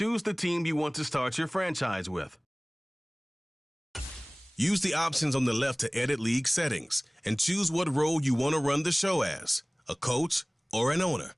Choose the team you want to start your franchise with. Use the options on the left to edit league settings and choose what role you want to run the show as, a coach or an owner.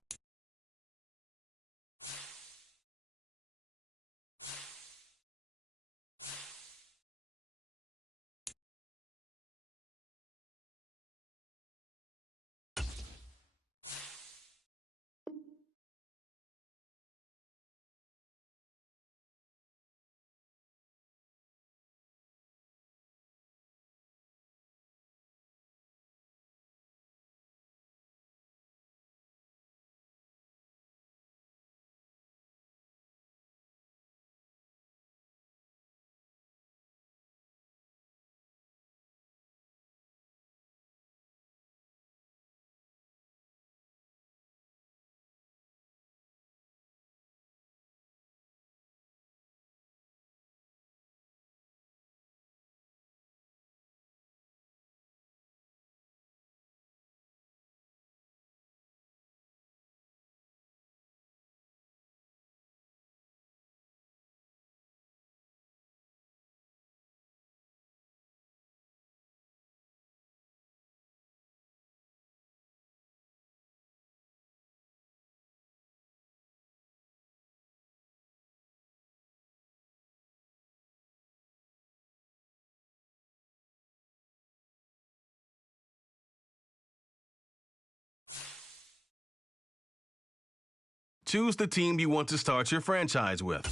Choose the team you want to start your franchise with.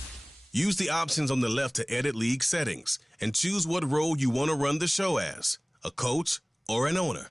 Use the options on the left to edit league settings and choose what role you want to run the show as, a coach or an owner.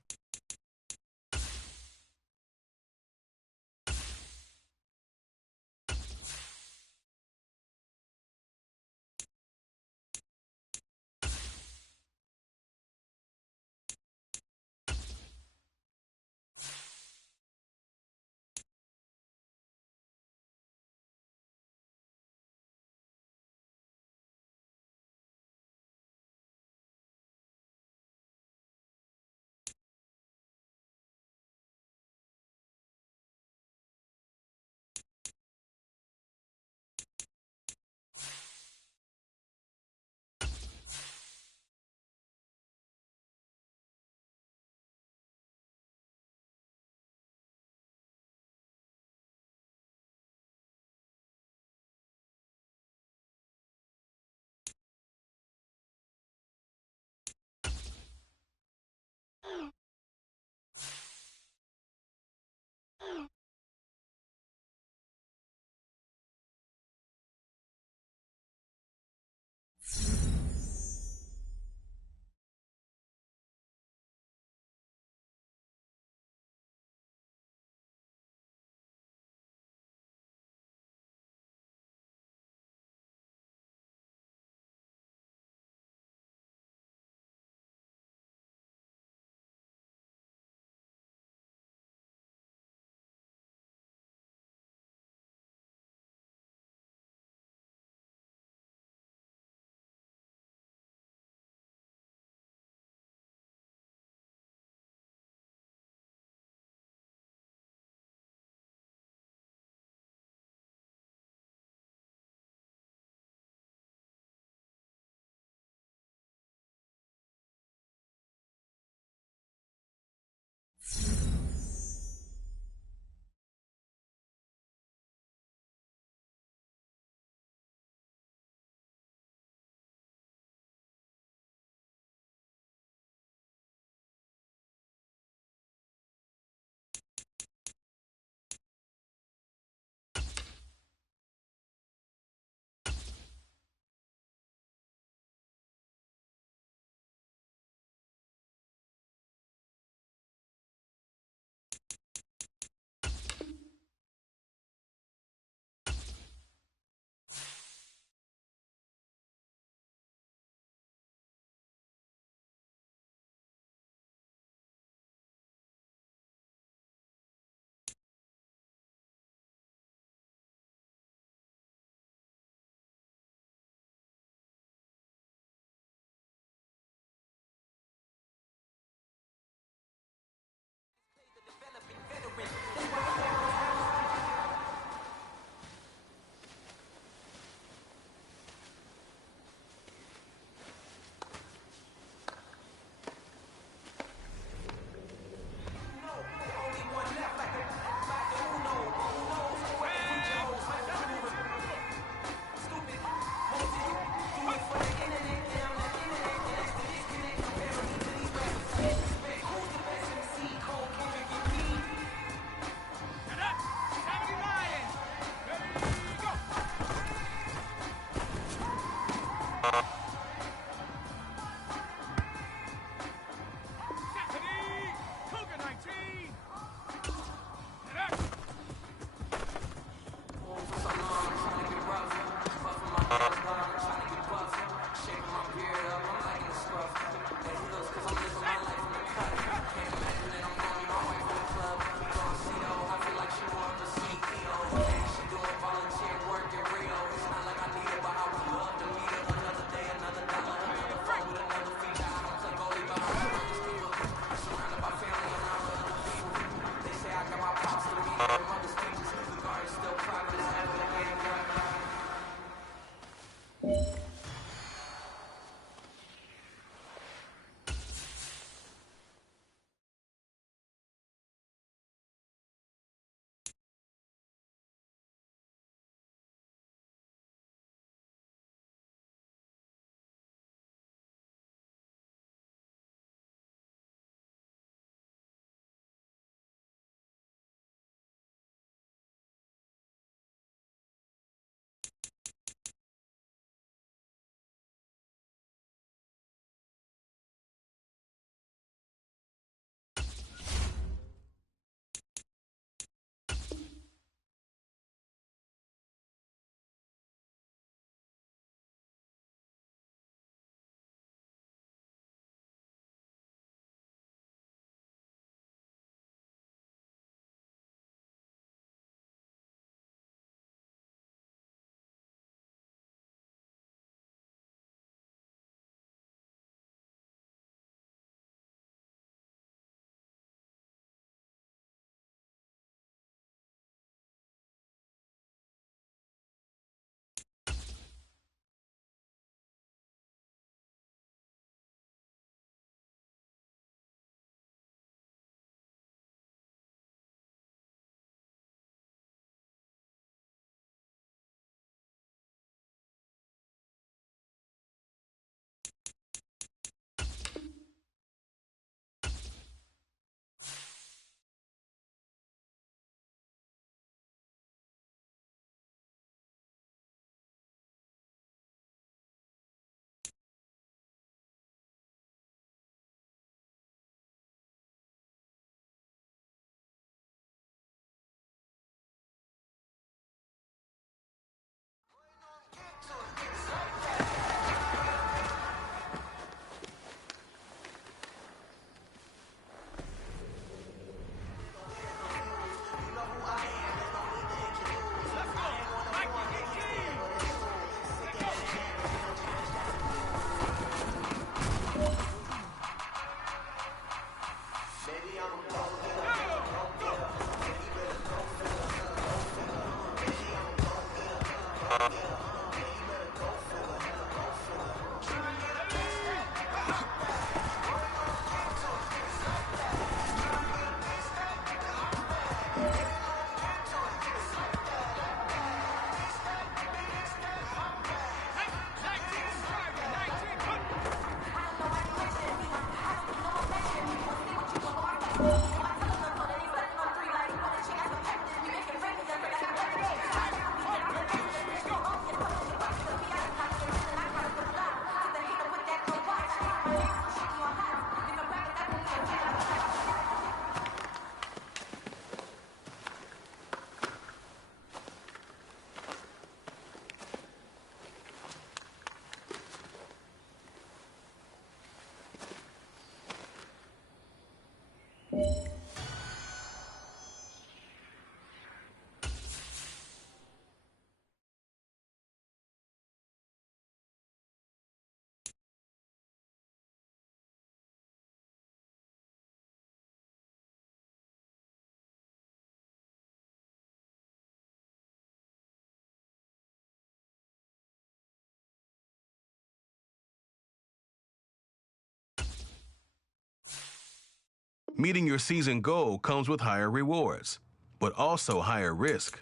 Meeting your season goal comes with higher rewards, but also higher risk.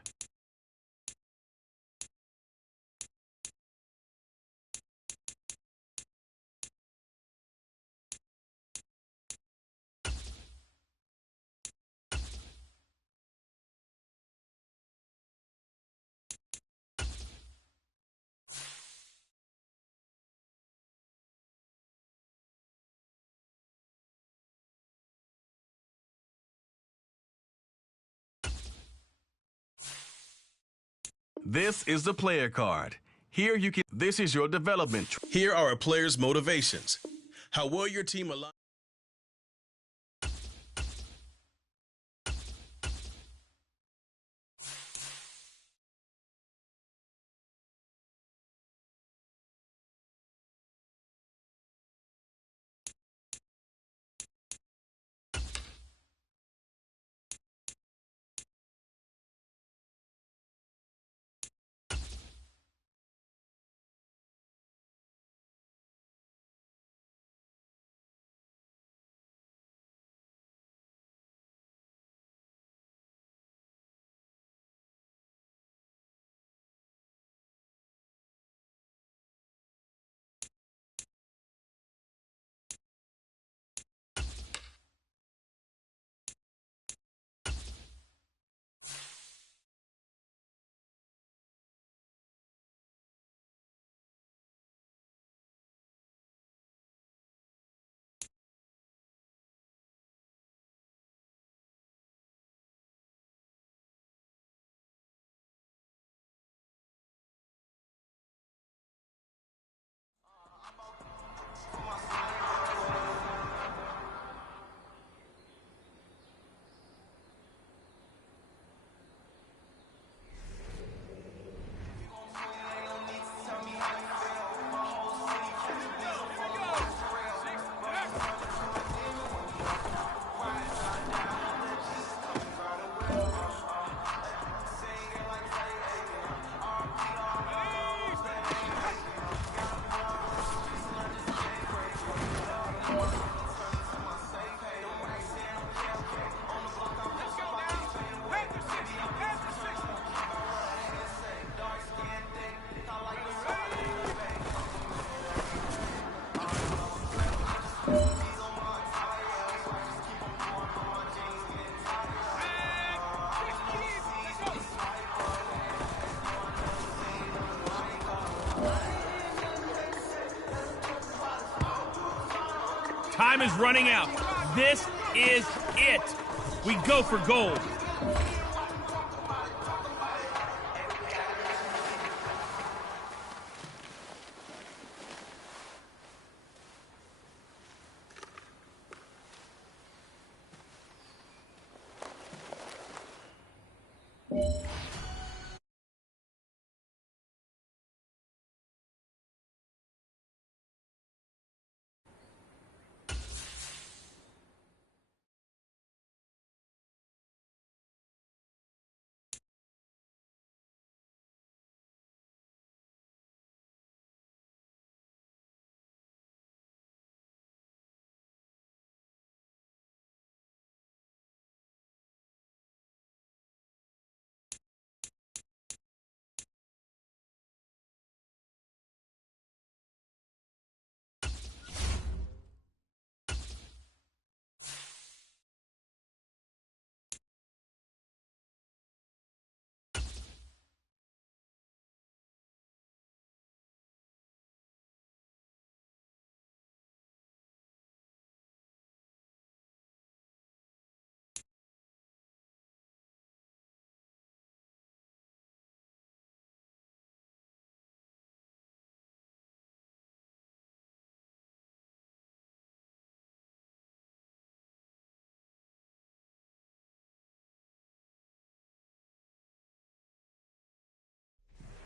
This is the player card. This is your development. Here are a player's motivations. How well your team aligns. Time is running out. This is it. We go for gold.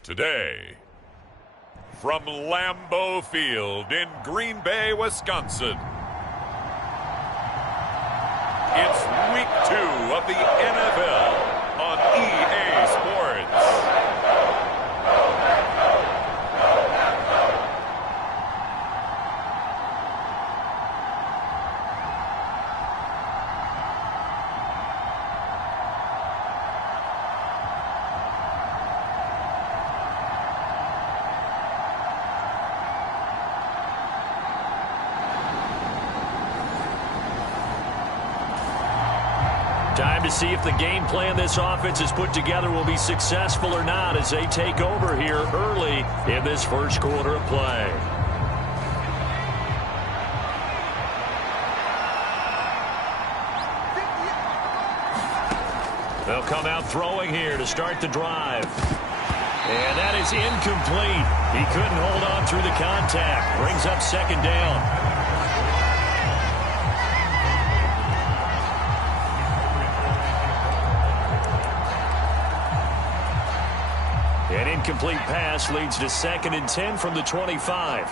Today, from Lambeau Field in Green Bay, Wisconsin, it's week 2 of the NFL on EA Sports. Time to see if the game plan this offense has put together will be successful or not as they take over here early in this first quarter of play. They'll come out throwing here to start the drive. And that is incomplete. He couldn't hold on through the contact. Brings up second down. An incomplete pass leads to 2nd and 10 from the 25.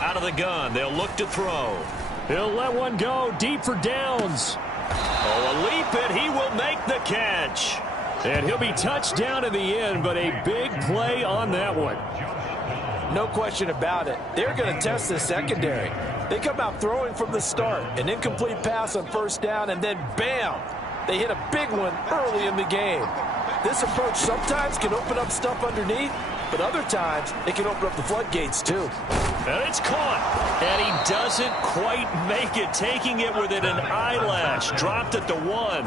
Out of the gun, they'll look to throw. He'll let one go deep for Downs. Oh, a leap, and he will make the catch. And he'll be touched down in the end, but a big play on that one. No question about it. They're going to test the secondary. They come out throwing from the start. An incomplete pass on first down, and then bam! They hit a big one early in the game. This approach sometimes can open up stuff underneath, but other times it can open up the floodgates too. And it's caught. And he doesn't quite make it, taking it within an eyelash. Dropped at the 1.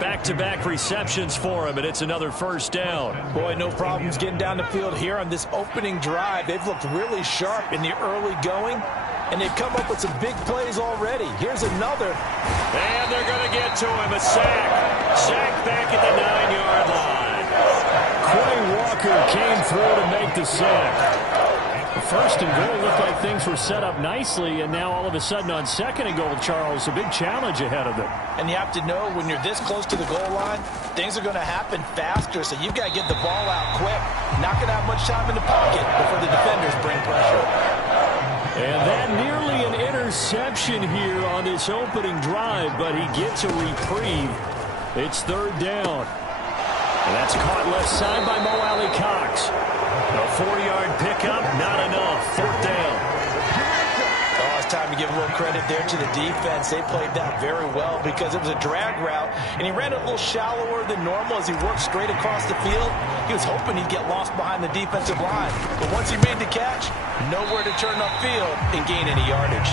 Back-to-back receptions for him, and it's another first down. Boy, no problems getting down the field here on this opening drive. They've looked really sharp in the early going, and they've come up with some big plays already. Here's another. And they're going to get to him. A sack. Sack back at the 9-yard line. Quay Walker came through to make the sack. First and goal looked like things were set up nicely, and now all of a sudden on 2nd and goal, Charles, a big challenge ahead of them. And you have to know when you're this close to the goal line, things are going to happen faster, so you've got to get the ball out quick. Not going to have much time in the pocket before the defenders bring pressure. And that nearly an interception here on this opening drive, but he gets a reprieve. It's 3rd down. And that's caught left side by Mo Alley Cox. A 4-yard pickup, not enough. 4th down. Oh, it's time to give a little credit there to the defense. They played that very well because it was a drag route, and he ran it a little shallower than normal as he worked straight across the field. He was hoping he'd get lost behind the defensive line. But once he made the catch, nowhere to turn upfield and gain any yardage.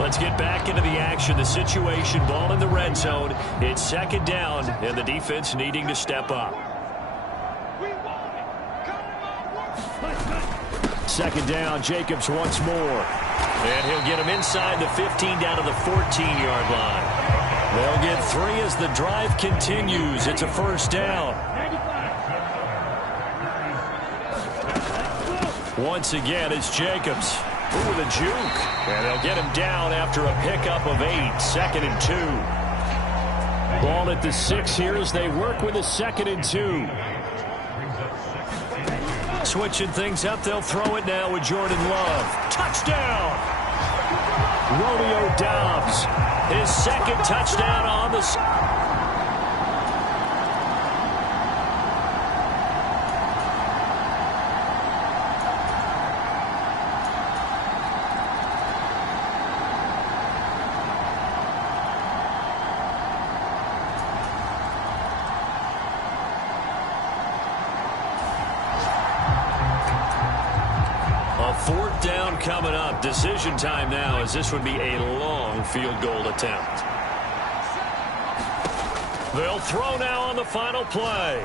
Let's get back into the action. The situation, ball in the red zone. It's 2nd down, and the defense needing to step up. 2nd down, Jacobs once more. And he'll get him inside the 15 down to the 14-yard line. They'll get 3 as the drive continues. It's a first down. Once again, it's Jacobs. Ooh, with a juke. And they'll get him down after a pickup of 8. 2nd and 2. Ball at the 6 here as they work with a 2nd and 2. Switching things up, they'll throw it now with Jordan Love. Touchdown! Romeo Doubs. His 2nd touchdown on the... Coming up, decision time now, as this would be a long field goal attempt. They'll throw now on the final play.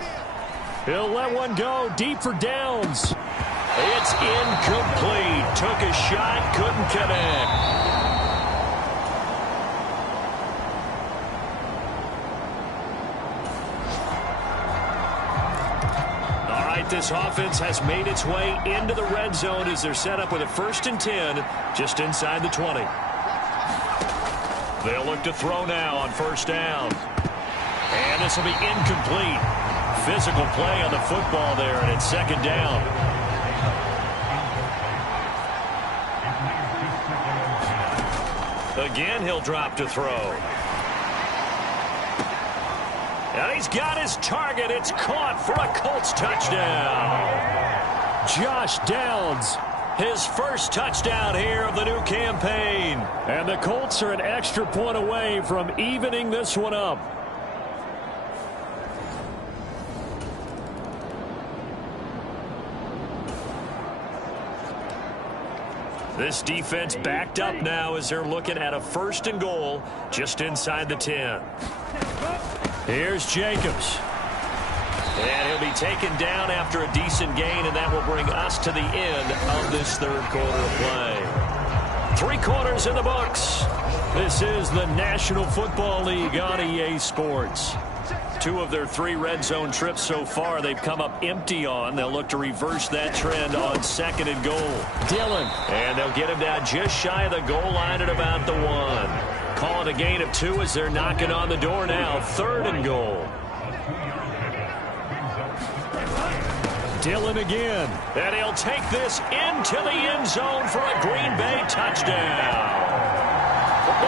He'll let one go deep for Downs. It's incomplete. Took a shot, couldn't connect. This offense has made its way into the red zone as they're set up with a 1st and 10 just inside the 20. They'll look to throw now on 1st down. And this will be incomplete. Physical play on the football there, and it's 2nd down. Again, he'll drop to throw. And he's got his target. It's caught for a Colts touchdown. Josh Downs his first touchdown here of the new campaign. And the Colts are an extra point away from evening this one up. This defense backed up now as they're looking at a 1st and goal just inside the 10. Here's Jacobs. And he'll be taken down after a decent gain, and that will bring us to the end of this 3rd quarter of play. 3 quarters in the books. This is the National Football League on EA Sports. 2 of their 3 red zone trips so far they've come up empty on. They'll look to reverse that trend on 2nd and goal. Dillon. And they'll get him down just shy of the goal line at about the 1. Call it a gain of 2 as they're knocking on the door now. 3rd and goal. Dillon again. And he'll take this into the end zone for a Green Bay touchdown.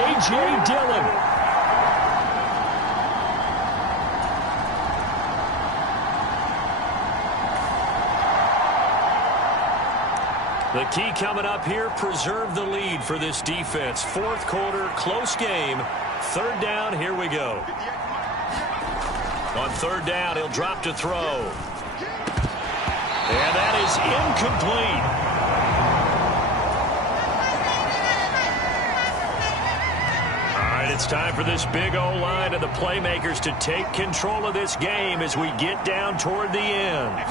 A.J. Dillon. The key coming up here, preserve the lead for this defense. 4th quarter, close game. 3rd down, here we go. On 3rd down, he'll drop to throw. And that is incomplete. All right, it's time for this big O-line and the playmakers to take control of this game as we get down toward the end.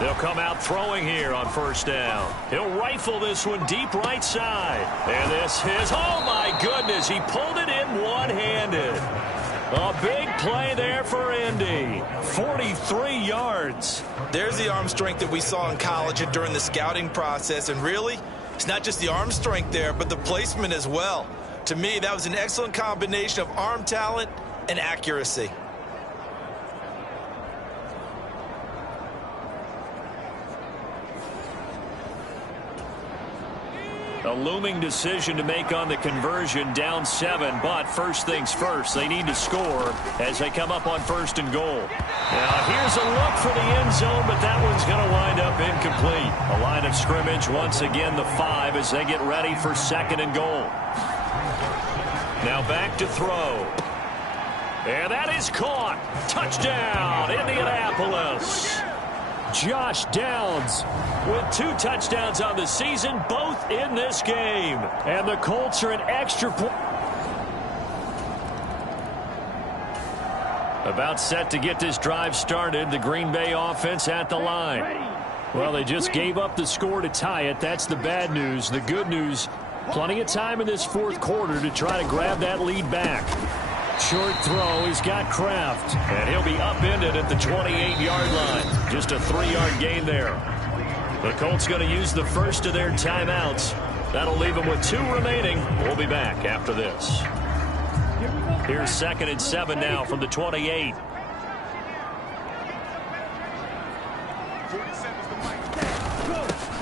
They'll come out throwing here on 1st down. He'll rifle this one deep right side. And this is, oh my goodness, he pulled it in one-handed. A big play there for Indy. 43 yards. There's the arm strength that we saw in college and during the scouting process. And really, it's not just the arm strength there, but the placement as well. To me, that was an excellent combination of arm talent and accuracy. A looming decision to make on the conversion, down 7, but first things first, they need to score as they come up on 1st and goal. Now here's a look for the end zone, but that one's going to wind up incomplete. A line of scrimmage, once again the 5 as they get ready for 2nd and goal. Now back to throw. And that is caught. Touchdown, Indianapolis. Josh Downs with 2 touchdowns on the season, both in this game. And the Colts are an extra point. About set to get this drive started. The Green Bay offense at the line. Well, they just gave up the score to tie it. That's the bad news. The good news, plenty of time in this 4th quarter to try to grab that lead back. Short throw, he's got Kraft. And he'll be upended at the 28-yard line. Just a 3-yard gain there. The Colts going to use the first of their timeouts. That'll leave them with 2 remaining. We'll be back after this. Here's 2nd and 7 now from the 28.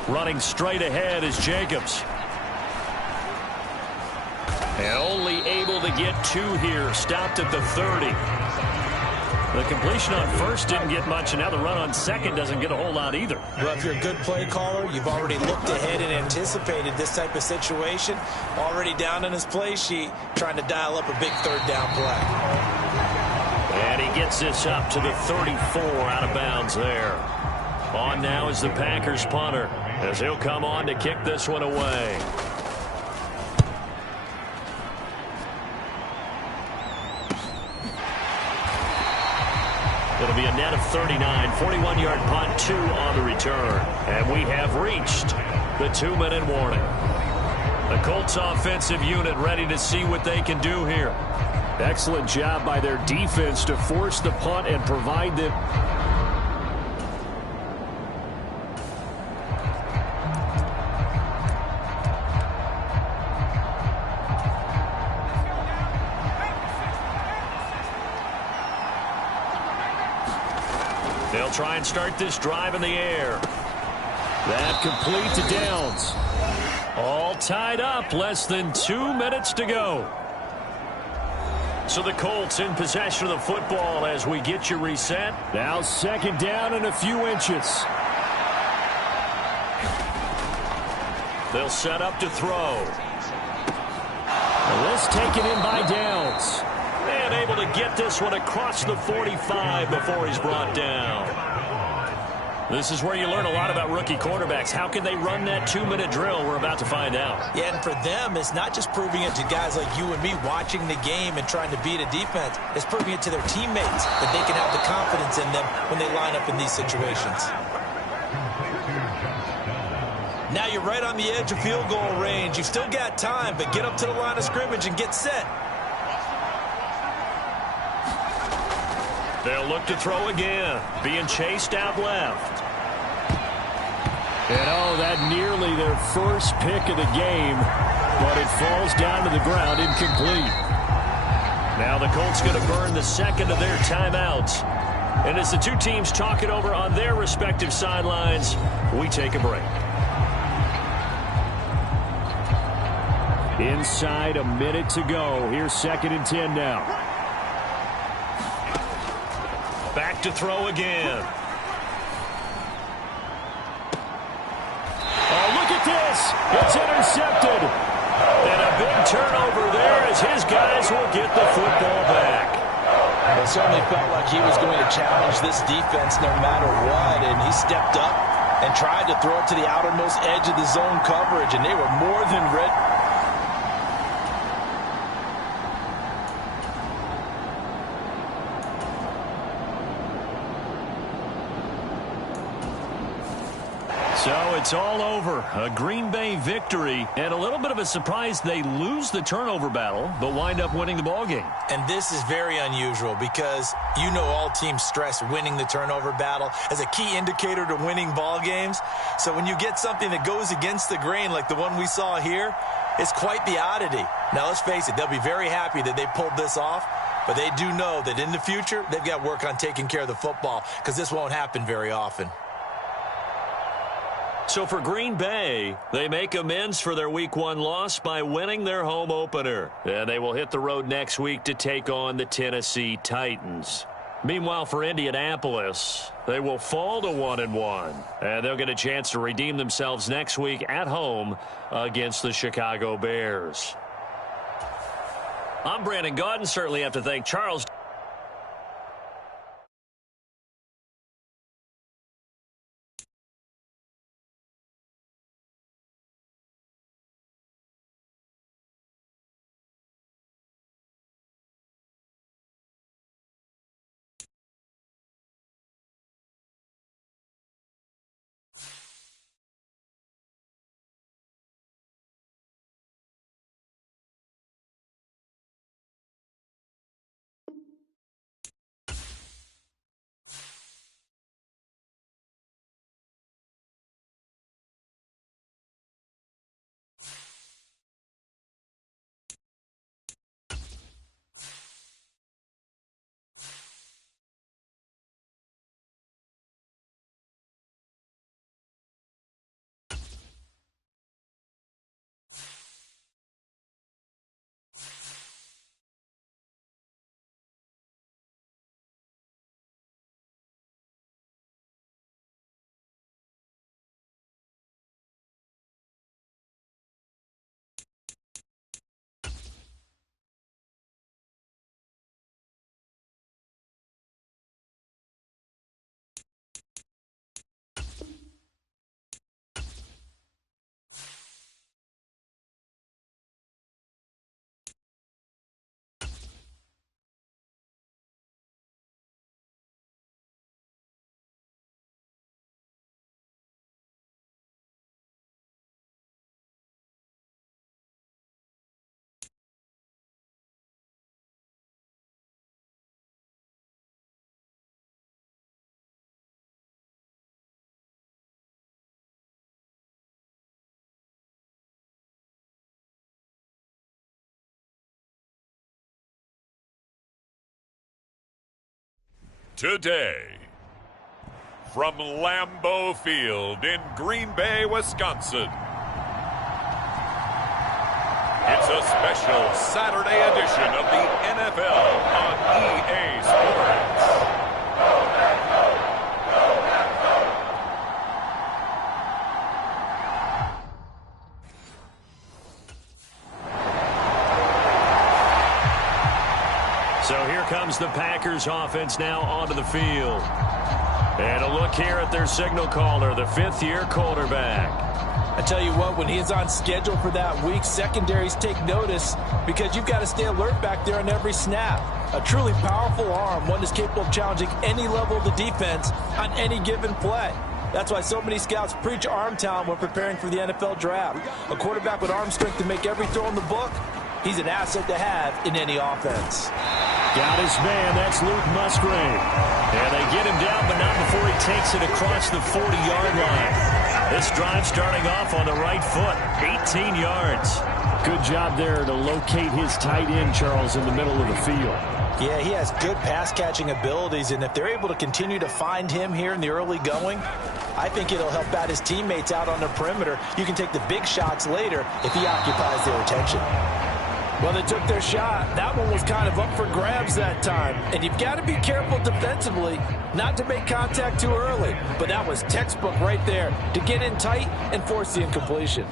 Running straight ahead is Jacobs. And only able to get 2 here. Stopped at the 30. The completion on 1st didn't get much, and now the run on 2nd doesn't get a whole lot either. Well, if you're a good play caller, you've already looked ahead and anticipated this type of situation. Already down in his play sheet, trying to dial up a big 3rd down play. And he gets this up to the 34, out of bounds there. On now is the Packers punter, as he'll come on to kick this one away. It'll be a net of 39, 41-yard punt, 2 on the return. And we have reached the 2-minute warning. The Colts offensive unit ready to see what they can do here. Excellent job by their defense to force the punt and provide them. They'll try and start this drive in the air. That complete to Downs. All tied up, less than 2 minutes to go. So the Colts in possession of the football as we get you reset. Now 2nd down and a few inches. They'll set up to throw. This taken in by Downs. And able to get this one across the 45 before he's brought down. This is where you learn a lot about rookie quarterbacks. How can they run that 2-minute drill? We're about to find out. Yeah, and for them, it's not just proving it to guys like you and me watching the game and trying to beat a defense. It's proving it to their teammates that they can have the confidence in them when they line up in these situations. Now you're right on the edge of field goal range. You've still got time, but get up to the line of scrimmage and get set. They'll look to throw again, being chased out left. And oh, that nearly their first pick of the game, but it falls down to the ground incomplete. Now the Colts going to burn the second of their timeouts. And as the two teams talk it over on their respective sidelines, we take a break. Inside a minute to go. Here's 2nd and 10 now. Back to throw again. Oh, look at this. It's intercepted. And a big turnover there as his guys will get the football back. It certainly felt like he was going to challenge this defense no matter what, and he stepped up and tried to throw it to the outermost edge of the zone coverage, and they were more than ready. So it's all over. A Green Bay victory, and a little bit of a surprise they lose the turnover battle, but wind up winning the ballgame. And this is very unusual because you know all teams stress winning the turnover battle as a key indicator to winning ball games. So when you get something that goes against the grain like the one we saw here, it's quite the oddity. Now let's face it, they'll be very happy that they pulled this off, but they do know that in the future they've got work on taking care of the football because this won't happen very often. So for Green Bay, they make amends for their Week 1 loss by winning their home opener. And they will hit the road next week to take on the Tennessee Titans. Meanwhile, for Indianapolis, they will fall to 1-1. And they'll get a chance to redeem themselves next week at home against the Chicago Bears. I'm Brandon Gaudin. Certainly have to thank Charles. Today, from Lambeau Field in Green Bay, Wisconsin, it's a special Saturday edition of the NFL on EA Sports. So here comes the Packers offense now onto the field. And a look here at their signal caller, the fifth-year quarterback. I tell you what, when he's on schedule for that week, secondaries take notice because you've got to stay alert back there on every snap. A truly powerful arm, one that's capable of challenging any level of the defense on any given play. That's why so many scouts preach arm talent when preparing for the NFL draft. A quarterback with arm strength to make every throw in the book, he's an asset to have in any offense. Got his man, that's Luke Musgrave. And they get him down, but not before he takes it across the 40-yard line. This drive starting off on the right foot, 18 yards. Good job there to locate his tight end, Charles, in the middle of the field. Yeah, he has good pass-catching abilities, and if they're able to continue to find him here in the early going, I think it'll help out his teammates out on the perimeter. You can take the big shots later if he occupies their attention. Well, they took their shot. That one was kind of up for grabs that time. And you've got to be careful defensively not to make contact too early. But that was textbook right there to get in tight and force the incompletion.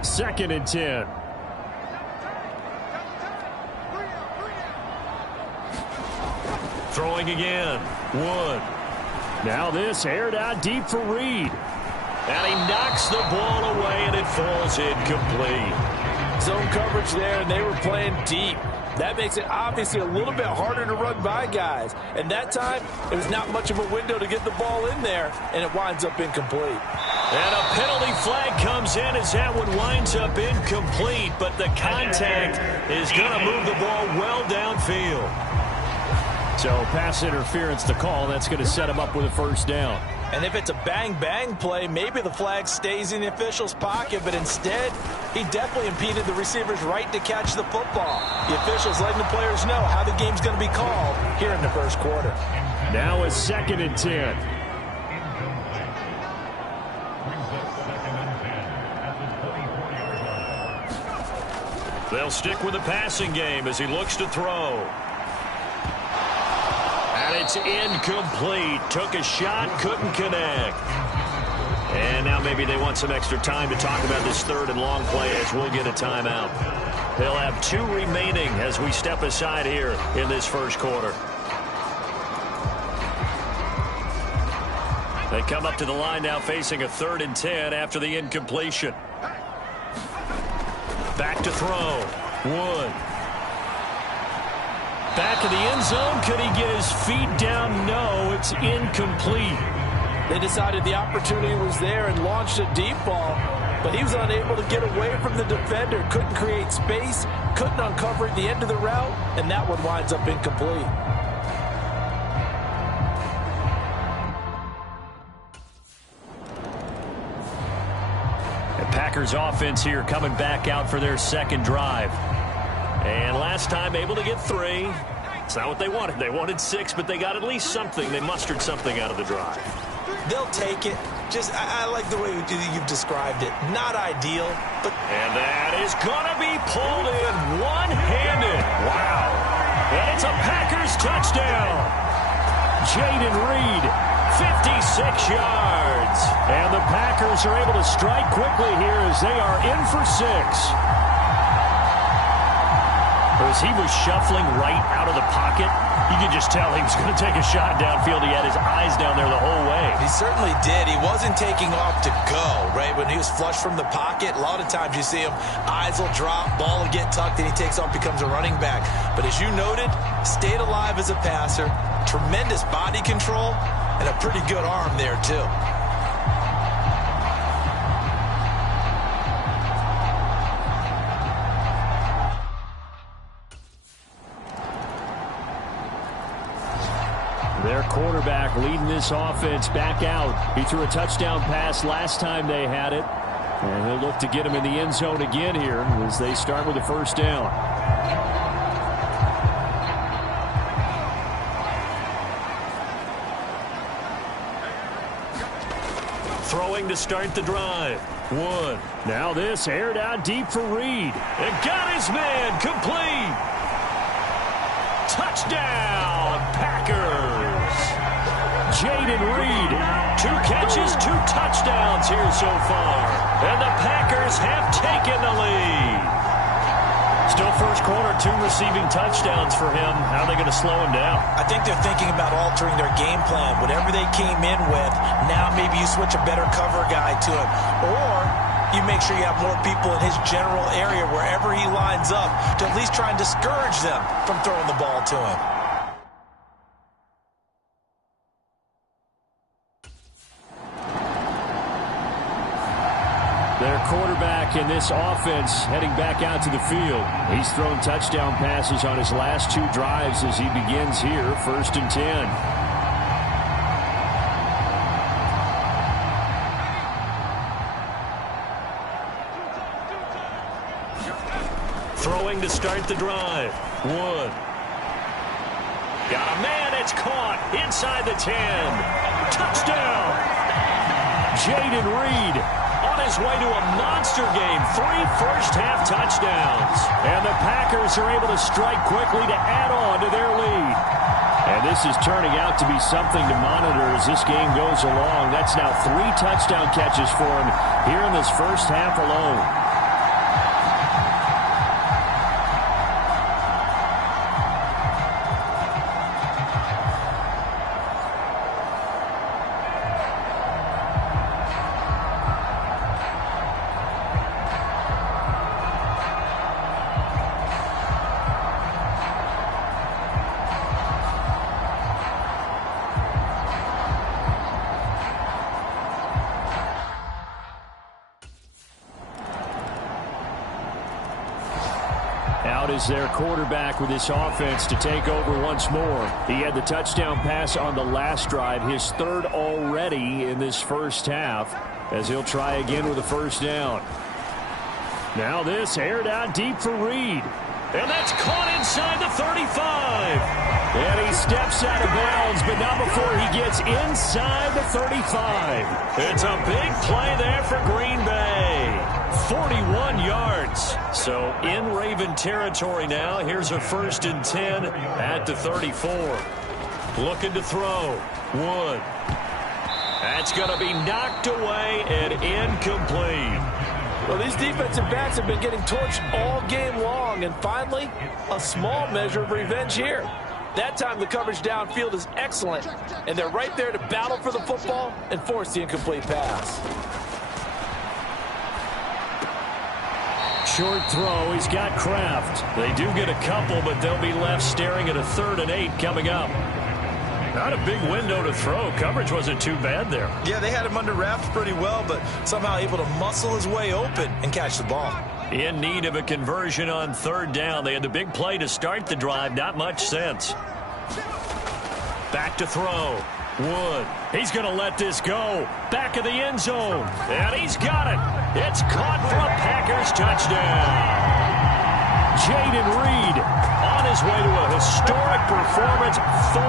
2nd and 10. Throwing again. Wood. Now this aired out deep for Reed. And he knocks the ball away, and it falls incomplete. Zone coverage there, and they were playing deep. That makes it obviously a little bit harder to run by guys. And that time, it was not much of a window to get the ball in there, and it winds up incomplete. And a penalty flag comes in as that one winds up incomplete, but the contact is going to move the ball well downfield. So pass interference to call. That's going to set him up with a first down. And if it's a bang-bang play, maybe the flag stays in the official's pocket, but instead, he definitely impeded the receiver's right to catch the football. The officials letting the players know how the game's going to be called here in the first quarter. Now it's 2nd and 10. They'll stick with the passing game as he looks to throw. And it's incomplete. Took a shot, couldn't connect. And now maybe they want some extra time to talk about this 3rd and long play as we'll get a timeout. They'll have 2 remaining as we step aside here in this first quarter. They come up to the line now facing a 3rd and 10 after the incompletion. Back to throw. Wood. Back of the end zone. Could he get his feet down? No, it's incomplete. They decided the opportunity was there and launched a deep ball, but he was unable to get away from the defender. Couldn't create space, couldn't uncover at the end of the route, and that one winds up incomplete. The Packers offense here coming back out for their second drive. And last time able to get 3. It's not what they wanted. They wanted 6, but they got at least something. They mustered something out of the drive. They'll take it. I like the way you've described it. Not ideal, but... And that is going to be pulled in one-handed. Wow. And it's a Packers touchdown. Jaden Reed, 56 yards. And the Packers are able to strike quickly here as they are in for 6. As he was shuffling right out of the pocket, you could just tell he was going to take a shot downfield. He had his eyes down there the whole way. He certainly did. He wasn't taking off to go, right? When he was flushed from the pocket, a lot of times you see him, eyes will drop, ball will get tucked, and he takes off, becomes a running back. But as you noted, stayed alive as a passer, tremendous body control, and a pretty good arm there, too. Their quarterback leading this offense back out. He threw a touchdown pass last time they had it. And he'll look to get him in the end zone again here as they start with the first down. Throwing to start the drive. Wood. Now this aired out deep for Reed. And got his man complete. Touchdown, Packers. Jaden Reed, 2 catches, 2 touchdowns here so far. And the Packers have taken the lead. Still first first quarter, 2 receiving touchdowns for him. How are they going to slow him down? I think they're thinking about altering their game plan. Whatever they came in with, now maybe you switch a better cover guy to him. Or you make sure you have more people in his general area wherever he lines up to at least try and discourage them from throwing the ball to him. Their quarterback in this offense heading back out to the field. He's thrown touchdown passes on his last 2 drives as he begins here, 1st and 10. Throwing to start the drive. Wood. Got a man, it's caught inside the 10. Touchdown! Jaden Reed on his way to a monster game. 3 first-half touchdowns. And the Packers are able to strike quickly to add on to their lead. And this is turning out to be something to monitor as this game goes along. That's now 3 touchdown catches for him here in this first half alone. Out is their quarterback with this offense to take over once more. He had the touchdown pass on the last drive, his 3rd already in this first half, as he'll try again with a first down. Now this aired out deep for Reed. And that's caught inside the 35. And he steps out of bounds, but not before he gets inside the 35. It's a big play there for Green Bay. 41 yards. So in Raven territory now. Here's a 1st and 10 at the 34. Looking to throw. Wood. That's going to be knocked away and incomplete. Well, these defensive backs have been getting torched all game long, and finally, a small measure of revenge here. That time the coverage downfield is excellent, and they're right there to battle for the football and force the incomplete pass. Short throw, he's got Kraft. They do get a couple, but they'll be left staring at a 3rd and 8 coming up. Not a big window to throw. Coverage wasn't too bad there. Yeah, they had him under wraps pretty well, but somehow able to muscle his way open and catch the ball. In need of a conversion on 3rd down. They had the big play to start the drive. Not much sense. Back to throw. Wood. He's going to let this go. Back of the end zone. And he's got it. It's caught for a Packers touchdown. Jaden Reed on his way to a historic performance. 4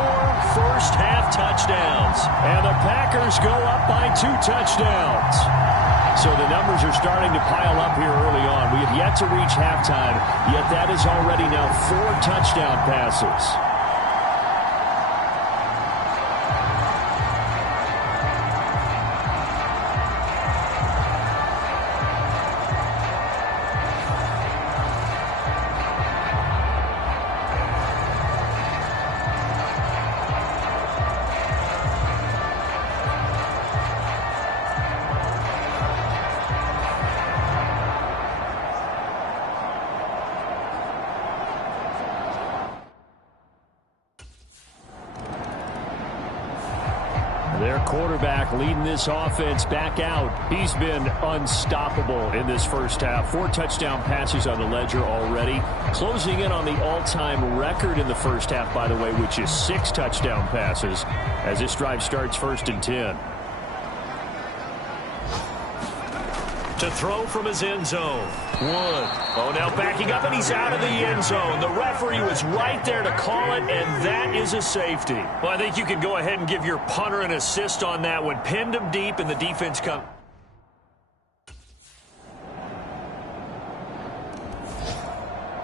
first-half touchdowns. And the Packers go up by 2 touchdowns. So the numbers are starting to pile up here early on. We have yet to reach halftime, yet that is already now 4 touchdown passes. Their quarterback leading this offense back out. He's been unstoppable in this first half. 4 touchdown passes on the ledger already. Closing in on the all-time record in the first half, by the way, which is 6 touchdown passes as this drive starts 1st and 10. To throw from his end zone. Wood. Oh, now backing up, and he's out of the end zone. The referee was right there to call it, and that is a safety. Well, I think you can go ahead and give your punter an assist on that one. Pinned him deep, and the defense comes.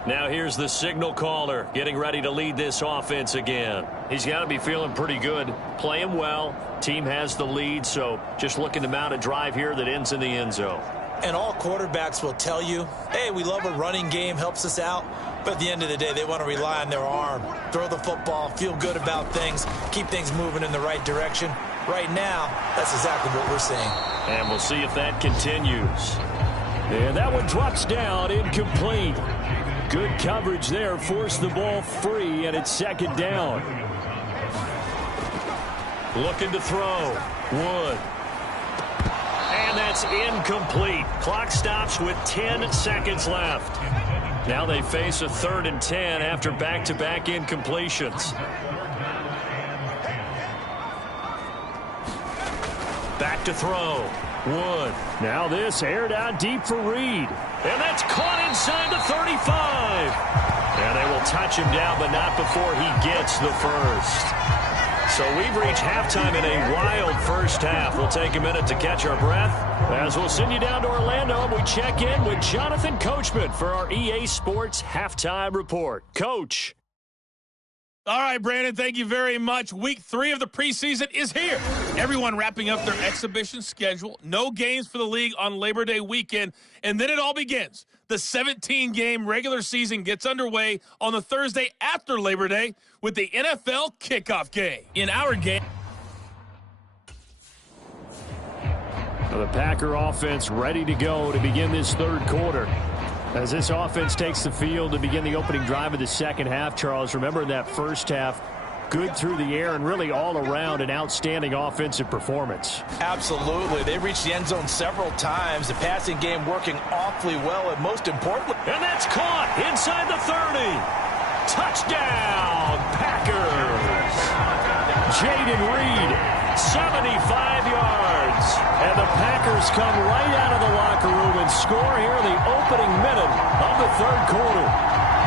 Now here's the signal caller getting ready to lead this offense again. He's got to be feeling pretty good. Playing well. Team has the lead, so just looking to mount a drive here that ends in the end zone. And all quarterbacks will tell you, hey, we love a running game, helps us out. But at the end of the day, they want to rely on their arm, throw the football, feel good about things, keep things moving in the right direction. Right now, that's exactly what we're seeing. And we'll see if that continues. And that one drops down, incomplete. Good coverage there, forced the ball free, and it's second down. Looking to throw. Wood. And that's incomplete. Clock stops with 10 seconds left. Now they face a 3rd and 10 after back-to-back incompletions. Back to throw. Wood. Now this aired out deep for Reed. And that's caught inside the 35. And they will touch him down, but not before he gets the first. So we've reached halftime in a wild first half. We'll take a minute to catch our breath as we'll send you down to Orlando and we check in with Jonathan Coachman for our EA Sports Halftime Report. Coach. All right, Brandon, thank you very much. Week 3 of the preseason is here. Everyone wrapping up their exhibition schedule. No games for the league on Labor Day weekend. And then it all begins. The 17-game regular season gets underway on the Thursday after Labor Day with the NFL kickoff game. In our game, The Packer offense ready to go to begin this third quarter. As this offense takes the field to begin the opening drive of the second half, Charles, remember in that first half, good through the air and really all around an outstanding offensive performance. Absolutely. They reached the end zone several times. The passing game working awfully well, and most importantly. And that's caught inside the 30. Touchdown, Packers. Jaden Reed, 75 yards. And the Packers come right out of the locker room and score here in the opening minute of the third quarter.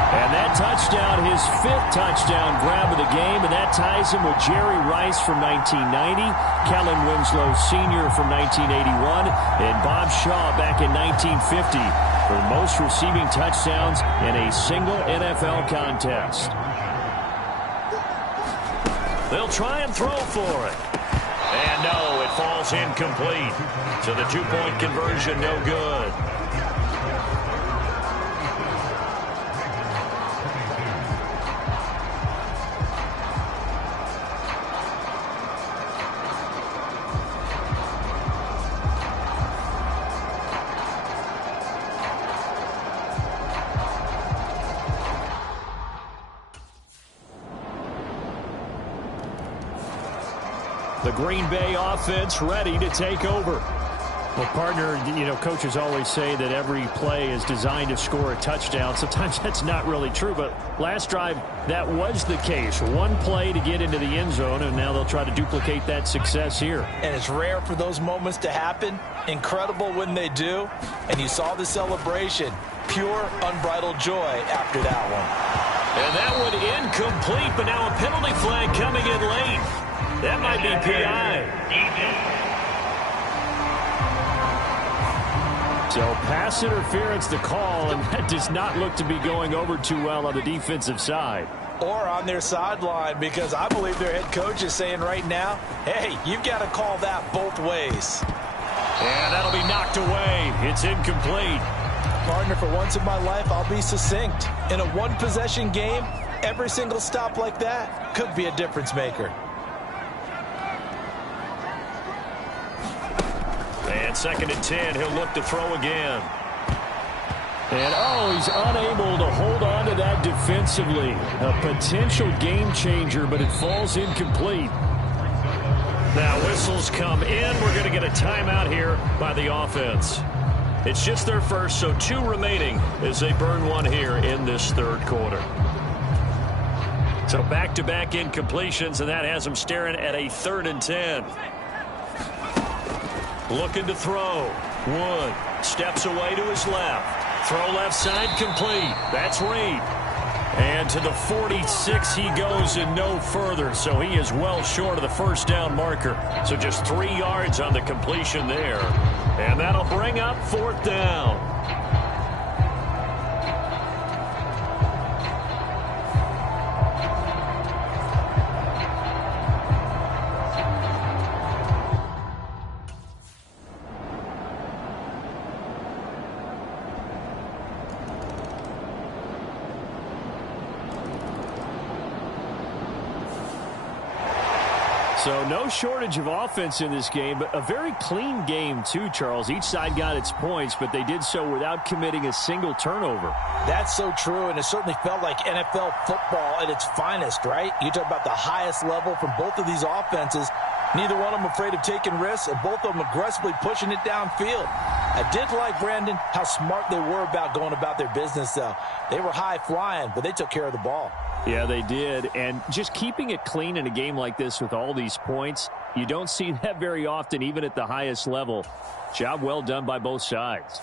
And that touchdown, his 5th touchdown grab of the game, and that ties him with Jerry Rice from 1990, Kellen Winslow Sr. from 1981, and Bob Shaw back in 1950 for the most receiving touchdowns in a single NFL contest. They'll try and throw for it. And no, it falls incomplete. So the 2-point conversion, no good. The Green Bay offense ready to take over. Well, partner, coaches always say that every play is designed to score a touchdown. Sometimes that's not really true, but last drive, that was the case. One play to get into the end zone, and now they'll try to duplicate that success here. And it's rare for those moments to happen. Incredible when they do. And you saw the celebration. Pure, unbridled joy after that one. And that one incomplete, but now a penalty flag coming in late. That might be PI. So pass interference the call, and that does not look to be going over too well on the defensive side. Or on their sideline, because I believe their head coach is saying right now, hey, you've got to call that both ways. And that'll be knocked away. It's incomplete. Partner, for once in my life, I'll be succinct. In a one-possession game, every single stop like that could be a difference maker. And 2nd and 10, he'll look to throw again. And, he's unable to hold on to that defensively. A potential game changer, but it falls incomplete. Now whistles come in. We're going to get a timeout here by the offense. It's just their first, so 2 remaining as they burn one here in this third quarter. So back-to-back incompletions, and that has them staring at a 3rd and 10. Looking to throw. Wood steps away to his left. Throw left side complete. That's Reed. And to the 46 he goes and no further. So he is well short of the first down marker. So just 3 yards on the completion there. And that'll bring up 4th down. So no shortage of offense in this game, but a very clean game too, Charles. Each side got its points, but they did so without committing a single turnover. That's so true, and it certainly felt like NFL football at its finest, right? You talk about the highest level from both of these offenses. Neither one of them afraid of taking risks, and both of them aggressively pushing it downfield. I did like, Brandon, how smart they were about going about their business, though. They were high-flying, but they took care of the ball. Yeah, they did. And just keeping it clean in a game like this with all these points, you don't see that very often, even at the highest level. Job well done by both sides.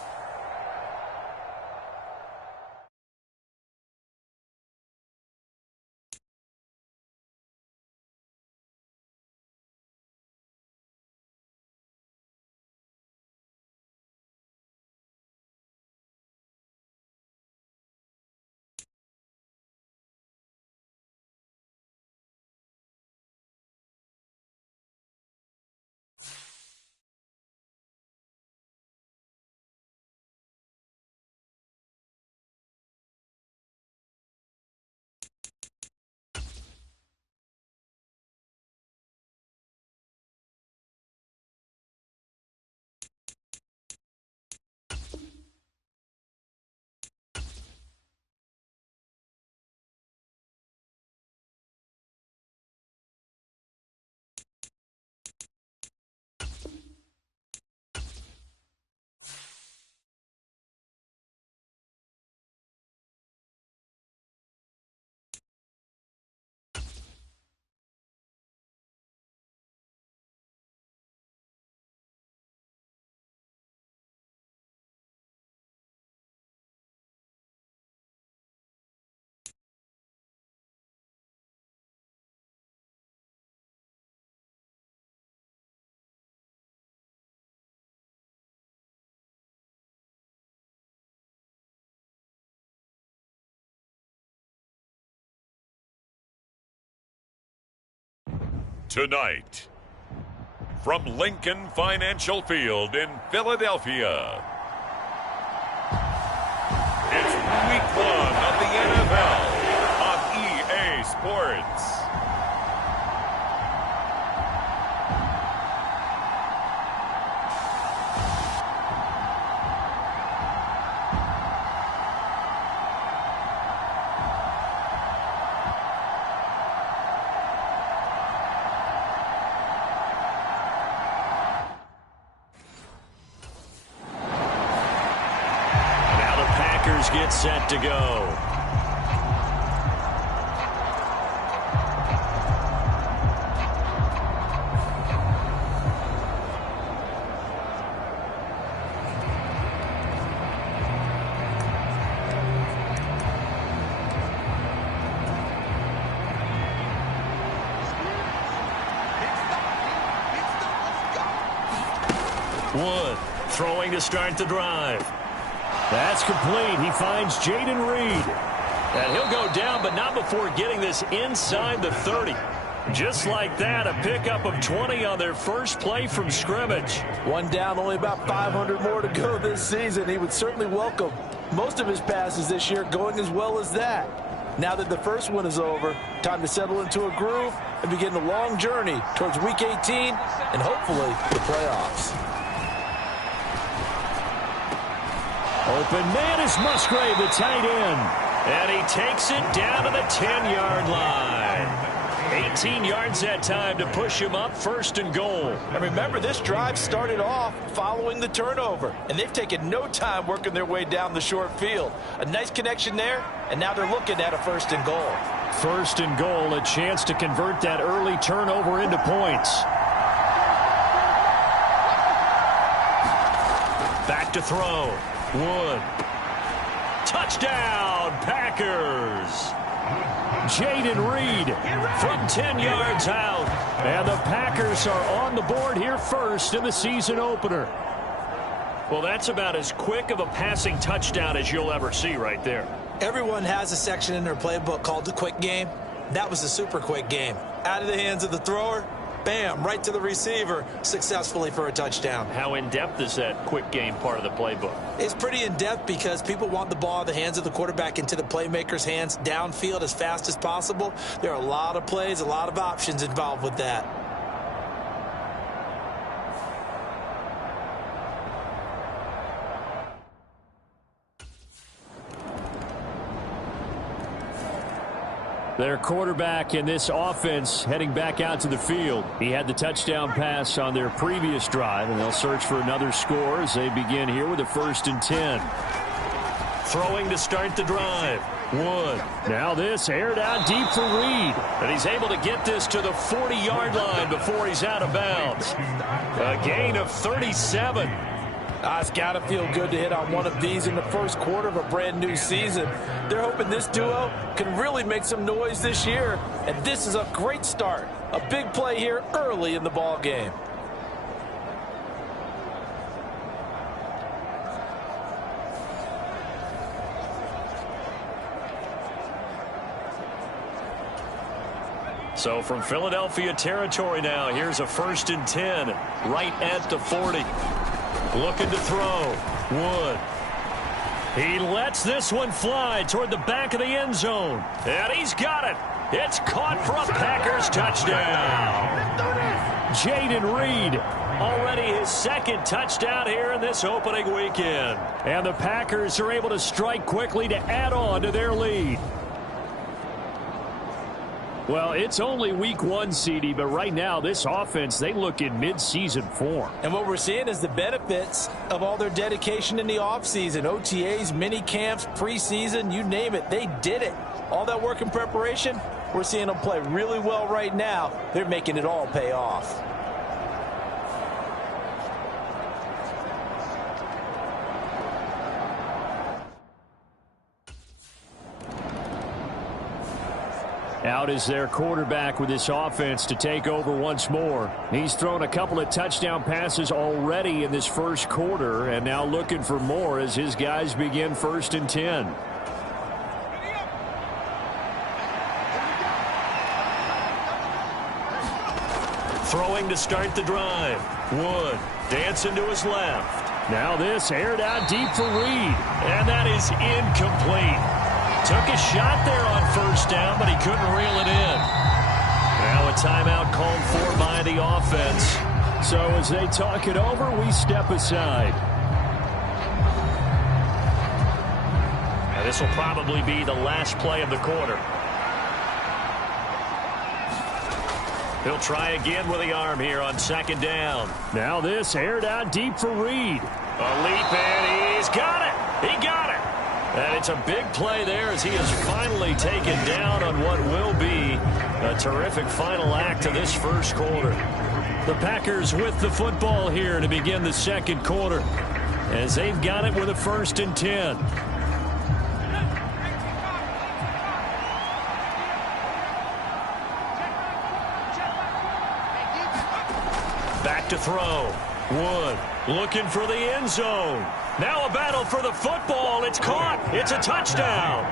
Tonight, from Lincoln Financial Field in Philadelphia, it's Week 1 of the NFL on EA Sports. Get set to go. Wood throwing to start the drive. That's complete. He finds Jaden Reed. And he'll go down, but not before getting this inside the 30. Just like that, a pickup of 20 on their first play from scrimmage. One down, only about 500 more to go this season. He would certainly welcome most of his passes this year going as well as that. Now that the first one is over, time to settle into a groove and begin the long journey towards Week 18 and hopefully the playoffs. Open man is Musgrave, the tight end. And he takes it down to the 10-yard line. 18 yards that time to push him up, first and goal. And remember, this drive started off following the turnover, and they've taken no time working their way down the short field. A nice connection there, and now they're looking at a first and goal. First and goal, a chance to convert that early turnover into points. Back to throw. Wood. Touchdown, Packers. Jaden Reed from 10 yards out. And the Packers are on the board here first in the season opener. Well, that's about as quick of a passing touchdown as you'll ever see right there. Everyone has a section in their playbook called the quick game. That was a super quick game. Out of the hands of the thrower, bam, right to the receiver, successfully for a touchdown. How in-depth is that quick game part of the playbook? It's pretty in-depth because people want the ball in the hands of the quarterback into the playmaker's hands downfield as fast as possible. There are a lot of plays, a lot of options involved with that. Their quarterback in this offense heading back out to the field. He had the touchdown pass on their previous drive, and they'll search for another score as they begin here with a 1st and 10. Throwing to start the drive. Wood. Now this aired out deep for Reed. And he's able to get this to the 40-yard line before he's out of bounds. A gain of 37. It's got to feel good to hit on one of these in the first quarter of a brand new season. They're hoping this duo can really make some noise this year. And this is a great start. A big play here early in the ball game. So from Philadelphia territory now, here's a 1st and 10 right at the 40. Looking to throw. Wood. He lets this one fly toward the back of the end zone. And he's got it. It's caught for a Packers touchdown. Jaden Reed, already his 2nd touchdown here in this opening weekend. And the Packers are able to strike quickly to add on to their lead. Well, it's only week 1, CD, but right now this offense, they look in mid-season form. And what we're seeing is the benefits of all their dedication in the offseason. OTAs, mini camps, preseason, you name it, they did it. All that work and preparation, we're seeing them play really well right now. They're making it all pay off. Out is their quarterback with this offense to take over once more. He's thrown a couple of touchdown passes already in this first quarter, and now looking for more as his guys begin 1st and 10. Throwing to start the drive. Wood dancing to his left. Now this aired out deep for Reed, and that is incomplete. Took a shot there on 1st down, but he couldn't reel it in. Now a timeout called for by the offense. So as they talk it over, we step aside. Now this will probably be the last play of the quarter. He'll try again with the arm here on 2nd down. Now this aired out deep for Reed. A leap, and he's got it. He got it. And it's a big play there as he is finally taken down on what will be a terrific final act of this first quarter. The Packers with the football here to begin the 2nd quarter as they've got it with a 1st and 10. Back to throw. Wood looking for the end zone. Now a battle for the football. It's caught. It's a touchdown.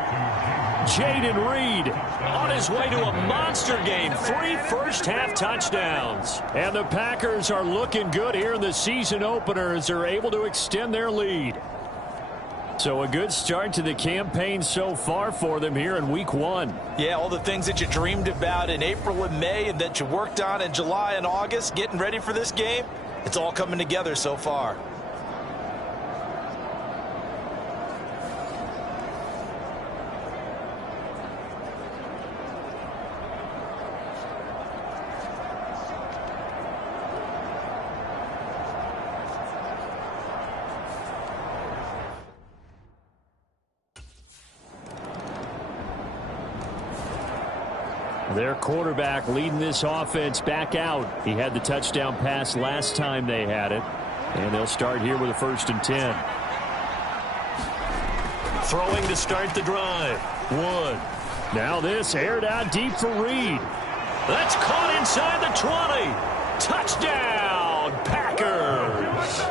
Jaden Reed on his way to a monster game. 3 first-half touchdowns. And the Packers are looking good here in the season opener as they're able to extend their lead. So a good start to the campaign so far for them here in week 1. Yeah, all the things that you dreamed about in April and May and that you worked on in July and August, getting ready for this game, it's all coming together so far. Their quarterback leading this offense back out. He had the touchdown pass last time they had it. And they'll start here with a 1st and 10. Throwing to start the drive. Wood. Now this aired out deep for Reed. That's caught inside the 20. Touchdown, Packers.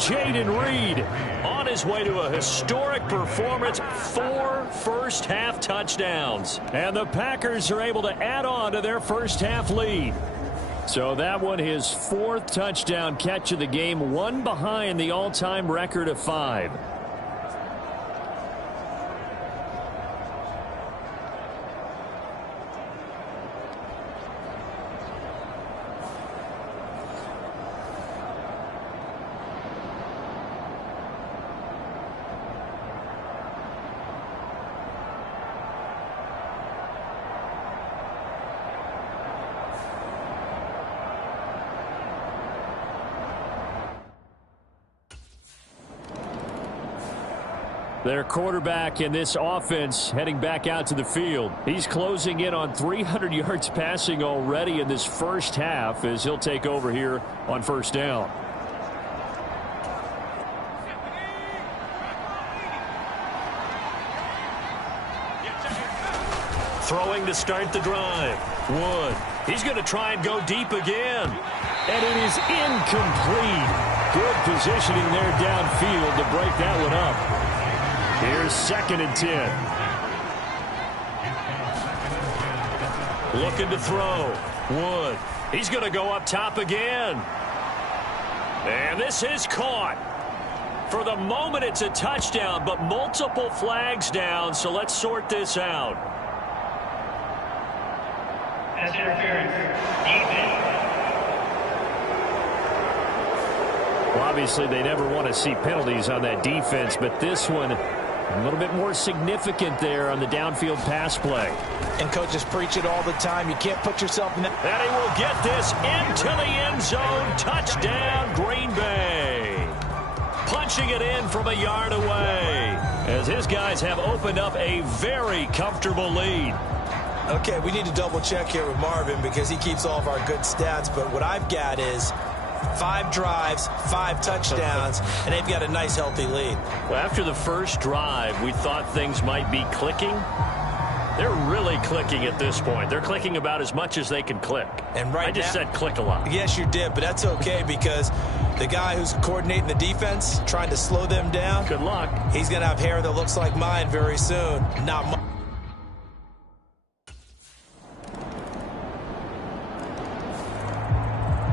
Jaden Reed on his way to a historic performance. 4 first-half touchdowns. And the Packers are able to add on to their first-half lead. So that one, his 4th touchdown catch of the game, one behind the all-time record of 5. Their quarterback in this offense heading back out to the field. He's closing in on 300 yards passing already in this first half as he'll take over here on first down. Throwing to start the drive. Wood. He's going to try and go deep again. And it is incomplete. Good positioning there downfield to break that one up. Here's 2nd and 10. Looking to throw. Wood. He's going to go up top again. And this is caught. For the moment, it's a touchdown, but multiple flags down, so let's sort this out. Pass interference. Defense. Well, obviously, they never want to see penalties on that defense, but this one a little bit more significant there on the downfield pass play. And coaches preach it all the time. You can't put yourself in that. And he will get this into the end zone. Touchdown, Green Bay. Punching it in from a yard away as his guys have opened up a very comfortable lead. Okay, we need to double check here with Marvin because he keeps all of our good stats. But what I've got is 5 drives, 5 touchdowns, and they've got a nice, healthy lead. Well, after the first drive, we thought things might be clicking. They're really clicking at this point. They're clicking about as much as they can click. And right I just said click a lot. Yes, you did, but that's okay because the guy who's coordinating the defense, trying to slow them down. Good luck. He's going to have hair that looks like mine very soon. Not much.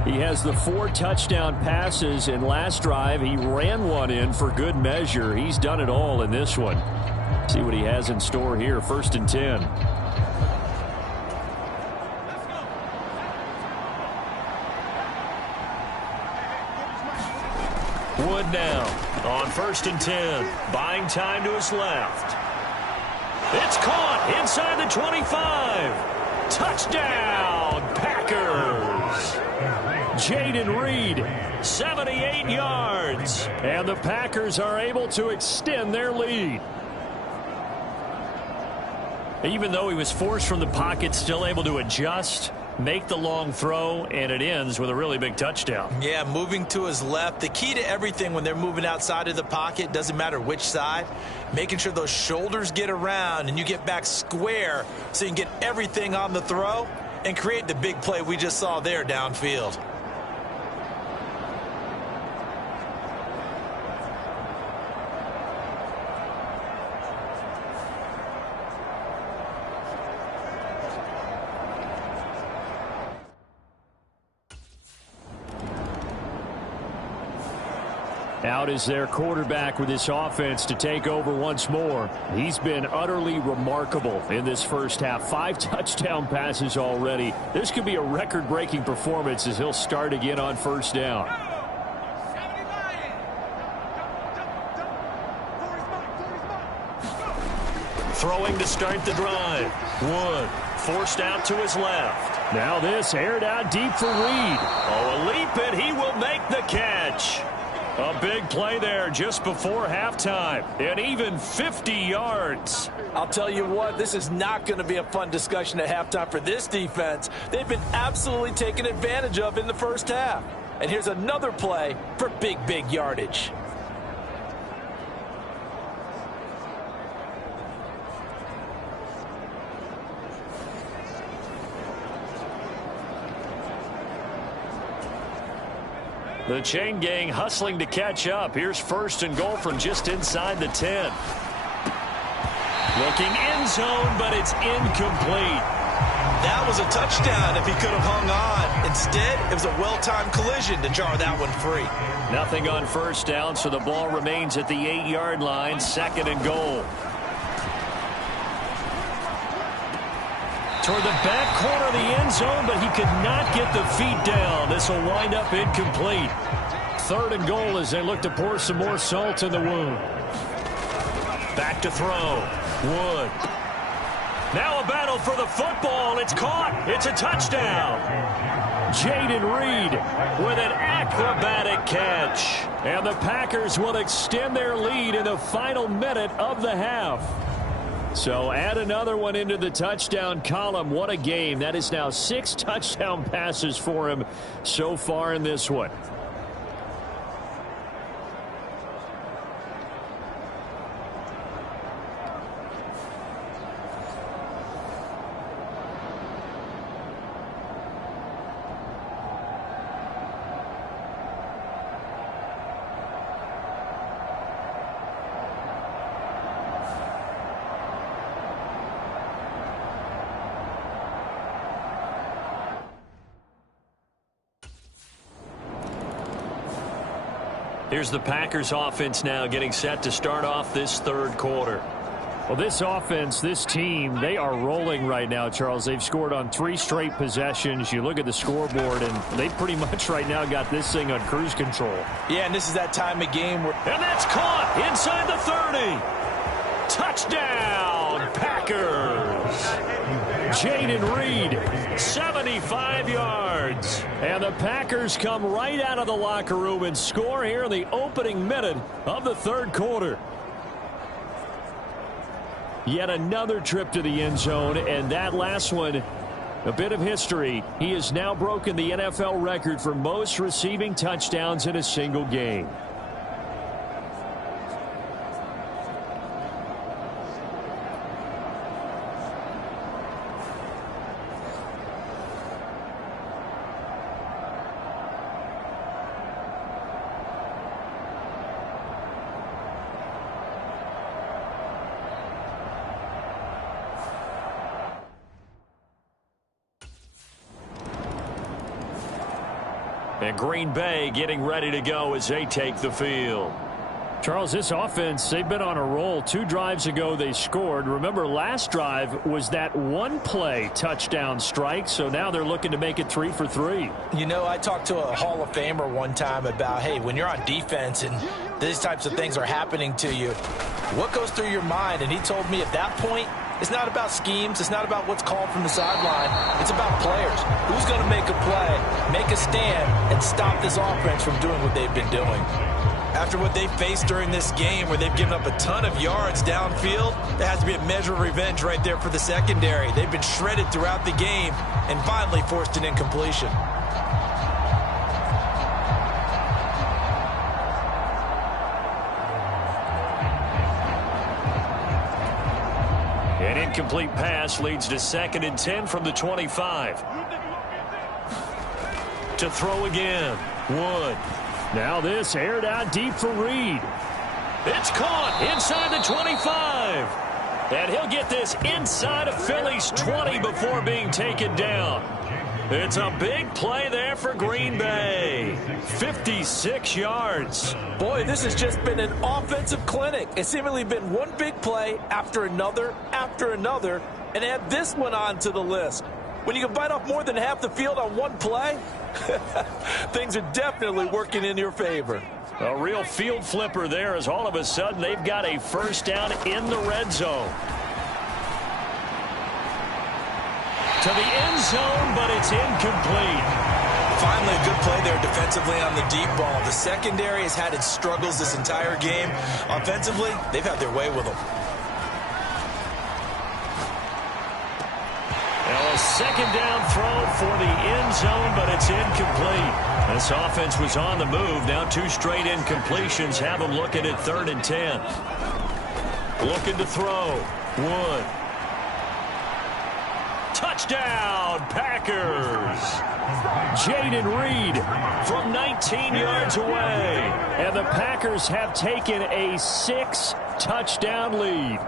He has the 4 touchdown passes in last drive. He ran one in for good measure. He's done it all in this one. See what he has in store here. 1st and 10. Wood now on 1st and 10. Buying time to his left. It's caught inside the 25. Touchdown, Packers. Jaden Reed, 78 yards. And the Packers are able to extend their lead. Even though he was forced from the pocket, still able to adjust, make the long throw, and it ends with a really big touchdown. Yeah, moving to his left. The key to everything when they're moving outside of the pocket, doesn't matter which side, making sure those shoulders get around and you get back square so you can get everything on the throw and create the big play we just saw there downfield. Out is their quarterback with this offense to take over once more. He's been utterly remarkable in this first half. 5 touchdown passes already. This could be a record-breaking performance as he'll start again on first down. Throwing to start the drive. Wood forced out to his left. Now this aired out deep for Reed. Oh, a leap and he will make the catch. A big play there just before halftime, and even 50 yards. I'll tell you what, this is not going to be a fun discussion at halftime for this defense. They've been absolutely taken advantage of in the first half. And here's another play for big yardage. The chain gang hustling to catch up. Here's 1st and goal from just inside the 10. Looking end zone, but it's incomplete. That was a touchdown if he could have hung on. Instead, it was a well-timed collision to jar that one free. Nothing on first down, so the ball remains at the 8-yard line. 2nd and goal. Toward the back corner of the end zone, but he could not get the feet down. This will wind up incomplete. 3rd and goal as they look to pour some more salt in the wound. Back to throw. Wood. Now a battle for the football. It's caught. It's a touchdown. Jaden Reed with an acrobatic catch. And the Packers will extend their lead in the final minute of the half. So add another one into the touchdown column. What a game. That is now 6 touchdown passes for him so far in this one. Here's the Packers offense now getting set to start off this third quarter. Well, this offense, this team, they are rolling right now, Charles. They've scored on 3 straight possessions. You look at the scoreboard, and they pretty much right now got this thing on cruise control. Yeah, and this is that time of game where... And that's caught inside the 30. Touchdown, Packers. Jaden Reed, 75 yards. And the Packers come right out of the locker room and score here in the opening minute of the third quarter. Yet another trip to the end zone, and that last one, a bit of history. He has now broken the NFL record for most receiving touchdowns in a single game. And Green Bay getting ready to go as they take the field. Charles, this offense, they've been on a roll. 2 drives ago they scored. Remember, last drive was that one-play touchdown strike, so now they're looking to make it 3 for 3. You know, I talked to a Hall of Famer one time about, hey, when you're on defense and these types of things are happening to you, what goes through your mind? And he told me at that point, it's not about schemes. It's not about what's called from the sideline. It's about players. Who's going to make a play, make a stand, and stop this offense from doing what they've been doing? After what they faced during this game where they've given up a ton of yards downfield, there has to be a measure of revenge right there for the secondary. They've been shredded throughout the game and finally forced an incompletion. An incomplete pass leads to 2nd and 10 from the 25. To throw again. Wood. Now this aired out deep for Reed. It's caught inside the 25. And he'll get this inside of Philly's 20 before being taken down. It's a big play there for Green Bay. 56 yards. Boy, this has just been an offensive clinic. It's seemingly been one big play after another, and add this one on to the list. When you can bite off more than half the field on one play, things are definitely working in your favor. A real field flipper there as all of a sudden they've got a first down in the red zone. To the end zone, but it's incomplete. Finally, a good play there defensively on the deep ball. The secondary has had its struggles this entire game. Offensively, they've had their way with them. Now a second down throw for the end zone, but it's incomplete. This offense was on the move. Now 2 straight incompletions have them looking at 3rd and 10. Looking to throw. Wood. Touchdown, Packers. Jaden Reed from 19 yards away. And the Packers have taken a 6-touchdown lead.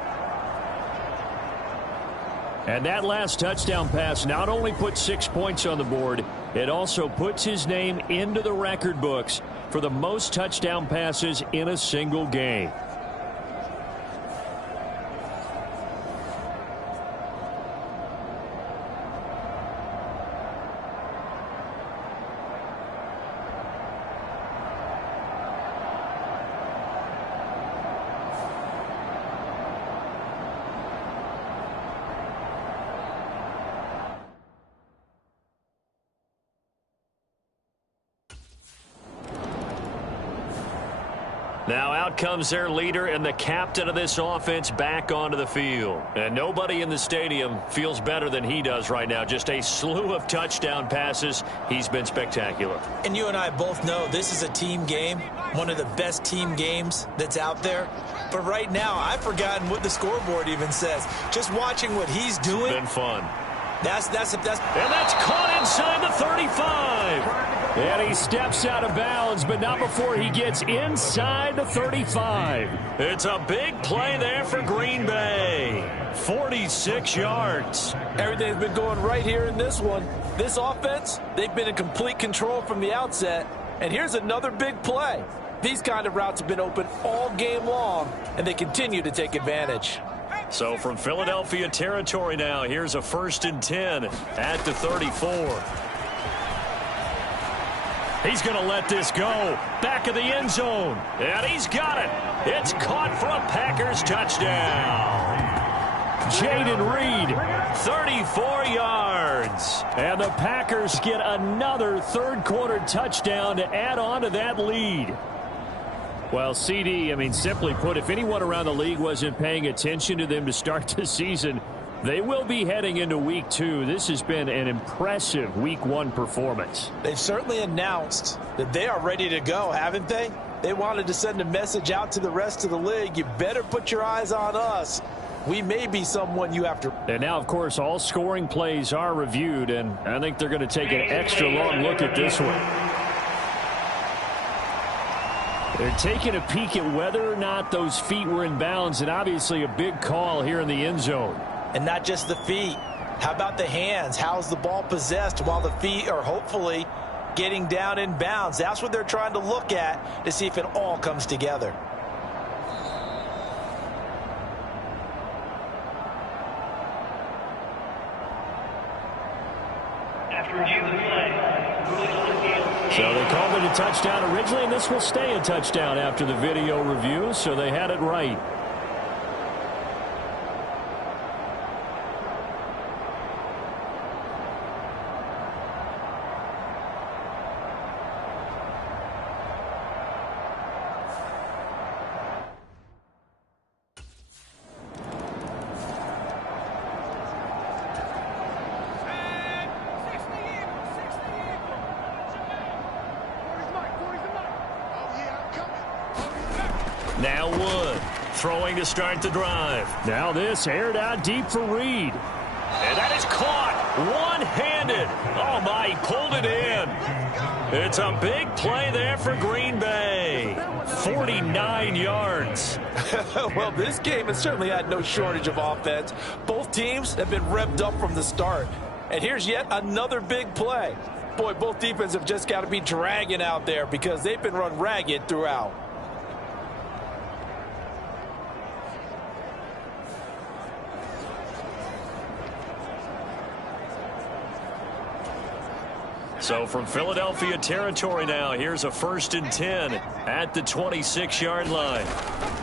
And that last touchdown pass not only put 6 points on the board, it also puts his name into the record books for the most touchdown passes in a single game. Now out comes their leader and the captain of this offense back onto the field. And nobody in the stadium feels better than he does right now. Just a slew of touchdown passes. He's been spectacular. And you and I both know this is a team game, one of the best team games that's out there. But right now, I've forgotten what the scoreboard even says. Just watching what he's doing. It's been fun. That's and that's caught inside the 35. And he steps out of bounds, but not before he gets inside the 35. It's a big play there for Green Bay. 46 yards. Everything's been going right here in this one. This offense, they've been in complete control from the outset. And here's another big play. These kind of routes have been open all game long, and they continue to take advantage. So from Philadelphia territory now, here's a 1st and 10 at the 34. He's going to let this go. Back of the end zone. And he's got it. It's caught for a Packers touchdown. Jaden Reed, 34 yards. And the Packers get another third-quarter touchdown to add on to that lead. Well, CD, simply put, if anyone around the league wasn't paying attention to them to start the season, they will be heading into Week 2. This has been an impressive Week 1 performance. They've certainly announced that they are ready to go, haven't they? They wanted to send a message out to the rest of the league. You better put your eyes on us. We may be someone you have to. And now, of course, all scoring plays are reviewed, and I think they're going to take an extra long look at this one. They're taking a peek at whether or not those feet were in bounds, and obviously a big call here in the end zone. And not just the feet. How about the hands? How's the ball possessed while the feet are hopefully getting down in bounds? That's what they're trying to look at to see if it all comes together. After review of the play, so they called it a touchdown originally, and this will stay a touchdown after the video review, so they had it right. Now Wood throwing to start the drive. Now this aired out deep for Reed. And that is caught one-handed. Oh, my, he pulled it in. It's a big play there for Green Bay. 49 yards. Well, this game has certainly had no shortage of offense. Both teams have been revved up from the start. And here's yet another big play. Boy, both defenses have just got to be dragging out there because they've been run ragged throughout. So from Philadelphia territory now, here's a 1st and 10 at the 26-yard line.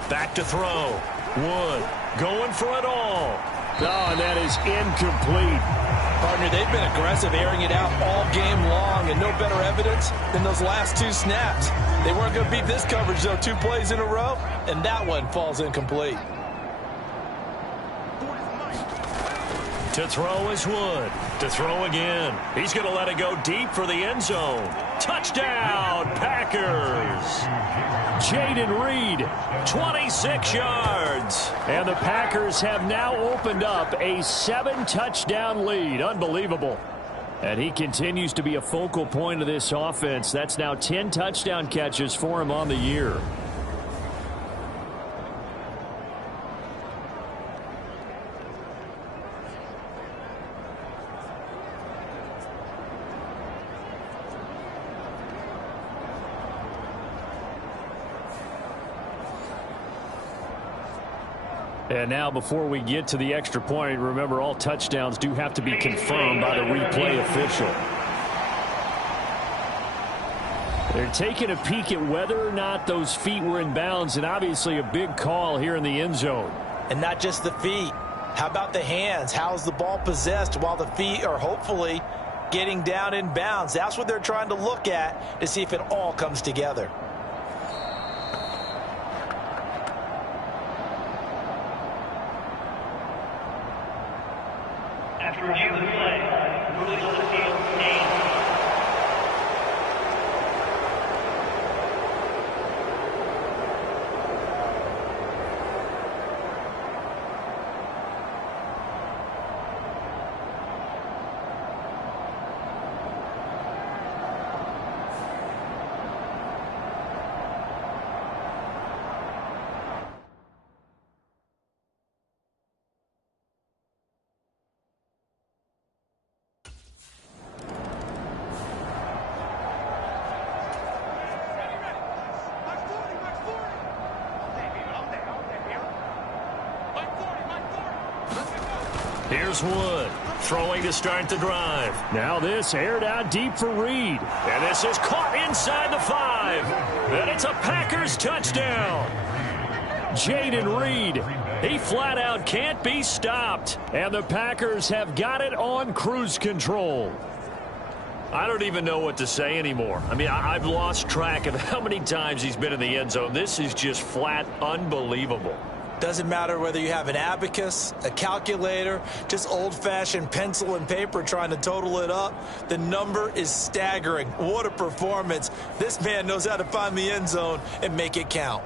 Back to throw. Wood going for it all. Oh, and that is incomplete. Partner, they've been aggressive, airing it out all game long, and no better evidence than those last two snaps. They weren't going to beat this coverage, though, 2 plays in a row, and that one falls incomplete. To throw is Wood. To throw again. He's going to let it go deep for the end zone. Touchdown, Packers. Jaden Reed, 26 yards. And the Packers have now opened up a 7-touchdown lead. Unbelievable. And he continues to be a focal point of this offense. That's now 10 touchdown catches for him on the year. And now before we get to the extra point, remember all touchdowns do have to be confirmed by the replay official. They're taking a peek at whether or not those feet were in bounds, and obviously a big call here in the end zone. And not just the feet. How about the hands? How's the ball possessed while the feet are hopefully getting down in bounds? That's what they're trying to look at to see if it all comes together. After review of the play, rulings on the field stand. Here's Wood, throwing to start the drive. Now this aired out deep for Reed. And this is caught inside the 5. And it's a Packers touchdown. Jaden Reed, he flat out can't be stopped. And the Packers have got it on cruise control. I don't even know what to say anymore. I mean, I've lost track of how many times he's been in the end zone. This is just flat unbelievable. Doesn't matter whether you have an abacus, a calculator, just old-fashioned pencil and paper trying to total it up. The number is staggering. What a performance. This man knows how to find the end zone and make it count.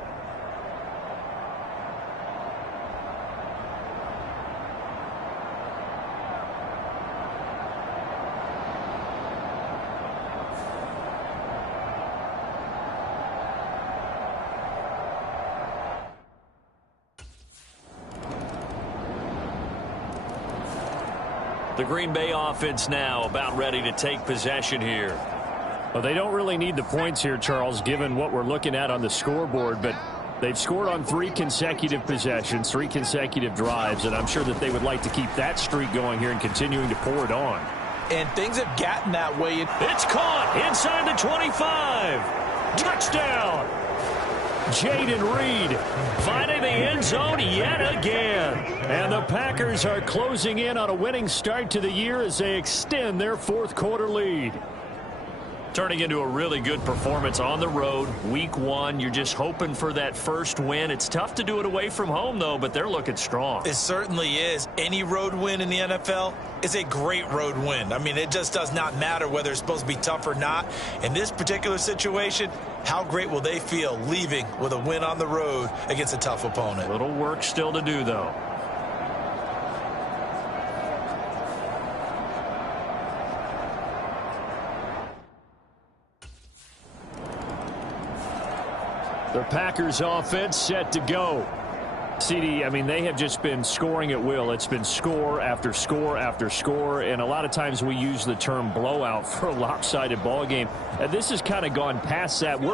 The Green Bay offense now about ready to take possession here. Well, they don't really need the points here, Charles, given what we're looking at on the scoreboard, but they've scored on 3 consecutive possessions, 3 consecutive drives, and I'm sure that they would like to keep that streak going here and continuing to pour it on. And things have gotten that way. It's caught inside the 25. Touchdown. Jaden Reed finding the end zone yet again. And the Packers are closing in on a winning start to the year as they extend their 4th quarter lead. Turning into a really good performance on the road. Week 1, you're just hoping for that first win. It's tough to do it away from home, though, but they're looking strong. It certainly is. Any road win in the NFL is a great road win. I mean, it just does not matter whether it's supposed to be tough or not. In this particular situation, how great will they feel leaving with a win on the road against a tough opponent? Little work still to do, though. The Packers offense set to go. CD, I mean, they have just been scoring at will. It's been score after score after score, and a lot of times we use the term blowout for a lopsided ball game. And this has kind of gone past that.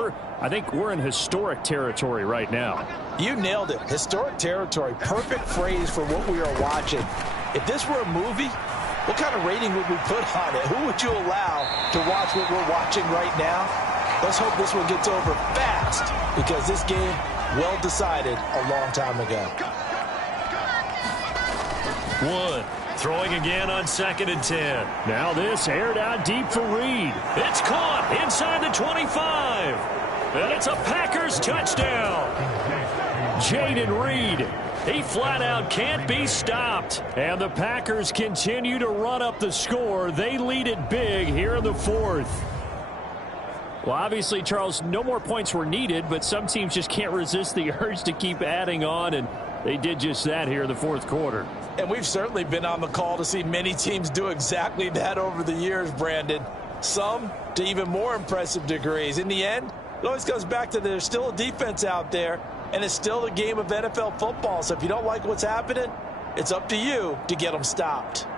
I think we're in historic territory right now. You nailed it. Historic territory. Perfect phrase for what we are watching. If this were a movie, what kind of rating would we put on it? Who would you allow to watch what we're watching right now? Let's hope this one gets over fast, because this game, well decided a long time ago. Wood throwing again on 2nd and 10. Now this aired out deep for Reed. It's caught inside the 25. And it's a Packers touchdown. Jaden Reed, he flat out can't be stopped. And the Packers continue to run up the score. They lead it big here in the 4th. Well, obviously, Charles, no more points were needed, but some teams just can't resist the urge to keep adding on, and they did just that here in the 4th quarter. And we've certainly been on the call to see many teams do exactly that over the years, Brandon. Some to even more impressive degrees. In the end, it always comes back to there's still a defense out there, and it's still a game of NFL football. So if you don't like what's happening, it's up to you to get them stopped.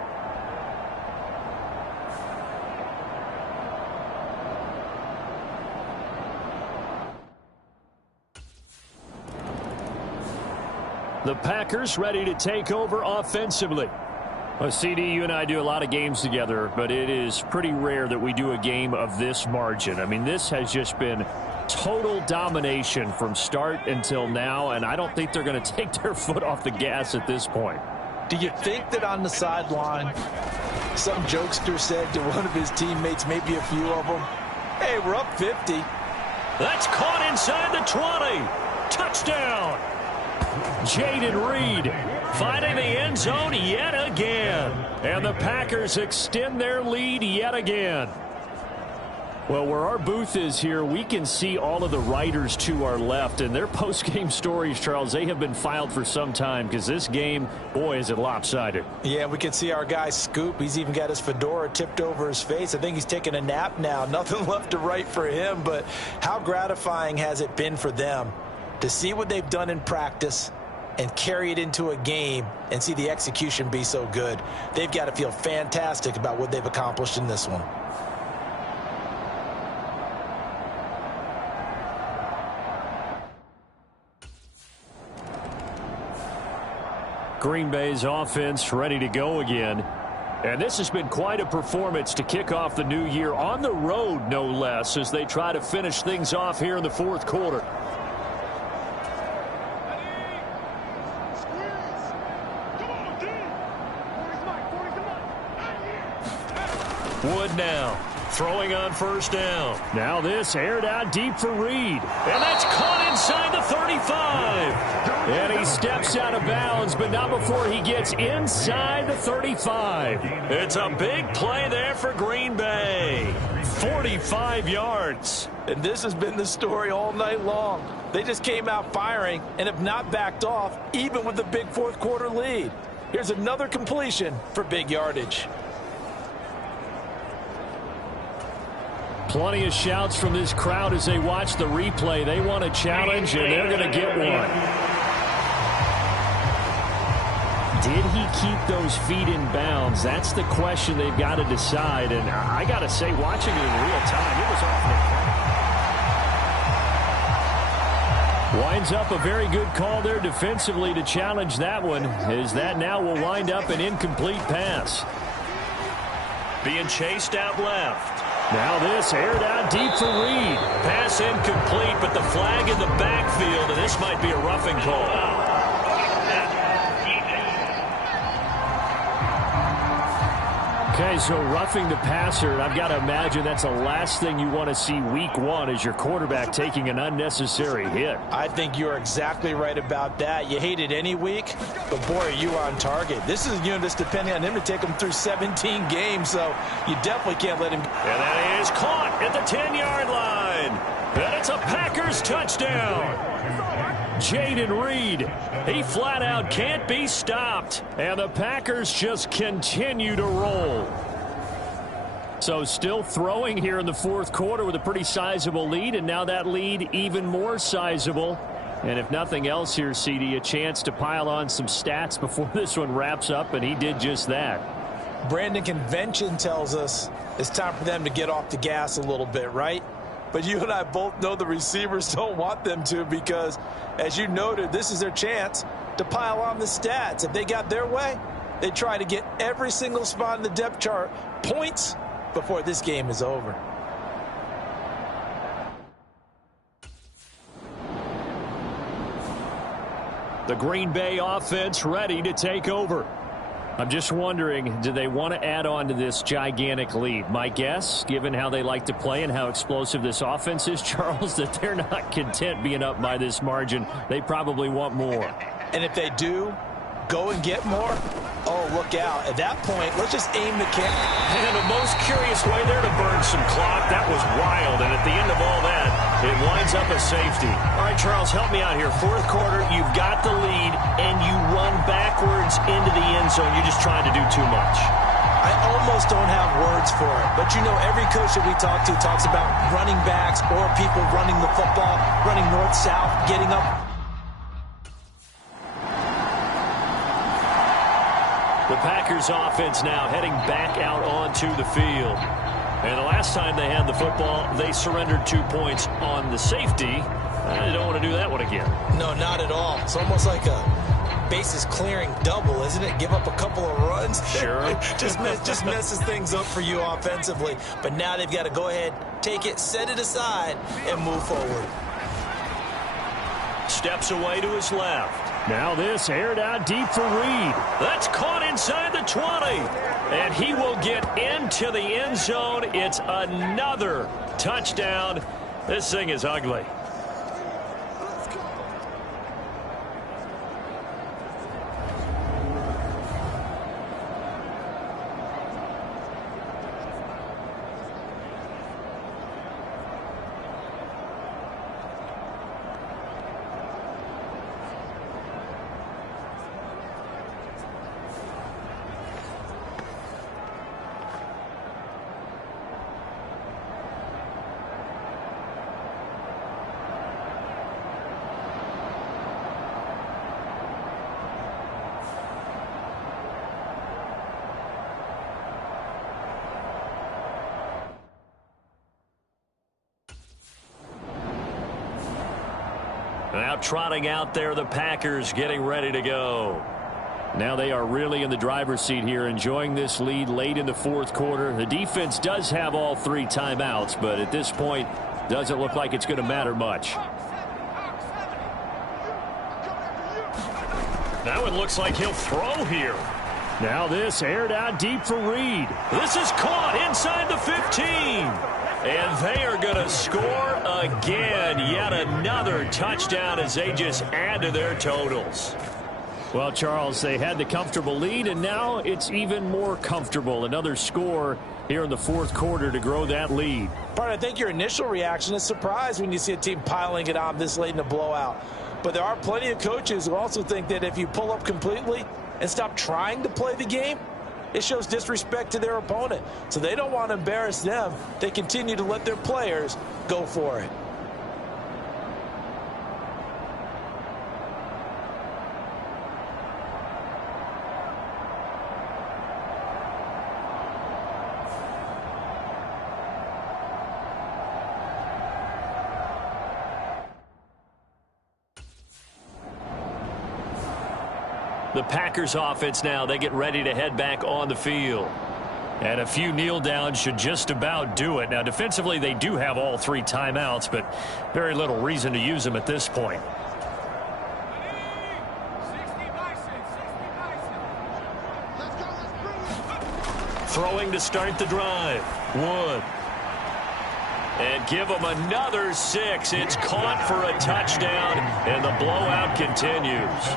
The Packers ready to take over offensively. Well, CD, you and I do a lot of games together, but it is pretty rare that we do a game of this margin. I mean, this has just been total domination from start until now, and I don't think they're going to take their foot off the gas at this point. Do you think that on the sideline, some jokester said to one of his teammates, maybe a few of them, hey, we're up 50. That's caught inside the 20. Touchdown. Jaden Reed finding the end zone yet again. And the Packers extend their lead yet again. Well, where our booth is here, we can see all of the writers to our left. And their post-game stories, Charles, they have been filed for some time because this game, boy, is it lopsided. Yeah, we can see our guy Scoop. He's even got his fedora tipped over his face. I think he's taking a nap now. Nothing left to write for him. But how gratifying has it been for them to see what they've done in practice and carry it into a game and see the execution be so good? They've got to feel fantastic about what they've accomplished in this one. Green Bay's offense ready to go again. And this has been quite a performance to kick off the new year on the road, no less, as they try to finish things off here in the fourth quarter. Wood now throwing on first down. Now this aired out deep for Reed. And that's caught inside the 35. And he steps out of bounds, but not before he gets inside the 35. It's a big play there for Green Bay. 45 yards. And this has been the story all night long. They just came out firing and have not backed off, even with the big fourth quarter lead. Here's another completion for big yardage. Plenty of shouts from this crowd as they watch the replay. They want a challenge, and they're going to get one. Did he keep those feet in bounds? That's the question they've got to decide. And I got to say, watching it in real time, it was off the winds up a very good call there defensively to challenge that one, as that now will wind up an incomplete pass. Being chased out left. Now this aired out deep for Reed. Pass incomplete, but the flag in the backfield, and this might be a roughing call. Okay, so roughing the passer, and I've got to imagine that's the last thing you want to see week one is your quarterback taking an unnecessary hit. I think you're exactly right about that. You hate it any week, but boy, are you on target. This is a unit that's depending on him to take him through 17 games, so you definitely can't let him. And that is caught at the 10-yard line. And it's a Packers touchdown. Jaden Reed, he flat out can't be stopped. And the Packers just continue to roll. So still throwing here in the fourth quarter with a pretty sizable lead, and now that lead even more sizable. And if nothing else here, CD, a chance to pile on some stats before this one wraps up, and he did just that. Brandon, convention tells us it's time for them to get off the gas a little bit, right? But you and I both know the receivers don't want them to, because, as you noted, this is their chance to pile on the stats. If they got their way, they try to get every single spot in the depth chart points before this game is over. The Green Bay offense ready to take over. I'm just wondering, do they want to add on to this gigantic lead? My guess, given how they like to play and how explosive this offense is, Charles, that they're not content being up by this margin. They probably want more. And if they do go and get more, oh, look out. At that point, let's just aim the kick. And the most curious way there to burn some clock. That was wild. And at the end of all that, it winds up a safety. All right, Charles, help me out here. Fourth quarter, you've got the lead, and you run backwards into the end zone. You're just trying to do too much. I almost don't have words for it. But, you know, every coach that we talk to talks about running backs or people running the football, running north-south, getting up. The Packers offense now heading back out onto the field. And the last time they had the football, they surrendered 2 points on the safety. They don't want to do that one again. No, not at all. It's almost like a bases clearing double, isn't it? Give up a couple of runs. Sure. just messes things up for you offensively. But now they've got to go ahead, take it, set it aside, and move forward. Steps away to his left. Now this aired out deep for Reed. That's caught inside the 20. And he will get into the end zone. It's another touchdown. This thing is ugly. Now trotting out there, the Packers getting ready to go. Now they are really in the driver's seat here, enjoying this lead late in the fourth quarter. The defense does have all 3 timeouts, but at this point, doesn't look like it's going to matter much. Now it looks like he'll throw here. Now this aired out deep for Reed. This is caught inside the 15. And they are going to score again. Yet another touchdown as they just add to their totals. Well, Charles, they had the comfortable lead, and now it's even more comfortable. Another score here in the fourth quarter to grow that lead. But I think your initial reaction is surprise when you see a team piling it on this late in a blowout. But there are plenty of coaches who also think that if you pull up completely and stop trying to play the game, it shows disrespect to their opponent. So they don't want to embarrass them. They continue to let their players go for it. The Packers offense now, they get ready to head back on the field. And a few kneel downs should just about do it. Now, defensively, they do have all 3 timeouts, but very little reason to use them at this point. Throwing to start the drive. Wood. And give them another 6. It's caught for a touchdown, and the blowout continues.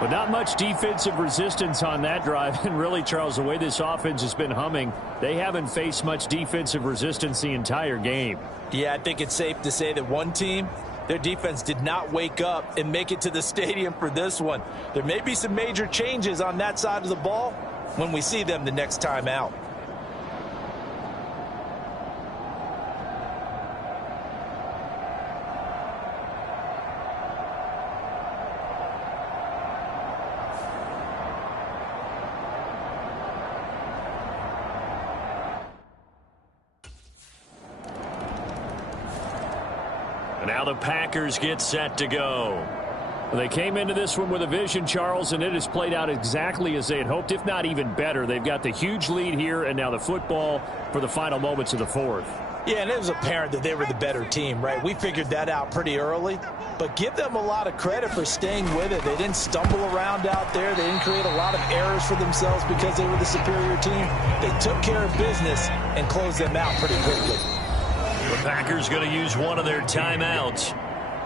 But not much defensive resistance on that drive. And really, Charles, the way this offense has been humming, they haven't faced much defensive resistance the entire game. Yeah, I think it's safe to say that one team, their defense did not wake up and make it to the stadium for this one. There may be some major changes on that side of the ball when we see them the next time out. Now the Packers get set to go. They came into this one with a vision, Charles, and it has played out exactly as they had hoped, if not even better. They've got the huge lead here, and now the football for the final moments of the fourth. Yeah, and it was apparent that they were the better team, right? We figured that out pretty early, but give them a lot of credit for staying with it. They didn't stumble around out there. They didn't create a lot of errors for themselves because they were the superior team. They took care of business and closed them out pretty quickly. The Packers going to use one of their timeouts.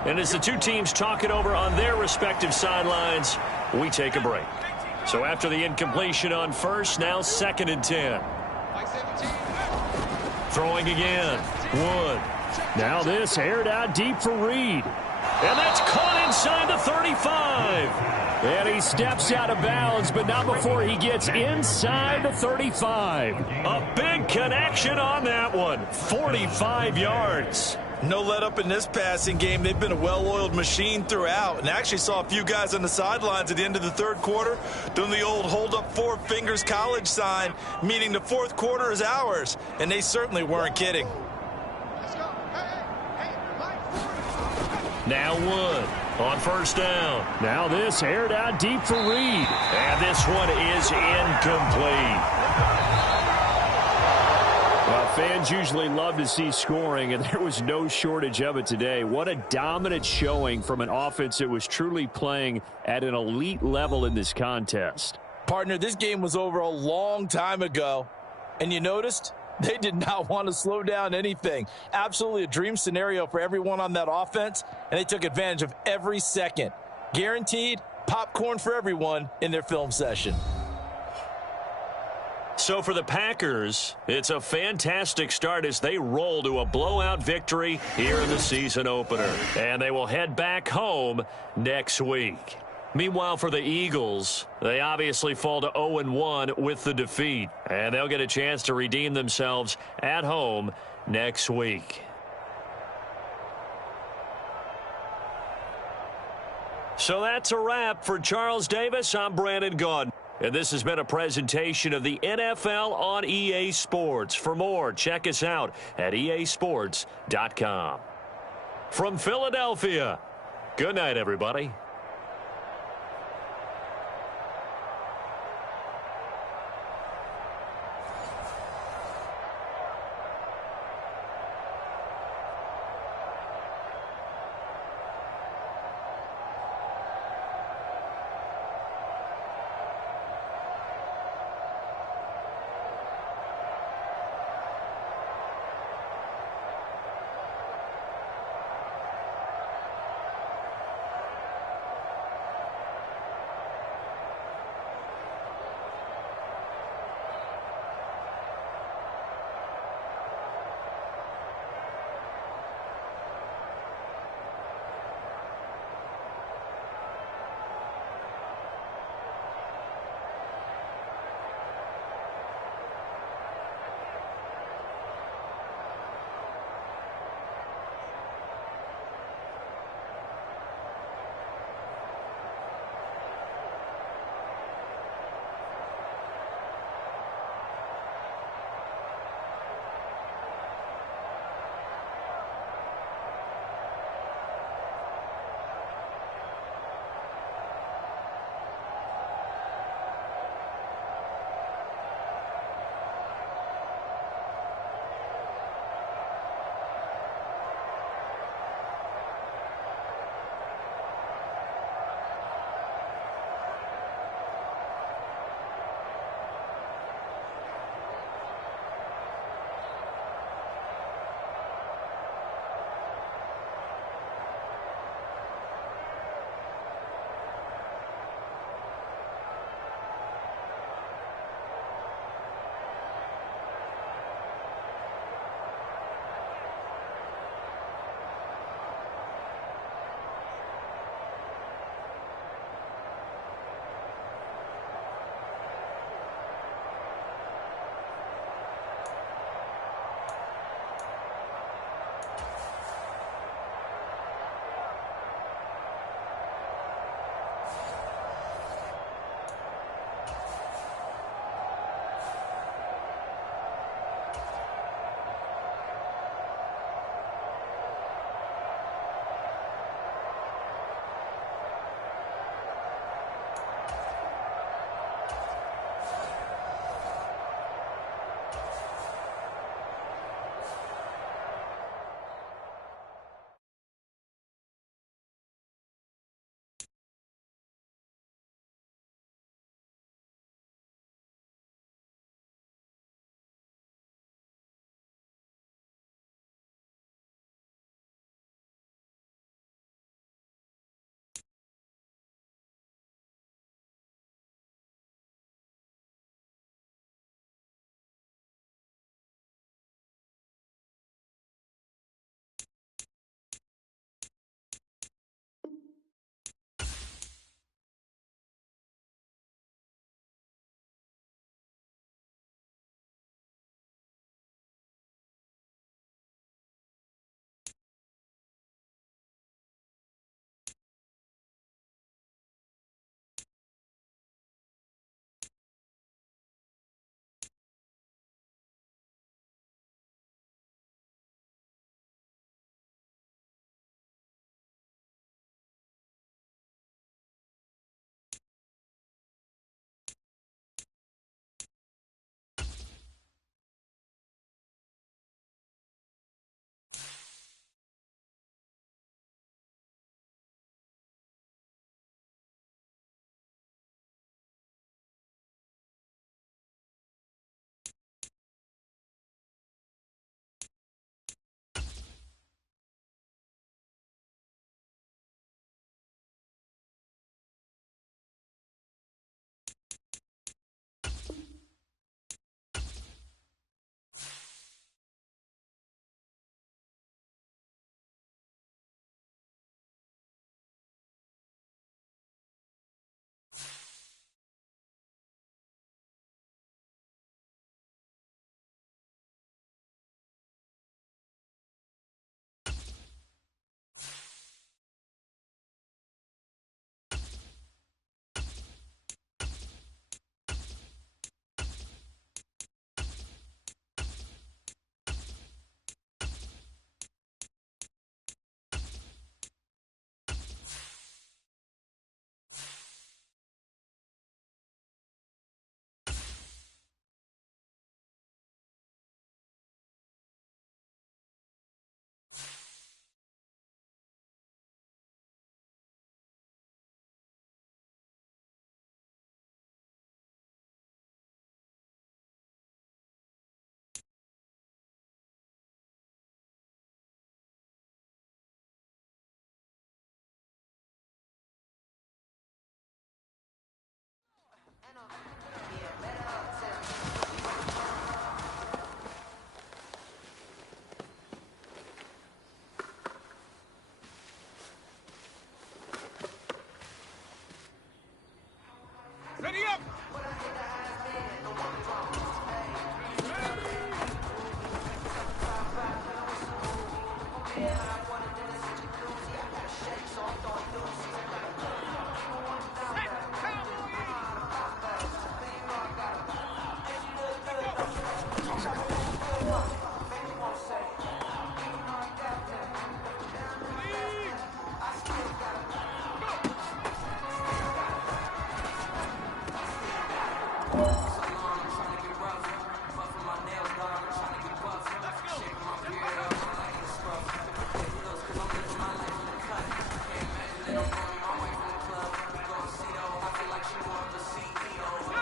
And as the two teams talk it over on their respective sidelines, we take a break. So after the incompletion on first, now 2nd and 10. Throwing again. Wood. Now this aired out deep for Reed. And that's caught inside the 35. And he steps out of bounds, but not before he gets inside the 35. A big connection on that one. 45 yards. No let up in this passing game. They've been a well-oiled machine throughout, and actually saw a few guys on the sidelines at the end of the third quarter doing the old hold up 4 fingers college sign, meaning the fourth quarter is ours, and they certainly weren't kidding. Now Wood on first down. Now this aired out deep for Reed. And this one is incomplete. Well, fans usually love to see scoring, and there was no shortage of it today. What a dominant showing from an offense that was truly playing at an elite level in this contest. Partner, this game was over a long time ago, and you noticed they did not want to slow down anything. Absolutely a dream scenario for everyone on that offense, and they took advantage of every second. Guaranteed popcorn for everyone in their film session. So for the Packers, it's a fantastic start as they roll to a blowout victory here in the season opener. And they will head back home next week. Meanwhile, for the Eagles, they obviously fall to 0-1 with the defeat. And they'll get a chance to redeem themselves at home next week. So that's a wrap. For Charles Davis, I'm Brandon Gaudin. And this has been a presentation of the NFL on EA Sports. For more, check us out at easports.com. from Philadelphia. Good night, everybody.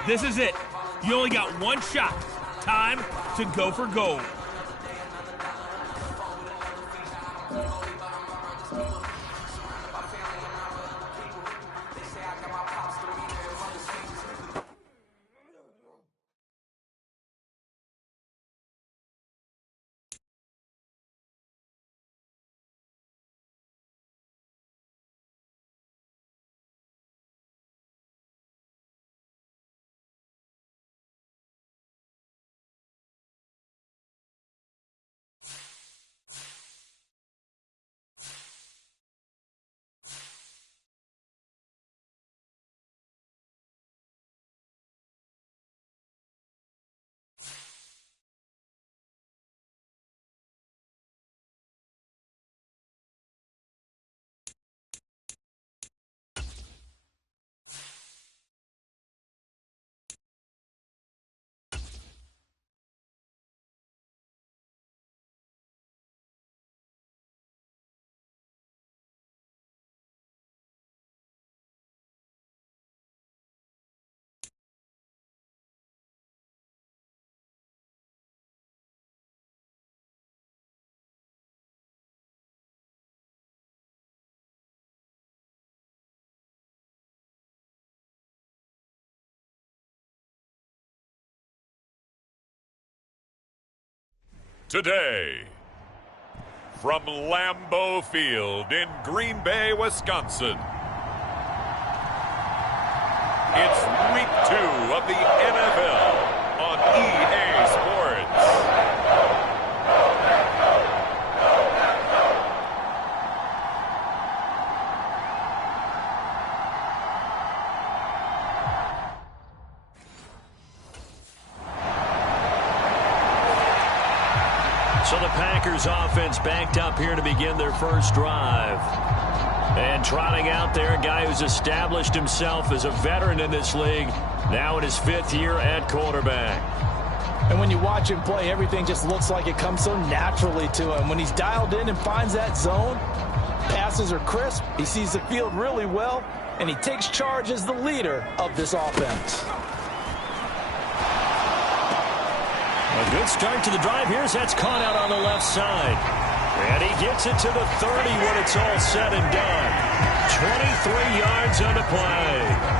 This is it. You only got one shot. Time to go for gold. Today, from Lambeau Field in Green Bay, Wisconsin, it's Week 2 of the NFL on EA Sports. So the Packers offense backed up here to begin their first drive. And trotting out there, a guy who's established himself as a veteran in this league, now in his 5th year at quarterback. And when you watch him play, everything just looks like it comes so naturally to him. When he's dialed in and finds that zone, passes are crisp, he sees the field really well, and he takes charge as the leader of this offense. A good start to the drive here as that's caught out on the left side. And he gets it to the 30 when it's all said and done. 23 yards on the play.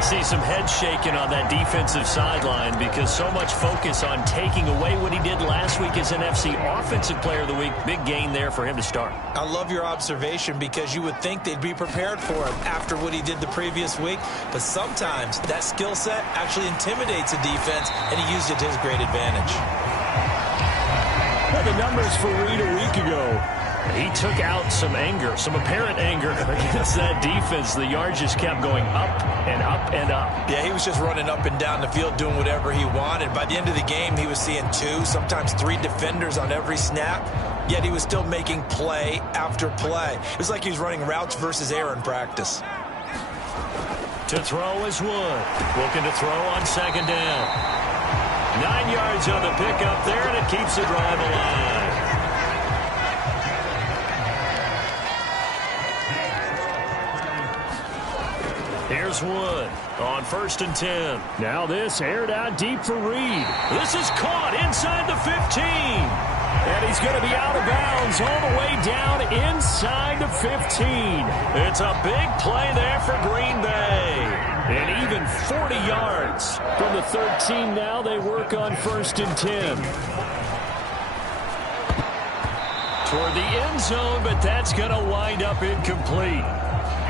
See some head shaking on that defensive sideline because so much focus on taking away what he did last week as NFC Offensive Player of the Week. Big gain there for him to start. I love your observation because you would think they'd be prepared for him after what he did the previous week. But sometimes that skill set actually intimidates a defense, and he used it to his great advantage. Well, the numbers for Reed a week ago. He took out some anger, some apparent anger against that defense. The yards just kept going up and up and up. Yeah, he was just running up and down the field doing whatever he wanted. By the end of the game, he was seeing 2, sometimes 3 defenders on every snap, yet he was still making play after play. It was like he was running routes versus air in practice. To throw is Wood. Looking to throw on second down. 9 yards on the pickup there, and it keeps the drive alive. Here's Wood on 1st and 10. Now this aired out deep for Reed. This is caught inside the 15. And he's going to be out of bounds all the way down inside the 15. It's a big play there for Green Bay. And even 40 yards from the 13 now. They work on 1st and 10. Toward the end zone, but that's going to wind up incomplete.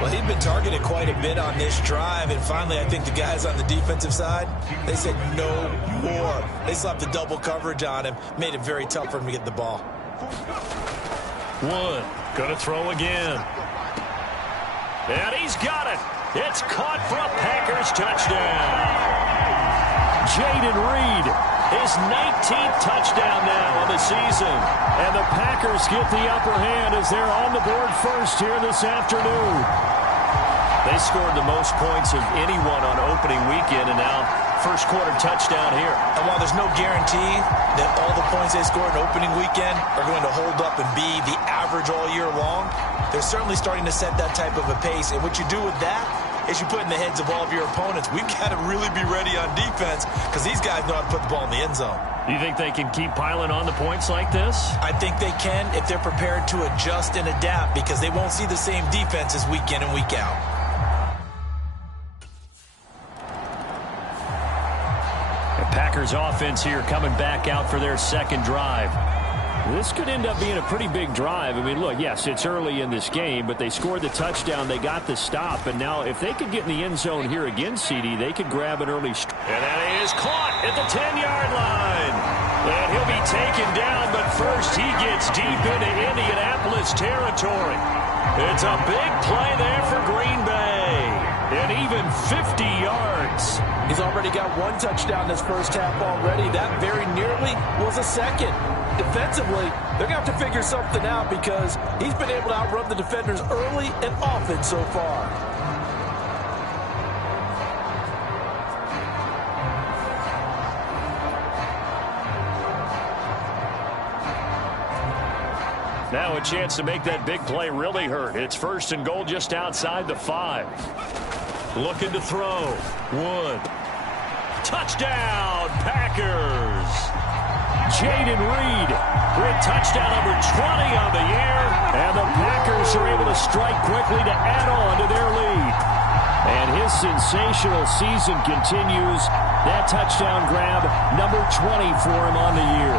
Well, he'd been targeted quite a bit on this drive, and finally I think the guys on the defensive side, they said no more. They slapped the double coverage on him, made it very tough for him to get the ball. Wood gonna throw again. And he's got it. It's caught for a Packers touchdown. Jaden Reed, his 19th touchdown now of the season. And the Packers get the upper hand as they're on the board first here this afternoon. They scored the most points of anyone on opening weekend, and now first quarter touchdown here. And while there's no guarantee that all the points they scored in opening weekend are going to hold up and be the average all year long, they're certainly starting to set that type of a pace. And what you do with that is you put in the heads of all of your opponents, we've got to really be ready on defense because these guys know how to put the ball in the end zone. You think they can keep piling on the points like this? I think they can if they're prepared to adjust and adapt because they won't see the same defenses week in and week out. The Packers offense here coming back out for their second drive. This could end up being a pretty big drive. I mean, look, yes, it's early in this game, but they scored the touchdown. They got the stop. And now if they could get in the end zone here again, CD, they could grab an early strike. And that is caught at the 10-yard line. And he'll be taken down, but first he gets deep into Indianapolis territory. It's a big play there for Green Bay. And even 50 yards. He's already got one touchdown this first half already. That very nearly was a second. Defensively, they're going to have to figure something out because he's been able to outrun the defenders early and often so far. Now a chance to make that big play really hurt. It's first and goal just outside the 5. Looking to throw. Wood. Touchdown, Packers. Jaden Reed with touchdown number 20 on the year. And the Packers are able to strike quickly to add on to their lead. And his sensational season continues. That touchdown grab, number 20 for him on the year.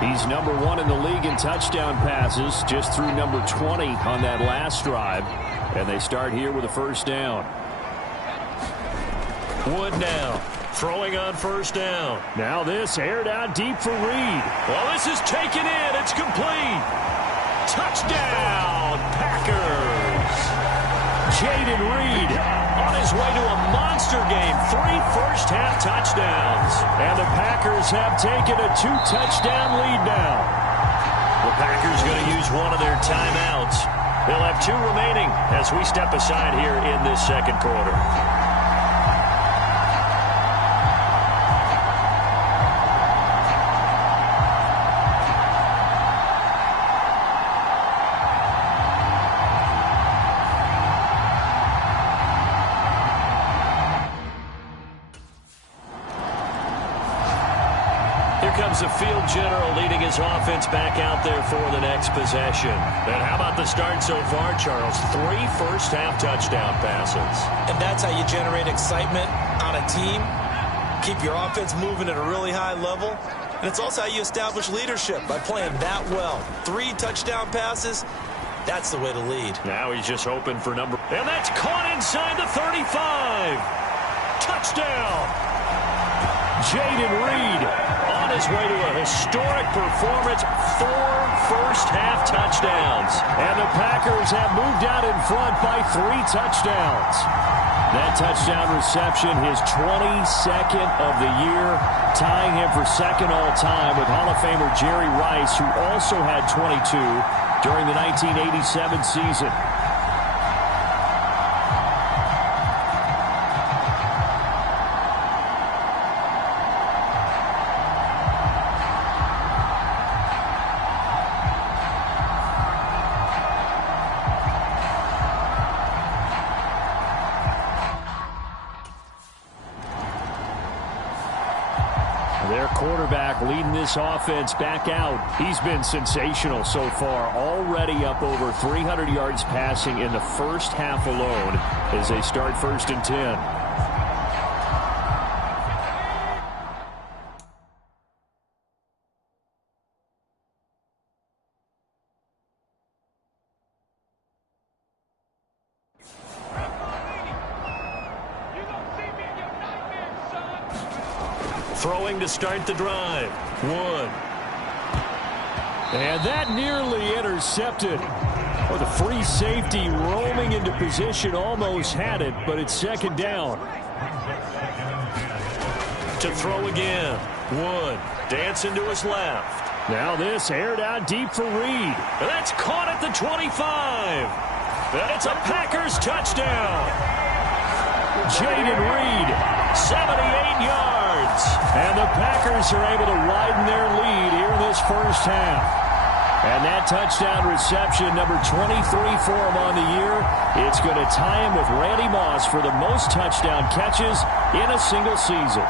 He's number 1 in the league in touchdown passes, just through number 20 on that last drive. And they start here with a first down. Wood now, throwing on first down. Now this aired out deep for Reed. Well, this is taken in. It's complete. Touchdown, Packers. Jaden Reed on his way to a monster game. 3 first-half touchdowns. And the Packers have taken a 2-touchdown lead now. The Packers going to use one of their timeouts. They'll have 2 remaining as we step aside here in this second quarter. Comes a field general leading his offense back out there for the next possession. And how about the start so far, Charles? 3 first-half touchdown passes. And that's how you generate excitement on a team. Keep your offense moving at a really high level. And it's also how you establish leadership by playing that well. 3 touchdown passes, that's the way to lead. Now he's just hoping for number. And that's caught inside the 35. Touchdown. Jaden Reed on his way to a historic performance. 4 first-half touchdowns. And the Packers have moved out in front by 3 touchdowns. That touchdown reception, his 22nd of the year, tying him for second all-time with Hall of Famer Jerry Rice, who also had 22 during the 1987 season. Their quarterback leading this offense back out. He's been sensational so far, already up over 300 yards passing in the first half alone as they start 1st and 10. Throwing to start the drive. Wood. And that nearly intercepted. Well, the free safety roaming into position almost had it, but it's 2nd down. To throw again. Wood dancing to his left. Now this aired out deep for Reed. That's caught at the 25. And it's a Packers touchdown. Jaden Reed, 78 yards. And the Packers are able to widen their lead here in this first half. And that touchdown reception, number 23 for him on the year, it's going to tie him with Randy Moss for the most touchdown catches in a single season.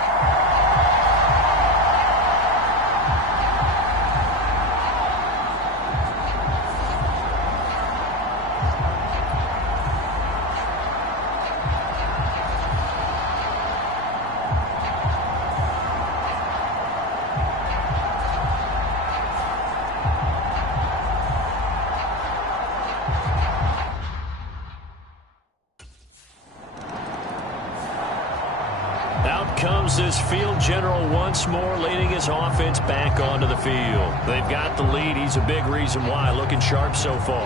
Comes this field general once more, leading his offense back onto the field. They've got the lead. He's a big reason why, looking sharp so far.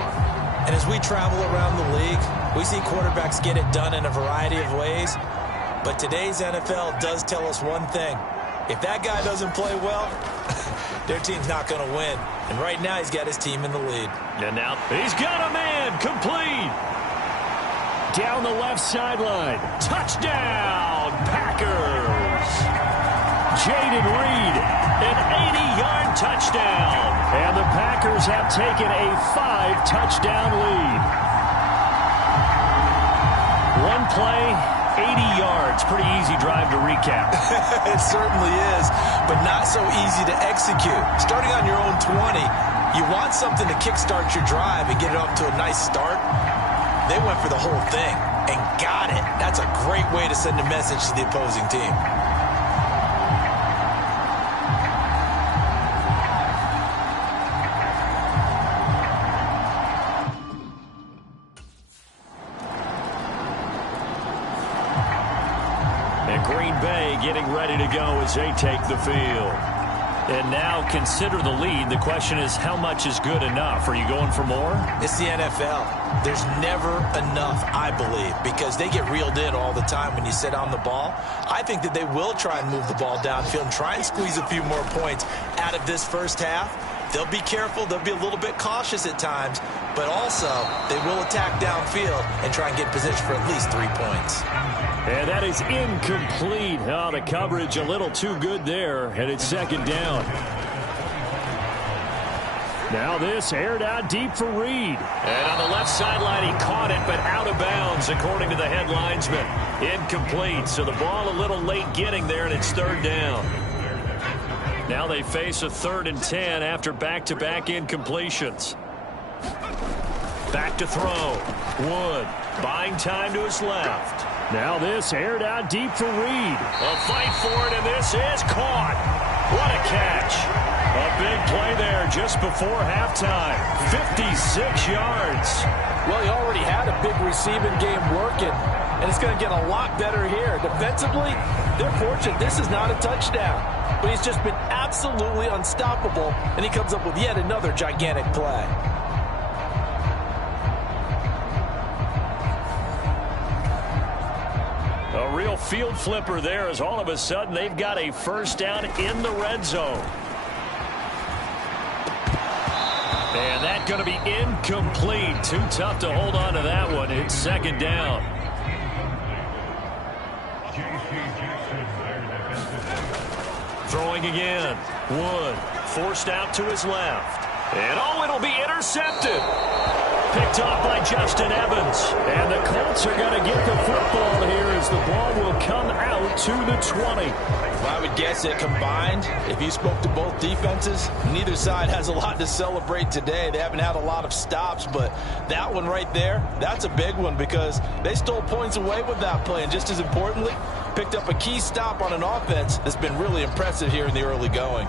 And as we travel around the league, we see quarterbacks get it done in a variety of ways. But today's NFL does tell us one thing. If that guy doesn't play well, their team's not going to win. And right now he's got his team in the lead. And now he's got a man complete. Down the left sideline. Touchdown, Packers. Jaden Reed, an 80-yard touchdown. And the Packers have taken a 5-touchdown lead. One play, 80 yards. Pretty easy drive to recap. It certainly is, but not so easy to execute. Starting on your own 20, you want something to kickstart your drive and get it off to a nice start. They went for the whole thing and got it. That's a great way to send a message to the opposing team. And Green Bay getting ready to go as they take the field. And now consider the lead. The question is, how much is good enough? Are you going for more? It's the NFL. There's never enough, I believe, because they get reeled in all the time when you sit on the ball. I think that they will try and move the ball downfield and try and squeeze a few more points out of this first half. They'll be careful. They'll be a little bit cautious at times, but also they will attack downfield and try and get position for at least 3 points. And that is incomplete. Oh, the coverage a little too good there, and it's 2nd down. Now this aired out deep for Reed. And on the left sideline, he caught it, but out of bounds, according to the head linesman. Incomplete, so the ball a little late getting there, and it's 3rd down. Now they face a 3rd and 10 after back-to-back incompletions. Back to throw. Wood buying time to his left. Now this aired out deep for Reed. A fight for it, and this is caught. What a catch. A big play there just before halftime. 56 yards. Well, he already had a big receiving game working, and it's going to get a lot better here. Defensively, they're fortunate this is not a touchdown, but he's just been absolutely unstoppable, and he comes up with yet another gigantic play. A real field flipper there, as all of a sudden they've got a first down in the red zone. And that's going to be incomplete. Too tough to hold on to that one. It's 2nd down. Throwing again. Wood forced out to his left. And oh, it'll be intercepted. picked off by Justin Evans. And the Colts are going to get the football here as the ball will come out to the 20. Well, I would guess that combined, if you spoke to both defenses, neither side has a lot to celebrate today. They haven't had a lot of stops, but that one right there, that's a big one because they stole points away with that play. And just as importantly, picked up a key stop on an offense that's been really impressive here in the early going.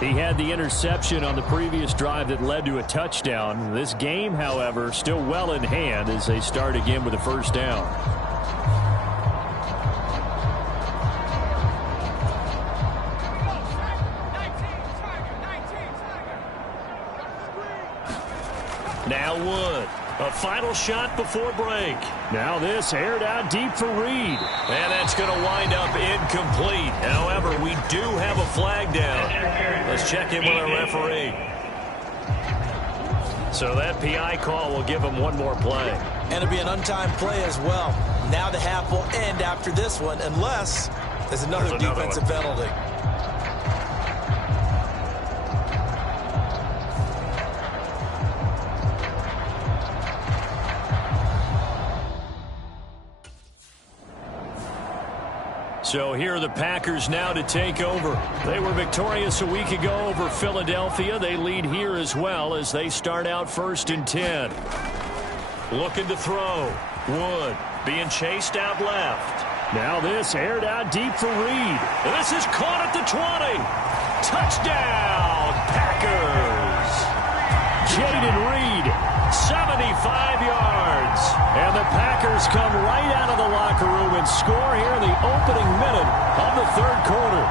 He had the interception on the previous drive that led to a touchdown. This game, however, still well in hand as they start again with a first down. Now Wood. A final shot before break. Now this aired out deep for Reed. And that's going to wind up incomplete. However, we do have a flag down. Let's check in with our referee. So that PI call will give him one more play. And it'll be an untimed play as well. Now the half will end after this one unless there's another defensive penalty. So here are the Packers now to take over. They were victorious a week ago over Philadelphia. They lead here as well as they start out 1st and 10. Looking to throw. Wood being chased out left. Now this aired out deep for Reed. And this is caught at the 20. Touchdown, Packers. Jaden Reed, 75 yards. And the Packers come right out of the locker room and score here in the opening minute of the third quarter.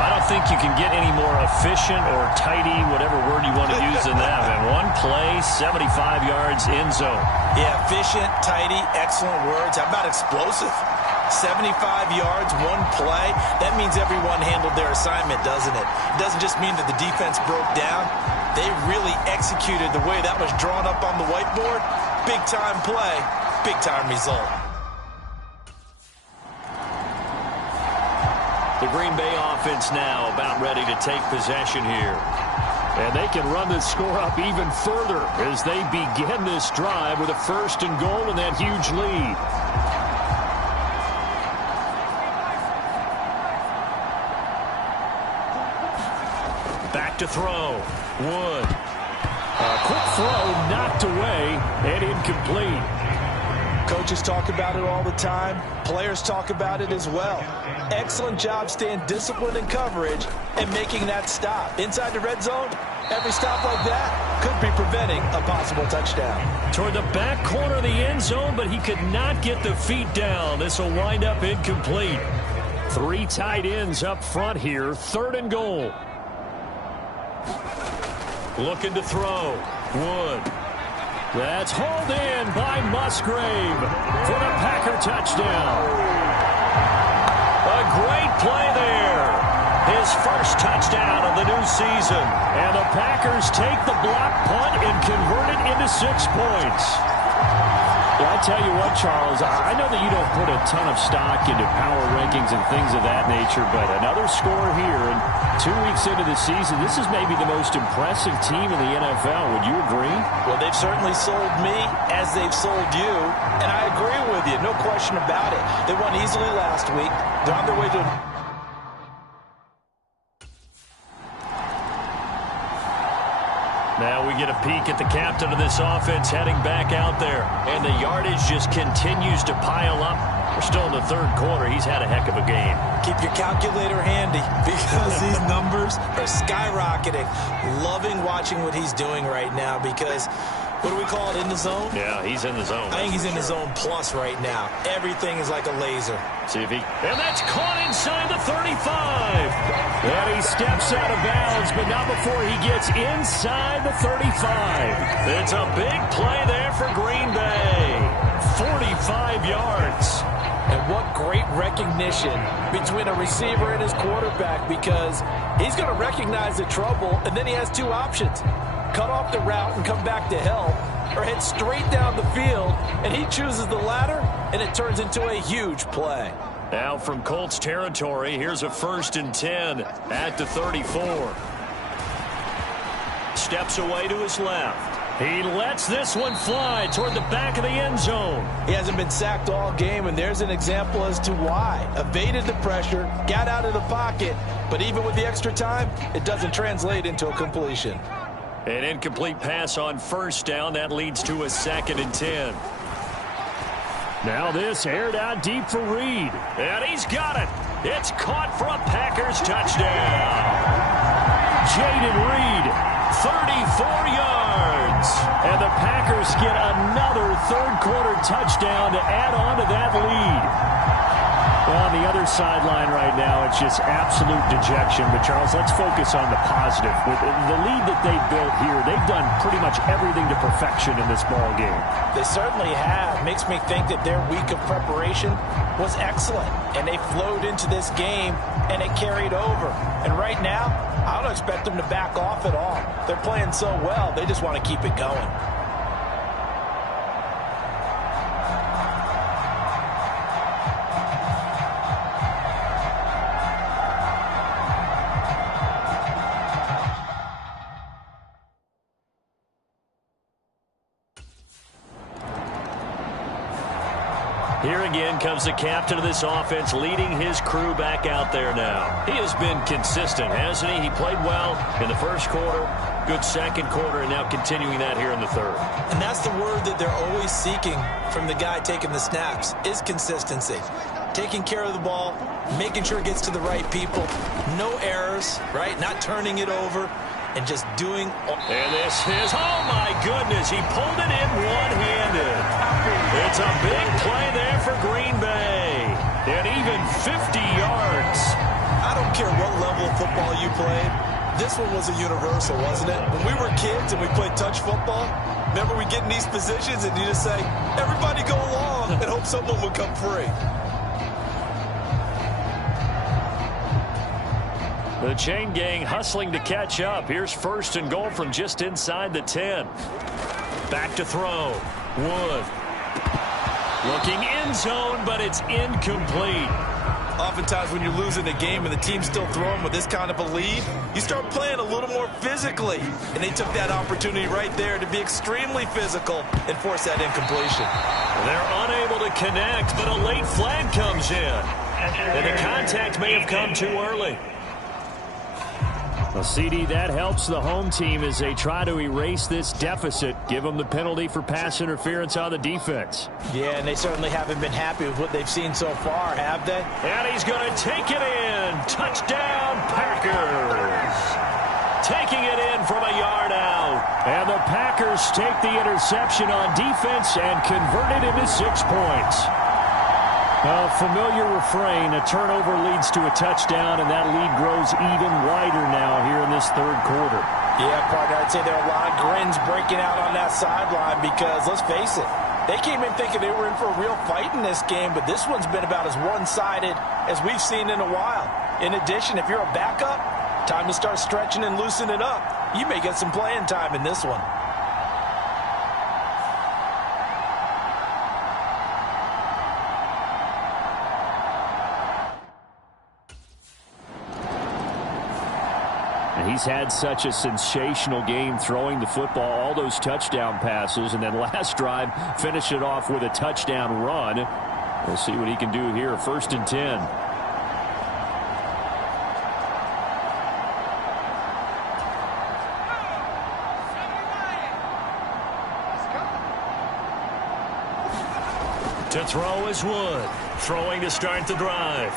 I don't think you can get any more efficient or tidy, whatever word you want to use than that. And one play, 75 yards in zone. Yeah, efficient, tidy, excellent words. How about explosive? 75 yards, one play. That means everyone handled their assignment, doesn't it? It doesn't just mean that the defense broke down. They really executed the way that was drawn up on the whiteboard. Big-time play, big-time result. The Green Bay offense now about ready to take possession here. And they can run this score up even further as they begin this drive with a 1st and goal and that huge lead. Back to throw. Wood. A quick throw knocked away and incomplete. Coaches talk about it all the time. Players talk about it as well. Excellent job staying disciplined in coverage and making that stop. Inside the red zone, every stop like that could be preventing a possible touchdown. Toward the back corner of the end zone, but he could not get the feet down. This will wind up incomplete. 3 tight ends up front here. 3rd and goal. Looking to throw. Wood. That's hauled in by Musgrave for the Packer touchdown. A great play there. His first touchdown of the new season. And the Packers take the block punt and convert it into 6 points. Yeah, I tell you what, Charles, I know that you don't put a ton of stock into power rankings and things of that nature, but another score here, and 2 weeks into the season, this is maybe the most impressive team in the NFL. Would you agree? Well, they've certainly sold me as they've sold you, and I agree with you, no question about it. They won easily last week. They're on their way to... Now we get a peek at the captain of this offense heading back out there. And the yardage just continues to pile up. We're still in the third quarter. He's had a heck of a game. Keep your calculator handy because these numbers are skyrocketing. Loving watching what he's doing right now because... what do we call it, in the zone? Yeah, he's in the zone. I think he's in the zone plus right now. Everything is like a laser. See if he... and that's caught inside the 35. And he steps out of bounds, but not before he gets inside the 35. It's a big play there for Green Bay. 45 yards. And what great recognition between a receiver and his quarterback, because he's going to recognize the trouble, and then he has two options. Cut off the route and come back to help, or head straight down the field, and he chooses the latter, and it turns into a huge play. Now from Colts territory, here's a 1st and 10 at the 34. Steps away to his left. He lets this one fly toward the back of the end zone. He hasn't been sacked all game, and there's an example as to why. Evaded the pressure, got out of the pocket, but even with the extra time, it doesn't translate into a completion. An incomplete pass on 1st down. That leads to a 2nd and 10. Now this aired out deep for Reed. And he's got it. It's caught for a Packers touchdown. Jaden Reed, 34 yards. And the Packers get another third-quarter touchdown to add on to that lead. Well, on the other sideline right now, it's just absolute dejection. But, Charles, let's focus on the positive. With the lead that they've built here, they've done pretty much everything to perfection in this ball game. They certainly have. Makes me think that their week of preparation was excellent. And they flowed into this game, and it carried over. And right now, I don't expect them to back off at all. They're playing so well, they just want to keep it going. Here again comes the captain of this offense, leading his crew back out there now. He has been consistent, hasn't he? He played well in the first quarter, good second quarter, and now continuing that here in the third. And that's the word that they're always seeking from the guy taking the snaps, is consistency. Taking care of the ball, making sure it gets to the right people, no errors, right? Not turning it over, and just doing. And this is, oh my goodness, he pulled it in one-handed. It's a big play there for Green Bay. And even 50 yards. I don't care what level of football you played. This one was a universal, wasn't it? When we were kids and we played touch football, remember we get in these positions and you just say, everybody go along, and hope someone would come free. The chain gang hustling to catch up. Here's 1st and goal from just inside the 10. Back to throw. Wood. Looking end zone, but it's incomplete. Oftentimes when you're losing a game and the team's still throwing with this kind of a lead, you start playing a little more physically. And they took that opportunity right there to be extremely physical and force that incompletion. They're unable to connect, but a late flag comes in. And the contact may have come too early. Well, CD, that helps the home team as they try to erase this deficit. Give them the penalty for pass interference on the defense. Yeah, and they certainly haven't been happy with what they've seen so far, have they? And he's going to take it in. Touchdown, Packers. Taking it in from a yard out. And the Packers take the interception on defense and convert it into 6 points. A familiar refrain, a turnover leads to a touchdown, and that lead grows even wider now here in this third quarter. Yeah, partner, I'd say there are a lot of grins breaking out on that sideline because, let's face it, they came in thinking they were in for a real fight in this game, but this one's been about as one-sided as we've seen in a while. In addition, if you're a backup, time to start stretching and loosening up. You may get some playing time in this one. He's had such a sensational game throwing the football, all those touchdown passes, and then last drive finished it off with a touchdown run. We'll see what he can do here. 1st and 10. To throw is Wood. Throwing to start the drive.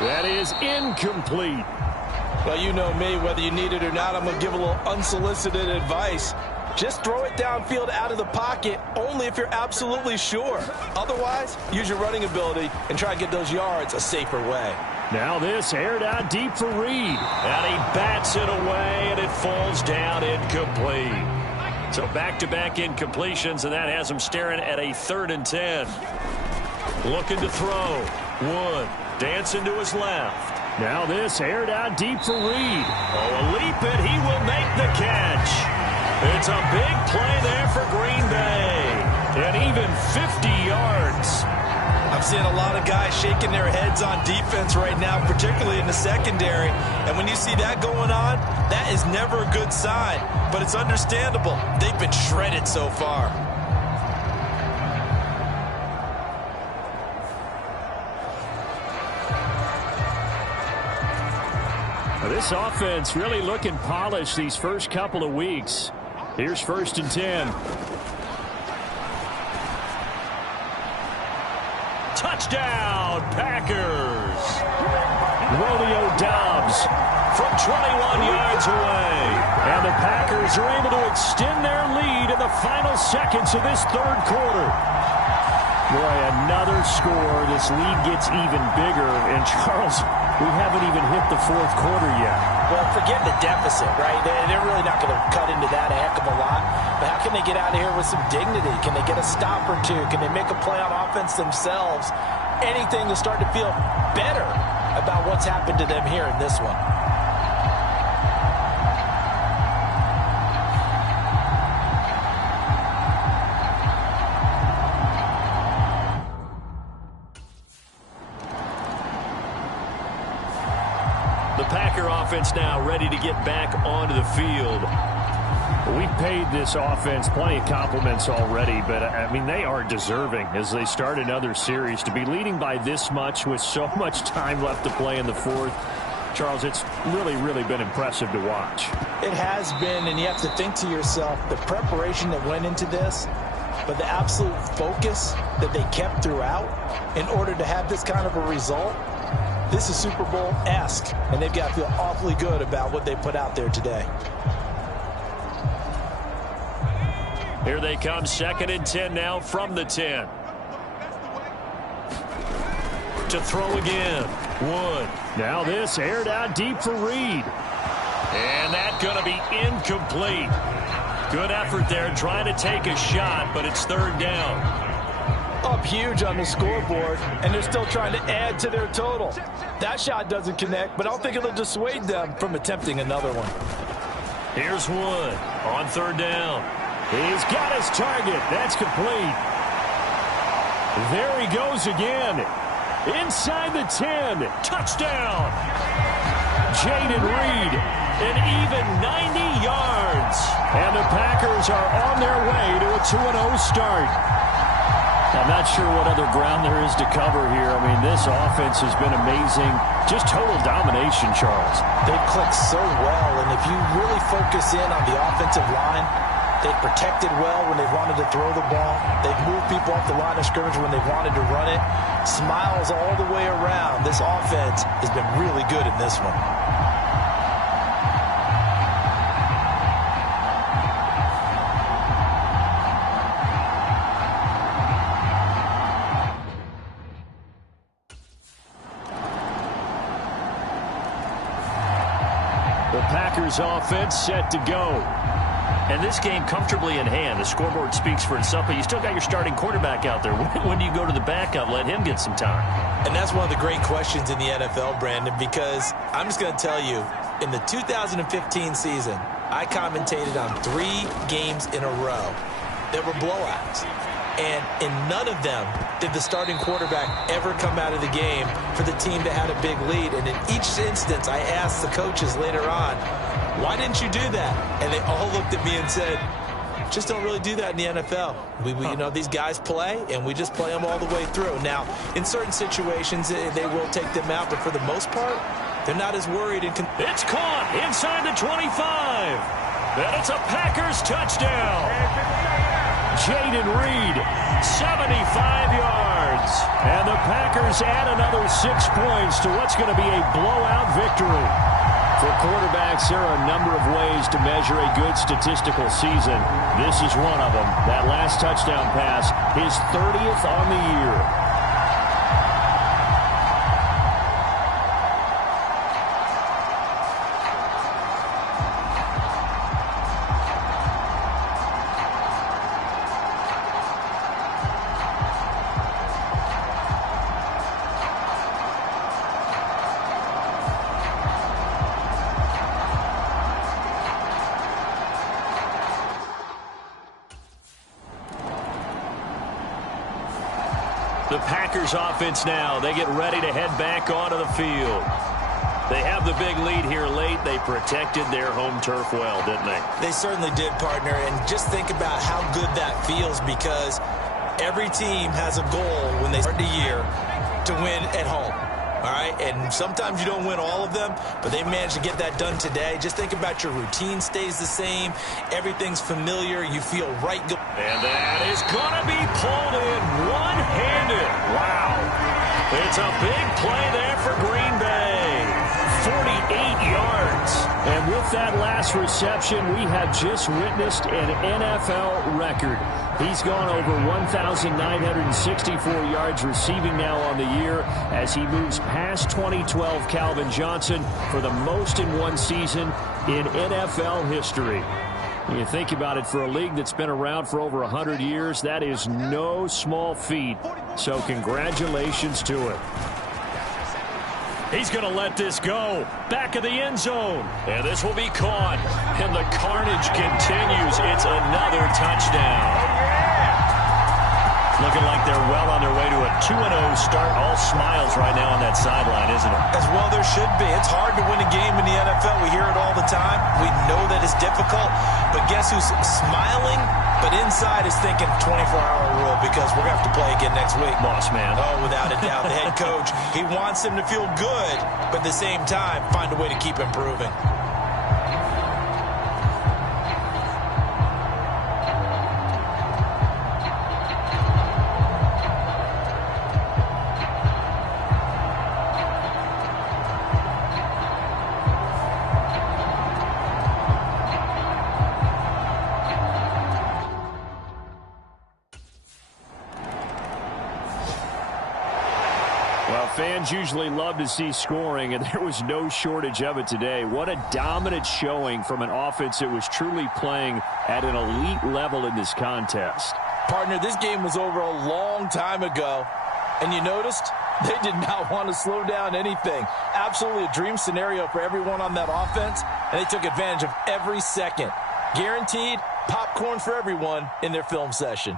That is incomplete. Well, you know me, whether you need it or not, I'm going to give a little unsolicited advice. Just throw it downfield out of the pocket only if you're absolutely sure. Otherwise, use your running ability and try to get those yards a safer way. Now this aired out deep for Reed. And he bats it away, and it falls down incomplete. So back-to-back incompletions, and that has him staring at a 3rd and 10. Looking to throw. Wood dancing to his left. Now this aired out deep for Reed. Oh, a leap and he will make the catch. It's a big play there for Green Bay. And even 50 yards. I'm seeing a lot of guys shaking their heads on defense right now, particularly in the secondary. And when you see that going on, that is never a good sign. But it's understandable. They've been shredded so far. This offense really looking polished these first couple of weeks. Here's 1st and 10. Touchdown, Packers. Romeo Doubs from 21 yards away. And the Packers are able to extend their lead in the final seconds of this third quarter. Boy, another score. This lead gets even bigger. And Charles, we haven't even hit the fourth quarter yet. Well, forget the deficit, right? They're really not going to cut into that a heck of a lot. But how can they get out of here with some dignity? Can they get a stop or two? Can they make a play on offense themselves? Anything to start to feel better about what's happened to them here in this one. The Packer offense now ready to get back onto the field. We've paid this offense plenty of compliments already, but, I mean, they are deserving as they start another series. To be leading by this much with so much time left to play in the fourth, Charles, it's really, really been impressive to watch. It has been, and you have to think to yourself, the preparation that went into this, but the absolute focus that they kept throughout in order to have this kind of a result. This is Super Bowl-esque, and they've got to feel awfully good about what they put out there today. Here they come, 2nd and 10 now from the 10. To throw again, Wood. Now this aired out deep for Reed. And that's going to be incomplete. Good effort there trying to take a shot, but it's 3rd down. Up huge on the scoreboard, and they're still trying to add to their total. That shot doesn't connect, but I don't think it'll dissuade them from attempting another one. Here's Wood on 3rd down. He's got his target. That's complete. There he goes again. Inside the 10. Touchdown. Jaden Reed, an even 90 yards. And the Packers are on their way to a 2-0 start. I'm not sure what other ground there is to cover here. I mean, this offense has been amazing. Just total domination, Charles. They've clicked so well, and if you really focus in on the offensive line, they've protected well when they've wanted to throw the ball. They've moved people off the line of scrimmage when they've wanted to run it. Smiles all the way around. This offense has been really good in this one. The Packers offense set to go. And this game comfortably in hand. The scoreboard speaks for itself, but you still got your starting quarterback out there. When do you go to the backup? Let him get some time. And that's one of the great questions in the NFL, Brandon, because I'm just going to tell you, in the 2015 season, I commentated on 3 games in a row that were blowouts. And in none of them did the starting quarterback ever come out of the game for the team that had a big lead. And in each instance, I asked the coaches later on, why didn't you do that? And they all looked at me and said, just don't really do that in the NFL. You know, these guys play, and we just play them all the way through. Now, in certain situations, they will take them out, but for the most part, they're not as worried. It's caught inside the 25. And it's a Packers touchdown. Jaden Reed, 75 yards. And the Packers add another 6 points to what's going to be a blowout victory. For quarterbacks, there are a number of ways to measure a good statistical season. This is one of them. That last touchdown pass, his 30th on the year. The Packers offense now. They get ready to head back onto the field. They have the big lead here late. They protected their home turf well, didn't they? They certainly did, partner. And just think about how good that feels, because every team has a goal when they start the year to win at home. All right, and sometimes you don't win all of them, but they managed to get that done today. Just think about your routine stays the same. Everything's familiar. You feel right. And that is going to be pulled in one-handed. Wow. It's a big play there for Green Bay. 48 yards. And with that last reception, we have just witnessed an NFL record. He's gone over 1,964 yards receiving now on the year as he moves past 2012 Calvin Johnson for the most in one season in NFL history. When you think about it, for a league that's been around for over 100 years, that is no small feat. So congratulations to him. He's going to let this go. Back of the end zone. And this will be caught. And the carnage continues. It's another touchdown. Looking like they're well on their way to a 2-0 start. All smiles right now on that sideline, isn't it? As well there should be. It's hard to win a game in the NFL. We hear it all the time. We know that it's difficult. But guess who's smiling? But inside is thinking 24-hour rule, because we're going to have to play again next week. Boss man. Oh, without a doubt. The head coach, he wants him to feel good, but at the same time, find a way to keep improving. Fans usually love to see scoring, and there was no shortage of it today. What a dominant showing from an offense that was truly playing at an elite level in this contest. Partner, this game was over a long time ago, and you noticed they did not want to slow down anything. Absolutely a dream scenario for everyone on that offense, and they took advantage of every second. Guaranteed popcorn for everyone in their film session.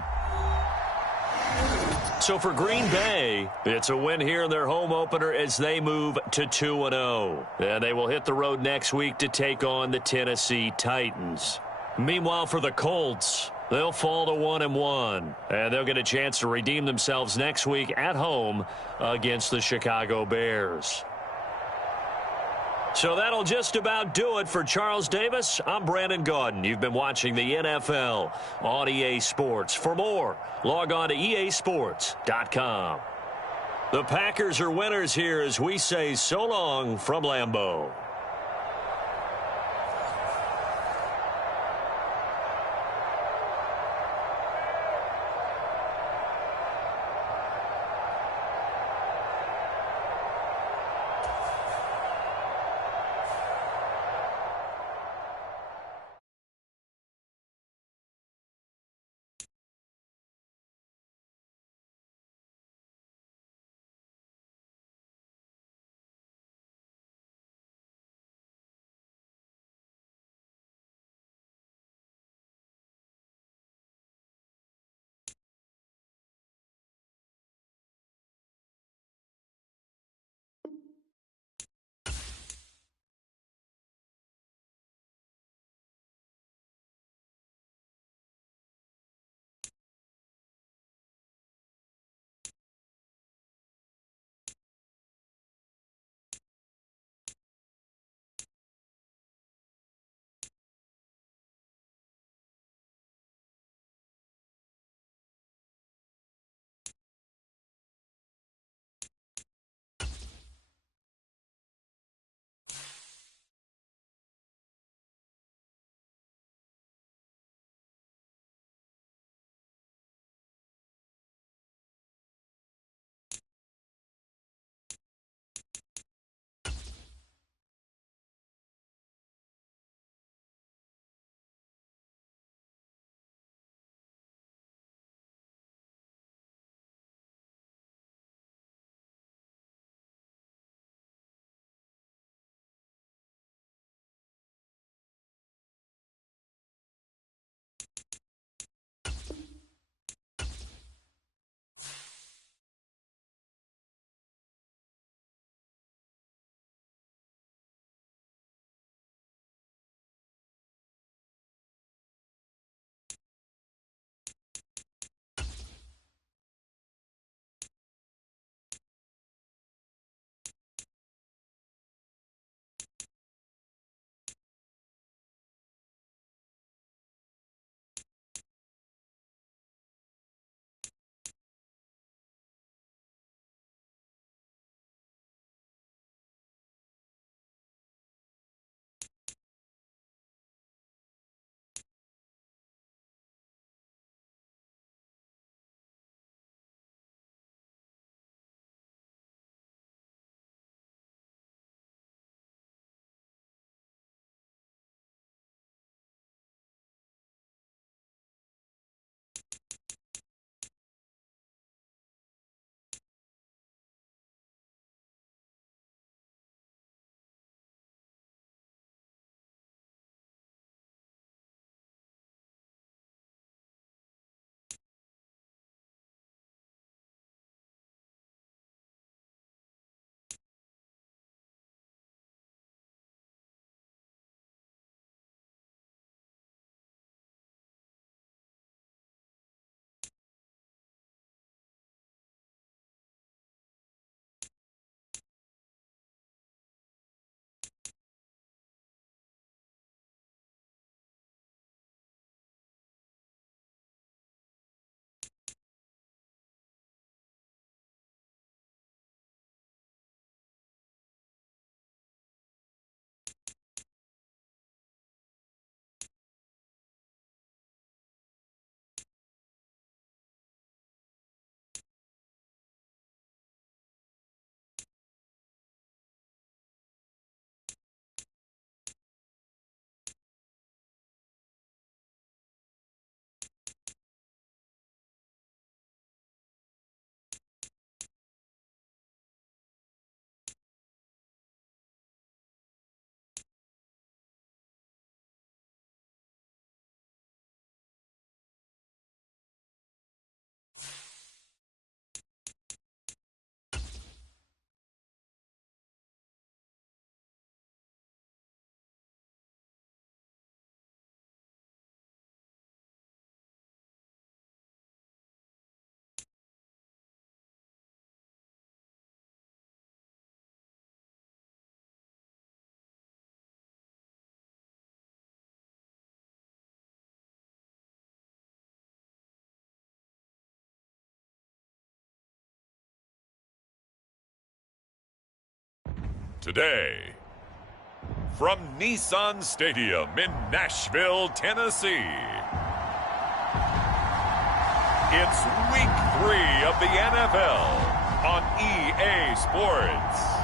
So for Green Bay, it's a win here in their home opener as they move to 2-0. And they will hit the road next week to take on the Tennessee Titans. Meanwhile, for the Colts, they'll fall to 1-1. And they'll get a chance to redeem themselves next week at home against the Chicago Bears. So that'll just about do it for Charles Davis. I'm Brandon Gaudin. You've been watching the NFL on EA Sports. For more, log on to easports.com. The Packers are winners here as we say so long from Lambeau. Today, from Nissan Stadium in Nashville, Tennessee, it's Week 3 of the NFL on EA Sports.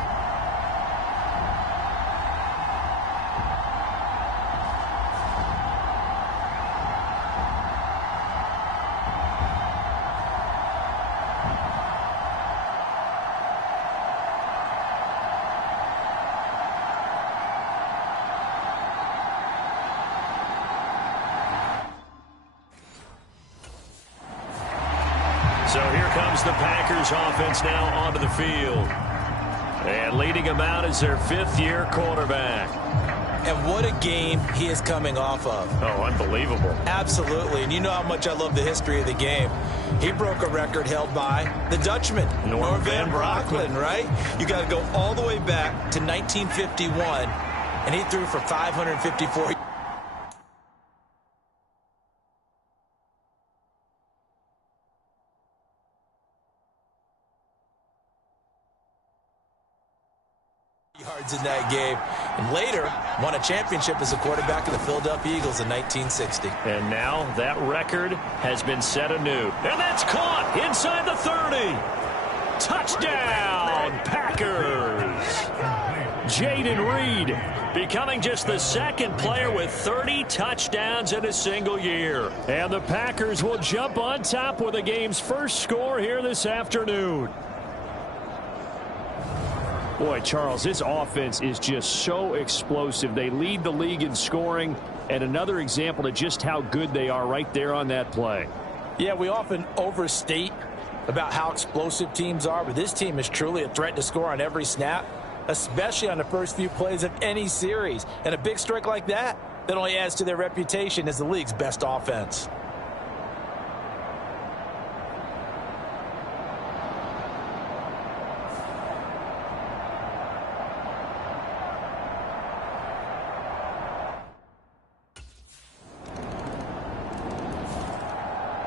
So here comes the Packers offense now onto the field. And leading them out is their fifth-year quarterback. And what a game he is coming off of. Oh, unbelievable. Absolutely. And you know how much I love the history of the game. He broke a record held by the Dutchman, Norm van Brocklin, right? You got to go all the way back to 1951, and he threw for 554 yards in that game, and later won a championship as a quarterback of the Philadelphia Eagles in 1960. And now that record has been set anew. And that's caught inside the 30. Touchdown, Packers. Jaden Reed becoming just the second player with 30 touchdowns in a single year. And the Packers will jump on top with the game's first score here this afternoon. Boy, Charles, this offense is just so explosive. They lead the league in scoring, and another example of just how good they are right there on that play. Yeah, we often overstate about how explosive teams are, but this team is truly a threat to score on every snap, especially on the first few plays of any series. And a big strike like that only adds to their reputation as the league's best offense.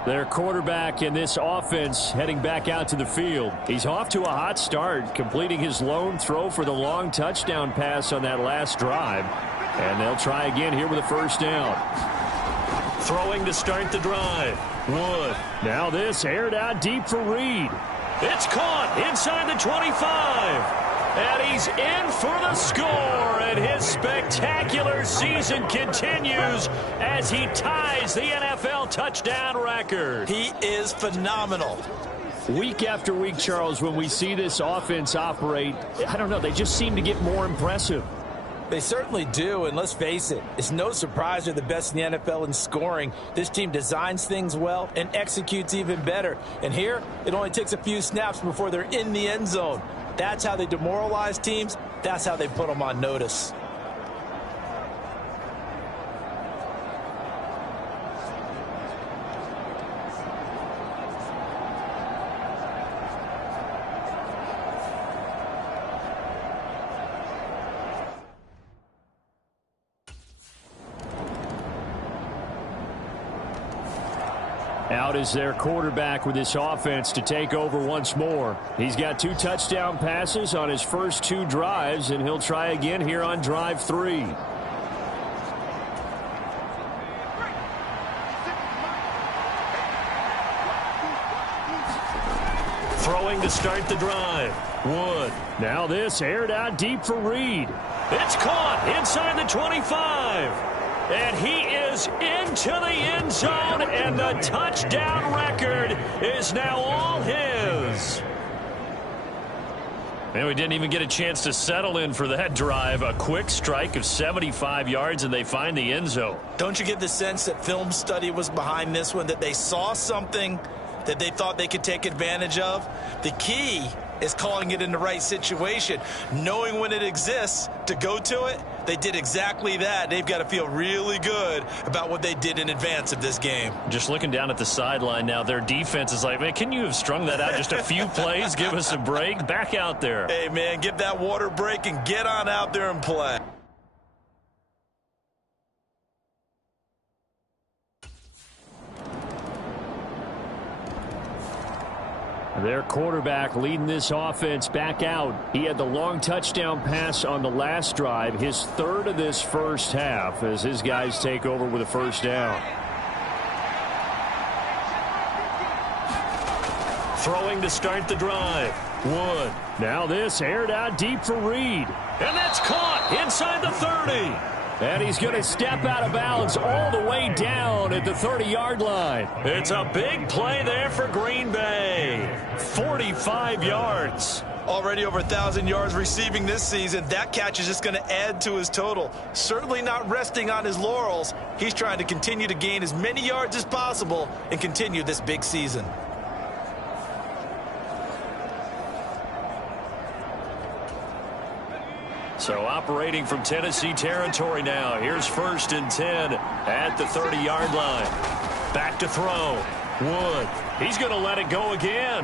Their quarterback in this offense heading back out to the field. He's off to a hot start, completing his lone throw for the long touchdown pass on that last drive. And they'll try again here with a first down. Throwing to start the drive. Wood. Now this aired out deep for Reed. It's caught inside the 25. And he's in for the score, and his spectacular season continues as he ties the NFL touchdown record. He is phenomenal. Week after week, Charles, when we see this offense operate, I don't know, they just seem to get more impressive. They certainly do, and let's face it, it's no surprise they're the best in the NFL in scoring. This team designs things well and executes even better. And here, it only takes a few snaps before they're in the end zone. That's how they demoralize teams. That's how they put them on notice. Out is their quarterback with this offense to take over once more. He's got 2 touchdown passes on his first 2 drives, and he'll try again here on drive 3. Throwing to start the drive. Wood. Now this aired out deep for Reed. It's caught inside the 25. And he is into the end zone, and the touchdown record is now all his. And we didn't even get a chance to settle in for that drive. A quick strike of 75 yards, and they find the end zone. Don't you get the sense that film study was behind this one, that they saw something that they thought they could take advantage of? The key is calling it in the right situation, knowing when it exists to go to it. They did exactly that. They've got to feel really good about what they did in advance of this game. Just looking down at the sideline now, their defense is like, man, can you have strung that out just a few plays? Give us a break. Back out there. Hey, man, give that water break and get on out there and play. Their quarterback leading this offense back out. He had the long touchdown pass on the last drive, his third of this first half, as his guys take over with a first down. Throwing to start the drive. Wood. Now this aired out deep for Reed. And that's caught inside the 30. And he's going to step out of bounds all the way down at the 30-yard line. It's a big play there for Green Bay. 45 yards. Already over 1,000 yards receiving this season. That catch is just going to add to his total. Certainly not resting on his laurels. He's trying to continue to gain as many yards as possible and continue this big season. So operating from Tennessee territory now. Here's 1st and 10 at the 30-yard line. Back to throw. Wood. He's going to let it go again.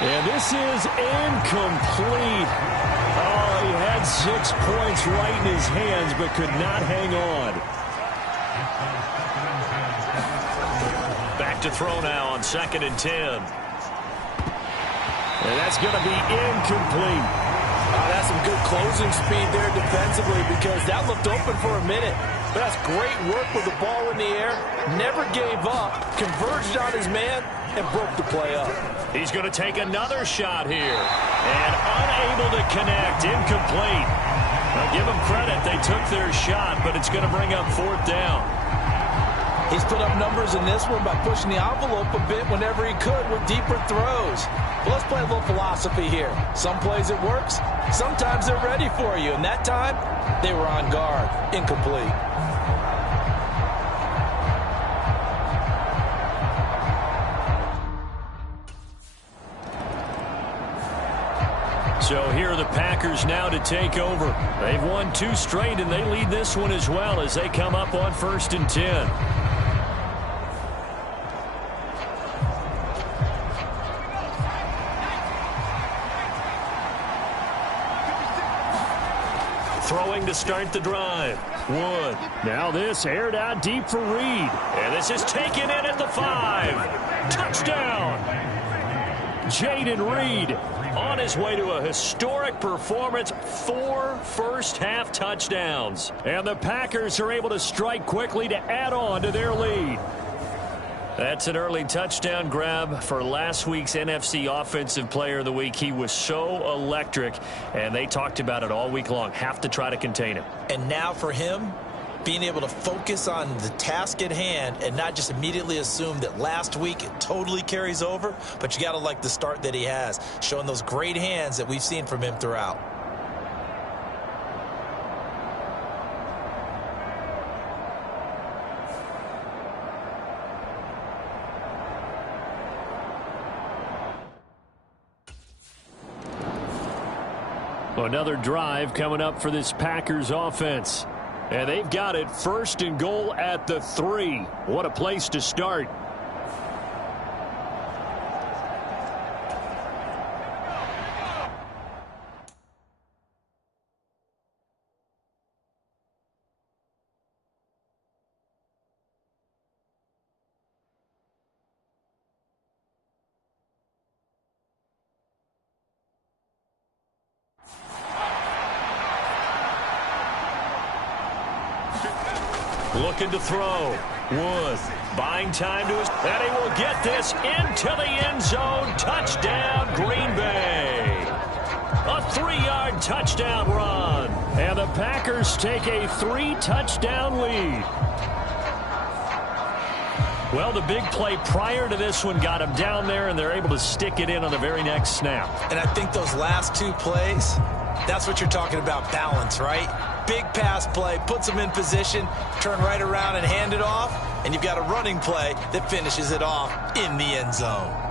And this is incomplete. Oh, he had 6 points right in his hands but could not hang on. Back to throw now on 2nd and 10. And that's going to be incomplete. That's some good closing speed there defensively because that looked open for a minute. But that's great work with the ball in the air. Never gave up, converged on his man, and broke the play up. He's going to take another shot here. And unable to connect, incomplete. Now give them credit, they took their shot, but it's going to bring up 4th down. He's put up numbers in this one by pushing the envelope a bit whenever he could with deeper throws. But let's play a little philosophy here. Some plays it works, sometimes they're ready for you. And that time, they were on guard. Incomplete. So here are the Packers now to take over. They've won 2 straight, and they lead this one as well as they come up on 1st and 10. Throwing to start the drive. Wood. Now this aired out deep for Reed. And this is taken in at the 5. Touchdown. Jaden Reed on his way to a historic performance. 4 first-half touchdowns. And the Packers are able to strike quickly to add on to their lead. That's an early touchdown grab for last week's NFC Offensive Player of the Week. He was so electric, and they talked about it all week long. Have to try to contain him. And now for him, being able to focus on the task at hand and not just immediately assume that last week it totally carries over, but you got to like the start that he has, showing those great hands that we've seen from him throughout. Another drive coming up for this Packers offense. And they've got it 1st and goal at the 3. What a place to start. Looking to throw. Wood buying time to his... And he will get this into the end zone. Touchdown, Green Bay. A 3-yard touchdown run. And the Packers take a 3-touchdown lead. Well, the big play prior to this one got him down there, and they're able to stick it in on the very next snap. And I think those last 2 plays, that's what you're talking about, balance, right? Big pass play, puts them in position, turn right around and hand it off, and you've got a running play that finishes it off in the end zone.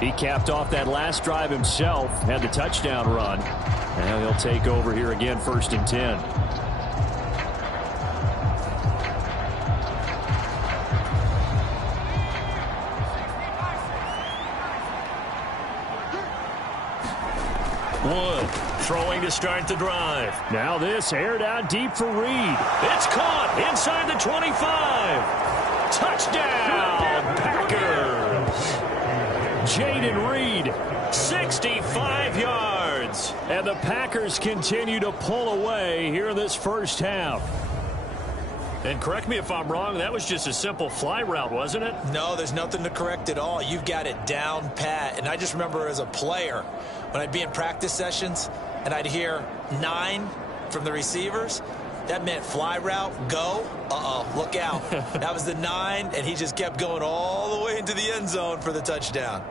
He capped off that last drive himself, had the touchdown run. Now he'll take over here again, 1st and 10. Wood throwing to start the drive. Now this aired out deep for Reed. It's caught inside the 25. Touchdown, Packers. Jaden Reed, 65 yards. And the Packers continue to pull away here in this first half. And correct me if I'm wrong, that was just a simple fly route, wasn't it? No, there's nothing to correct at all. You've got it down pat. And I just remember as a player, when I'd be in practice sessions and I'd hear 9 from the receivers, that meant fly route, go. Look out. That was the 9, and he just kept going all the way into the end zone for the touchdown.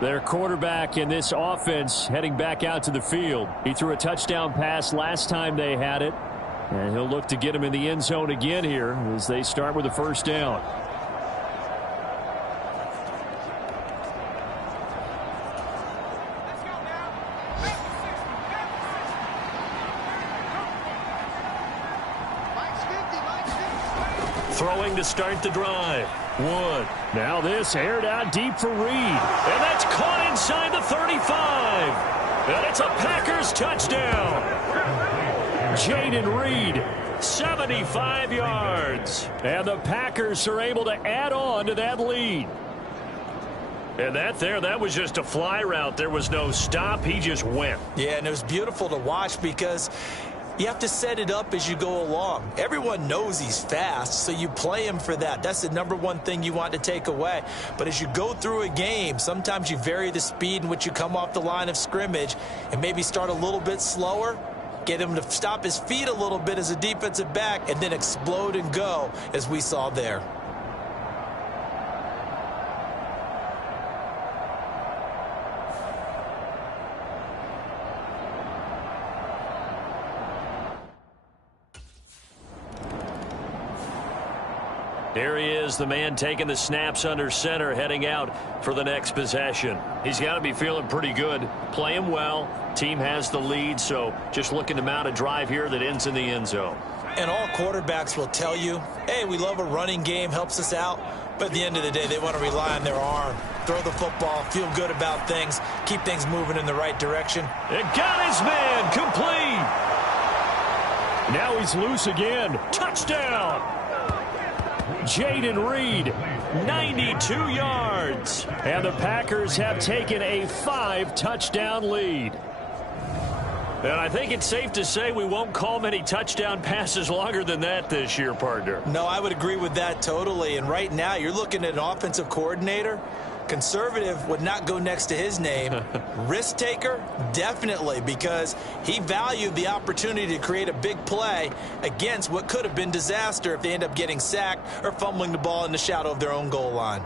Their quarterback in this offense heading back out to the field. He threw a touchdown pass last time they had it. And he'll look to get him in the end zone again here as they start with a first down. Throwing to start the drive. Wood. Now this aired out deep for Reed. And that's caught inside the 35. And it's a Packers touchdown. Jaden Reed, 75 yards. And the Packers are able to add on to that lead. And that was just a fly route. There was no stop. He just went. Yeah, and it was beautiful to watch because you have to set it up as you go along. Everyone knows he's fast, so you play him for that. That's the number one thing you want to take away. But as you go through a game, sometimes you vary the speed in which you come off the line of scrimmage and maybe start a little bit slower, get him to stop his feet a little bit as a defensive back, and then explode and go, as we saw there. Here he is, the man taking the snaps under center, heading out for the next possession. He's got to be feeling pretty good, playing well. Team has the lead, so just looking to mount a drive here that ends in the end zone. And all quarterbacks will tell you, hey, we love a running game, helps us out. But at the end of the day, they want to rely on their arm, throw the football, feel good about things, keep things moving in the right direction. It got his man, complete. Now he's loose again. Touchdown. Jaden Reed, 92 yards. And the Packers have taken a 5-touchdown lead. And I think it's safe to say we won't call many touchdown passes longer than that this year, partner. No, I would agree with that totally. And right now, you're looking at an offensive coordinator. Conservative would not go next to his name. Risk taker, definitely, because he valued the opportunity to create a big play against what could have been disaster if they end up getting sacked or fumbling the ball in the shadow of their own goal line.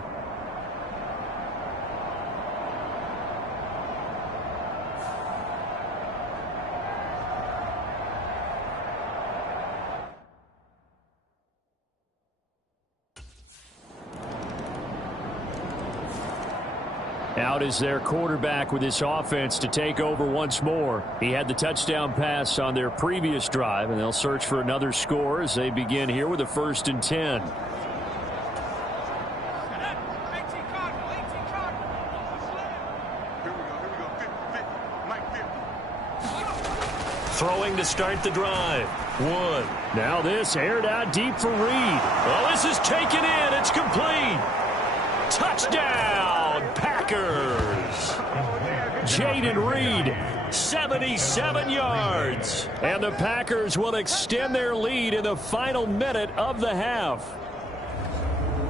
Out is their quarterback with this offense to take over once more. He had the touchdown pass on their previous drive, and they'll search for another score as they begin here with a 1st and 10. Throwing to start the drive. Wood. Now this aired out deep for Reed. Well, this is taken in. It's complete. Touchdown, Packers. Jaden Reed, 77 yards. And the Packers will extend their lead in the final minute of the half.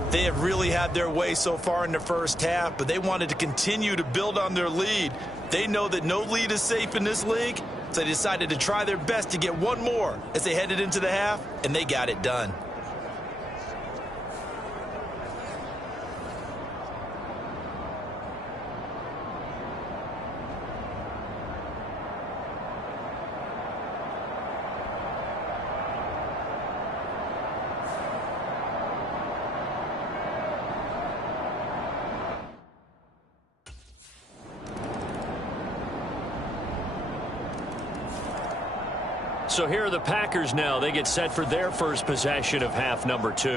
They have really had their way so far in the first half, but they wanted to continue to build on their lead. They know that no lead is safe in this league, so they decided to try their best to get one more as they headed into the half, and they got it done. So here are the Packers now. They get set for their first possession of half number 2.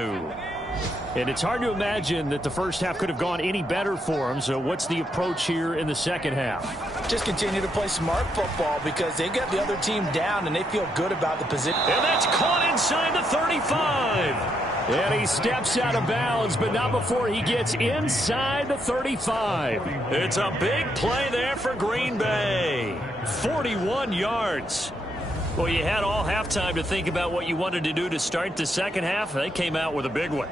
And it's hard to imagine that the first half could have gone any better for them. So what's the approach here in the second half? Just continue to play smart football because they get the other team down and they feel good about the position. And that's caught inside the 35. And he steps out of bounds, but not before he gets inside the 35. It's a big play there for Green Bay. 41 yards. Well, you had all halftime to think about what you wanted to do to start the second half. They came out with a big one.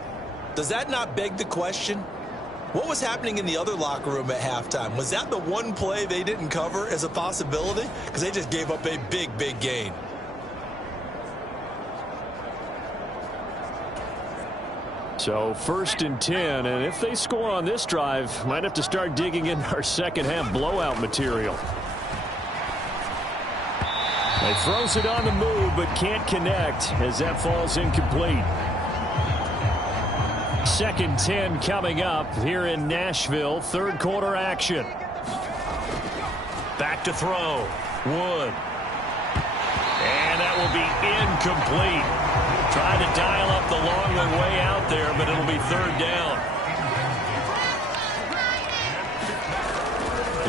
Does that not beg the question? What was happening in the other locker room at halftime? Was that the one play they didn't cover as a possibility? Because they just gave up a big, big gain. So 1st and 10, and if they score on this drive, might have to start digging in our second half blowout material. He throws it on the move, but can't connect as that falls incomplete. 2nd 10 coming up here in Nashville. Third quarter action. Back to throw. Wood. And that will be incomplete. Trying to dial up the long way out there, but it'll be 3rd down.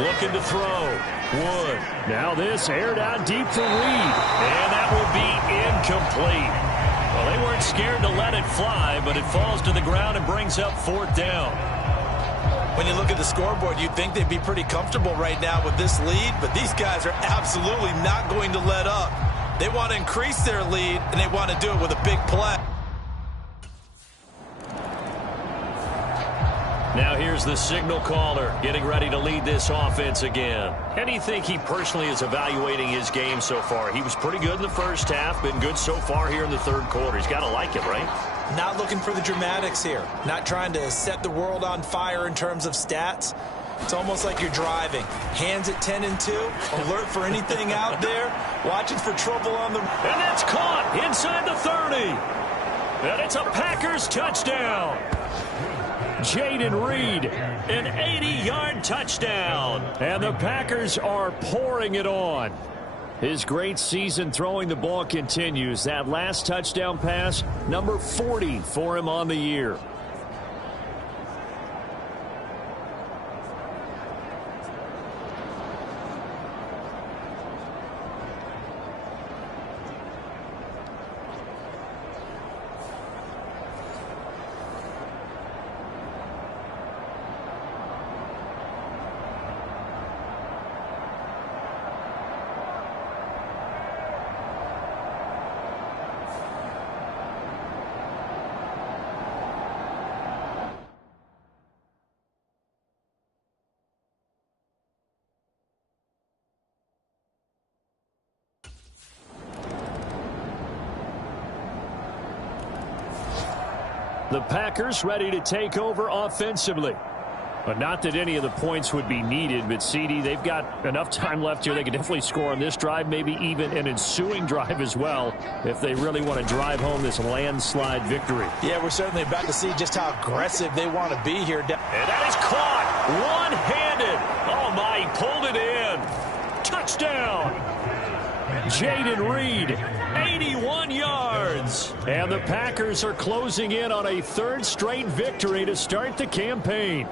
Looking to throw. Wood. Now this aired out deep for Reed. And that will be incomplete. Well, they weren't scared to let it fly, but it falls to the ground and brings up 4th down. When you look at the scoreboard, you'd think they'd be pretty comfortable right now with this lead, but these guys are absolutely not going to let up. They want to increase their lead, and they want to do it with a big play. Now here's the signal caller getting ready to lead this offense again. How do you think he personally is evaluating his game so far? He was pretty good in the first half, been good so far here in the third quarter. He's got to like it, right? Not looking for the dramatics here. Not trying to set the world on fire in terms of stats. It's almost like you're driving. Hands at 10 and 2, alert for anything out there, watching for trouble on the... And that's caught inside the 30. And it's a Packers touchdown. Jaden Reed, an 80-yard touchdown. And the Packers are pouring it on. His great season throwing the ball continues. That last touchdown pass, number 40 for him on the year. The Packers ready to take over offensively. But not that any of the points would be needed, but CD, they've got enough time left here. They can definitely score on this drive, maybe even an ensuing drive as well, if they really want to drive home this landslide victory. Yeah, we're certainly about to see just how aggressive they want to be here. And that is caught one-handed. Oh, my, he pulled it in. Touchdown. Jaden Reed, 81 yards. And the Packers are closing in on a third straight victory to start the campaign.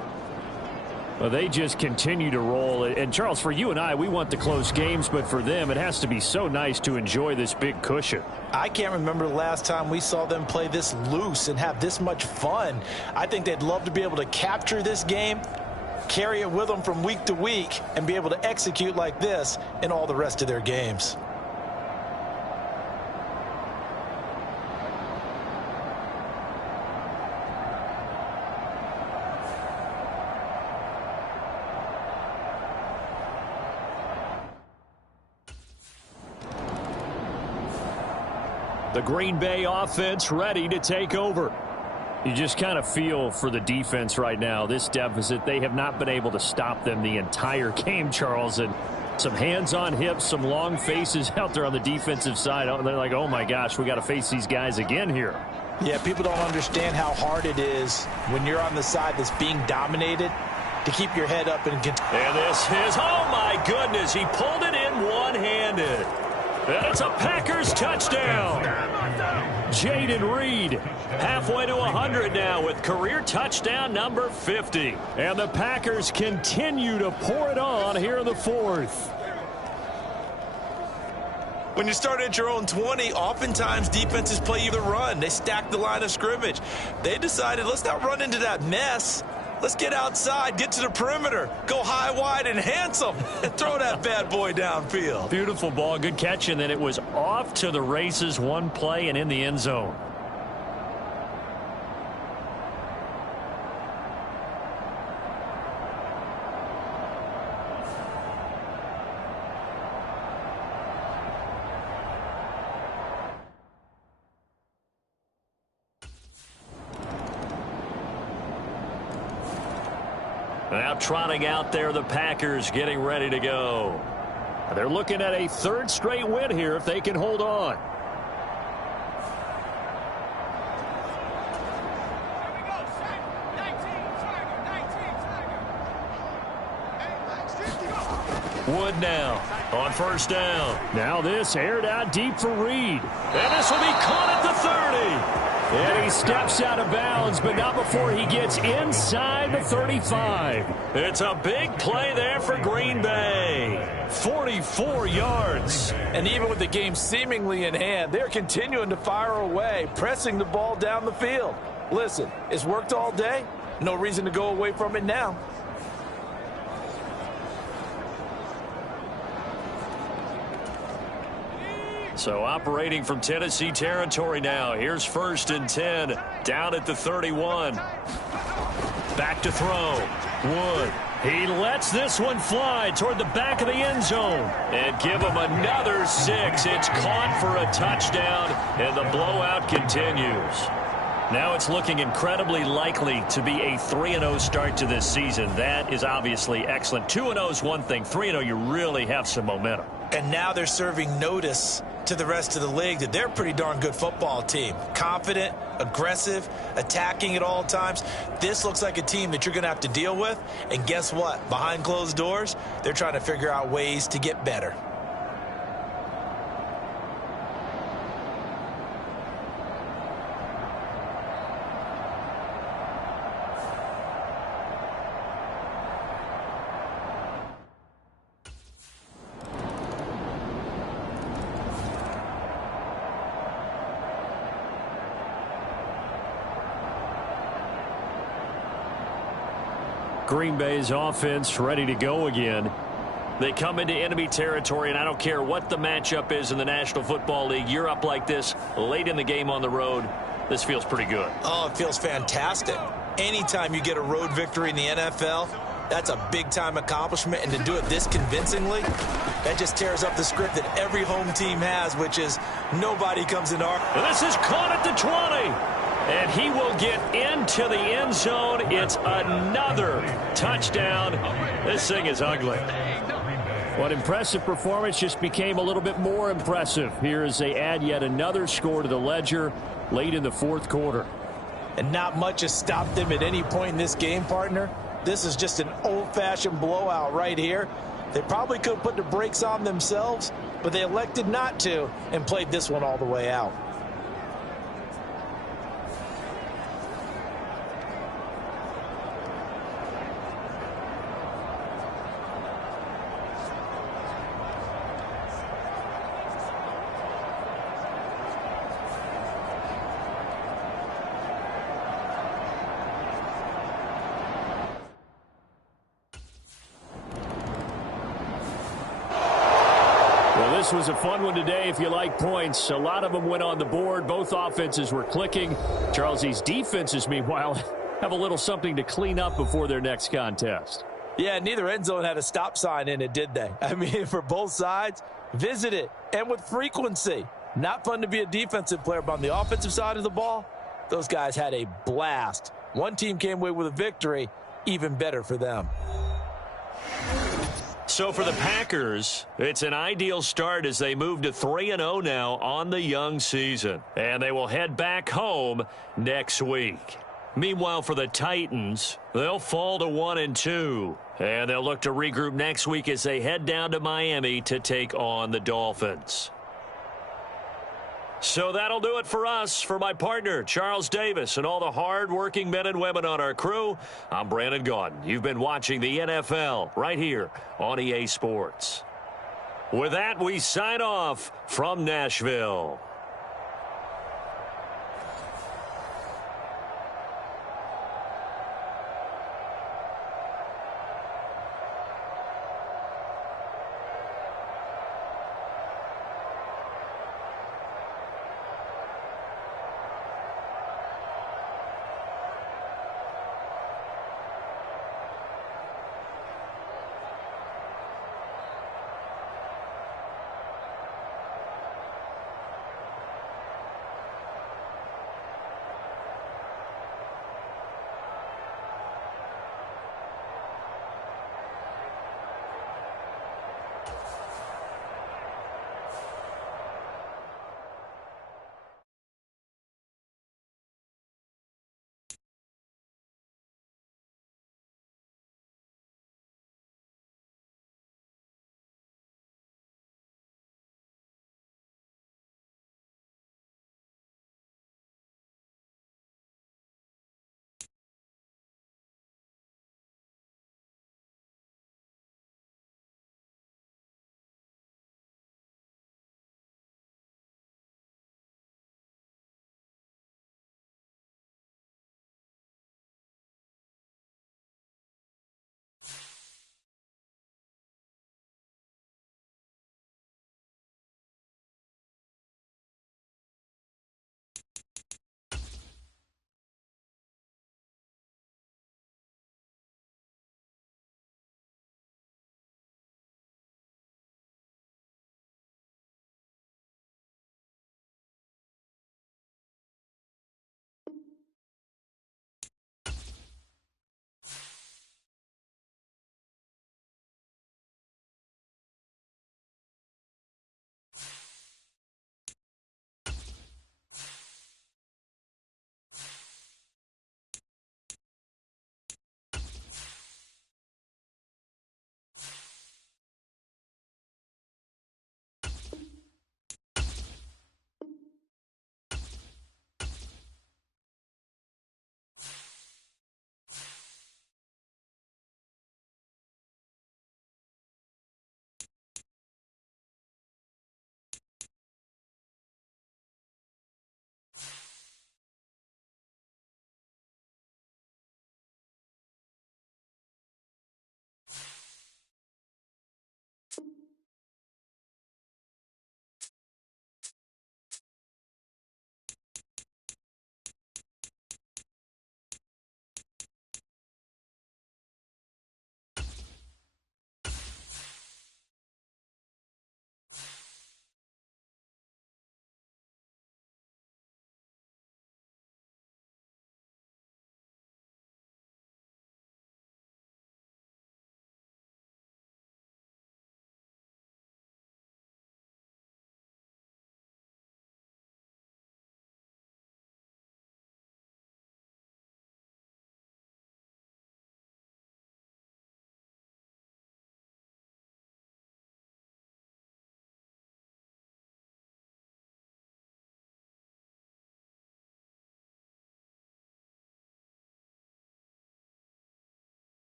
Well, they just continue to roll. And, Charles, for you and I, we want the close games, but for them, it has to be so nice to enjoy this big cushion. I can't remember the last time we saw them play this loose and have this much fun. I think they'd love to be able to capture this game, carry it with them from week to week, and be able to execute like this in all the rest of their games. The Green Bay offense ready to take over. You just kind of feel for the defense right now. This deficit, they have not been able to stop them the entire game, Charles. And some hands on hips, some long faces out there on the defensive side. They're like, oh, my gosh, we got to face these guys again here. Yeah, people don't understand how hard it is when you're on the side that's being dominated to keep your head up and continue. And this is, oh, my goodness, he pulled it in one-handed. And it's a Packers touchdown. Jaden Reed halfway to 100 now with career touchdown number 50. And the Packers continue to pour it on here in the fourth. When you start at your own 20, oftentimes defenses play you the run. They stack the line of scrimmage. They decided, let's not run into that mess. Let's get outside, get to the perimeter, go high, wide, and handsome, and throw that bad boy downfield. Beautiful ball, good catch, and then it was off to the races, one play and in the end zone. Now trotting out there, the Packers getting ready to go. They're looking at a third straight win here if they can hold on. Wood now on first down. Now this aired out deep for Reed. And this will be caught at the 30. And he steps out of bounds, but not before he gets inside the 35. It's a big play there for Green Bay. 44 yards. And even with the game seemingly in hand, they're continuing to fire away, pressing the ball down the field. Listen, it's worked all day. No reason to go away from it now. So operating from Tennessee territory now. Here's 1st and 10. Down at the 31. Back to throw. Wood. He lets this one fly toward the back of the end zone. And give him another 6. It's caught for a touchdown. And the blowout continues. Now it's looking incredibly likely to be a 3-0 start to this season. That is obviously excellent. 2-0 is one thing. 3-0, you really have some momentum. And now they're serving notice to the rest of the league that they're a pretty darn good football team. Confident, aggressive, attacking at all times. This looks like a team that you're going to have to deal with. And guess what? Behind closed doors, they're trying to figure out ways to get better. Green Bay's offense ready to go again. They come into enemy territory, and I don't care what the matchup is in the National Football League. You're up like this late in the game on the road. This feels pretty good. Oh, it feels fantastic. Anytime you get a road victory in the NFL, that's a big-time accomplishment. And to do it this convincingly, that just tears up the script that every home team has, which is nobody comes into our... This is caught at the 20. And he will get into the end zone. It's another touchdown. This thing is ugly. What impressive performance just became a little bit more impressive here as they add yet another score to the ledger late in the fourth quarter. And not much has stopped them at any point in this game, partner. This is just an old-fashioned blowout right here. They probably could have put the brakes on themselves, but they elected not to and played this one all the way out. This was a fun one today if you like points. A lot of them went on the board. Both offenses were clicking. Charles, these defenses, meanwhile, have a little something to clean up before their next contest. Yeah, neither end zone had a stop sign in it, did they? I mean, for both sides, visit it, and with frequency. Not fun to be a defensive player, but on the offensive side of the ball, those guys had a blast. One team came away with a victory, even better for them. So for the Packers, it's an ideal start as they move to 3-0 now on the young season. And they will head back home next week. Meanwhile, for the Titans, they'll fall to 1-2. And they'll look to regroup next week as they head down to Miami to take on the Dolphins. So that'll do it for us. For my partner, Charles Davis, and all the hard-working men and women on our crew, I'm Brandon Gaudin. You've been watching the NFL right here on EA Sports. With that, we sign off from Nashville.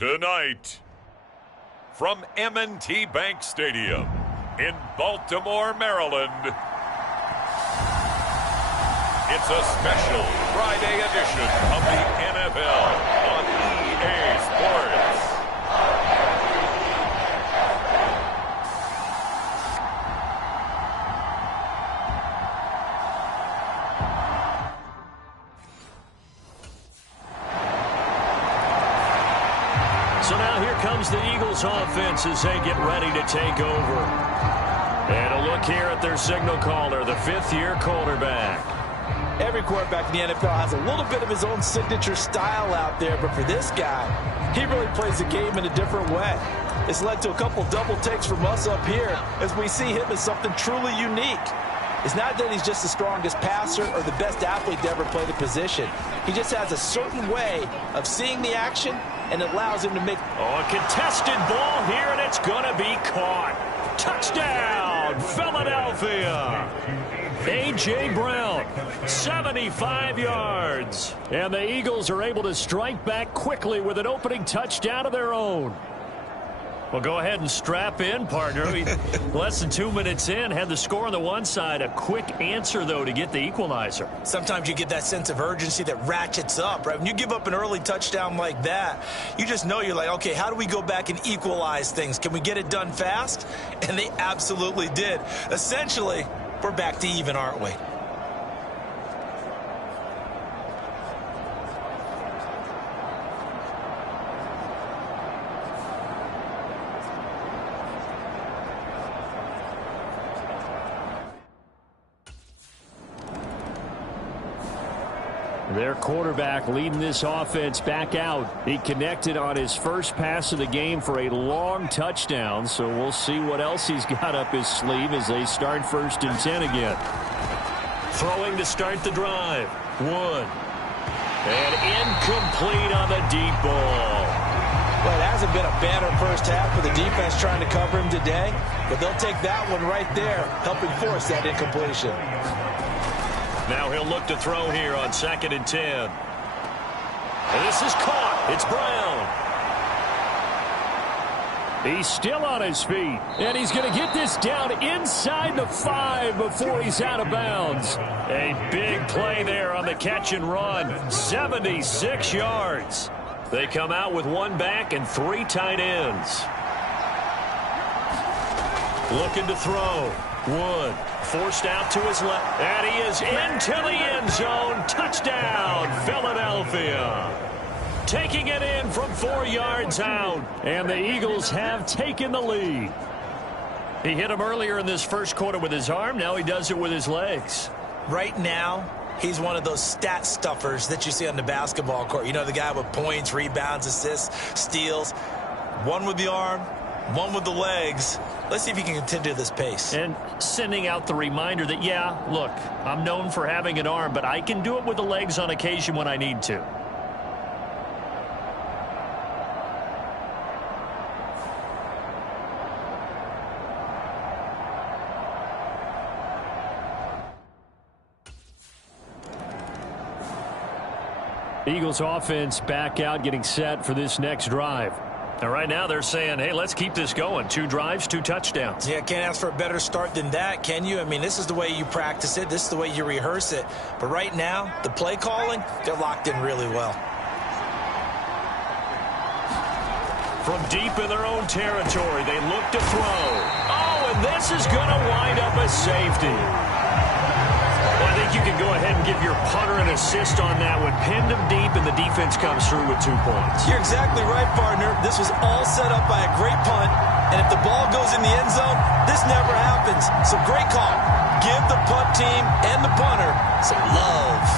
Tonight, from M&T Bank Stadium in Baltimore, Maryland, it's a special Friday edition of the NFL on EA Sports. So now here comes the Eagles offense as they get ready to take over. And a look here at their signal caller, the fifth-year quarterback. Every quarterback in the NFL has a little bit of his own signature style out there, but for this guy, he really plays the game in a different way. It's led to a couple double takes from us up here as we see him as something truly unique. It's not that he's just the strongest passer or the best athlete to ever play the position. He just has a certain way of seeing the action, and it allows him to make... Oh, a contested ball here, and it's going to be caught. Touchdown, Philadelphia. A.J. Brown, 75 yards. And the Eagles are able to strike back quickly with an opening touchdown of their own. Well, go ahead and strap in, partner. Less than 2 minutes in, had the score on the one side. A quick answer, though, to get the equalizer. Sometimes you get that sense of urgency that ratchets up, right? When you give up an early touchdown like that, you just know you're like, okay, how do we go back and equalize things? Can we get it done fast? And they absolutely did. Essentially, we're back to even, aren't we? Their quarterback leading this offense back out. He connected on his first pass of the game for a long touchdown, so we'll see what else he's got up his sleeve as they start 1st and 10 again. Throwing to start the drive. Wood. And incomplete on the deep ball. Well, it hasn't been a banner first half for the defense trying to cover him today, but they'll take that one right there, helping force that incompletion. Now he'll look to throw here on 2nd and 10. And this is caught. It's Brown. He's still on his feet. And he's going to get this down inside the 5 before he's out of bounds. A big play there on the catch and run. 76 yards. They come out with 1 back and 3 tight ends. Looking to throw. Wood forced out to his left, and he is into the end zone. Touchdown, Philadelphia. Taking it in from 4 yards out, and the Eagles have taken the lead. He hit him earlier in this first quarter with his arm. Now he does it with his legs. Right now, he's one of those stat stuffers that you see on the basketball court. You know, the guy with points, rebounds, assists, steals. One with the arm, one with the legs. Let's see if he can continue this pace. And sending out the reminder that, yeah, look, I'm known for having an arm, but I can do it with the legs on occasion when I need to. Eagles offense back out, getting set for this next drive. And right now they're saying, hey, let's keep this going. 2 drives, 2 touchdowns. Yeah, can't ask for a better start than that, can you? I mean, this is the way you practice it. This is the way you rehearse it. But right now, the play calling, they're locked in really well. From deep in their own territory, they look to throw. Oh, and this is going to wind up a safety. Well, I think you can go ahead and give your punter an assist on that one. Pinned him deep, and the defense comes through with 2 points. You're exactly right, partner. This was all set up by a great punt, and if the ball goes in the end zone, this never happens. So great call. Give the punt team and the punter some love.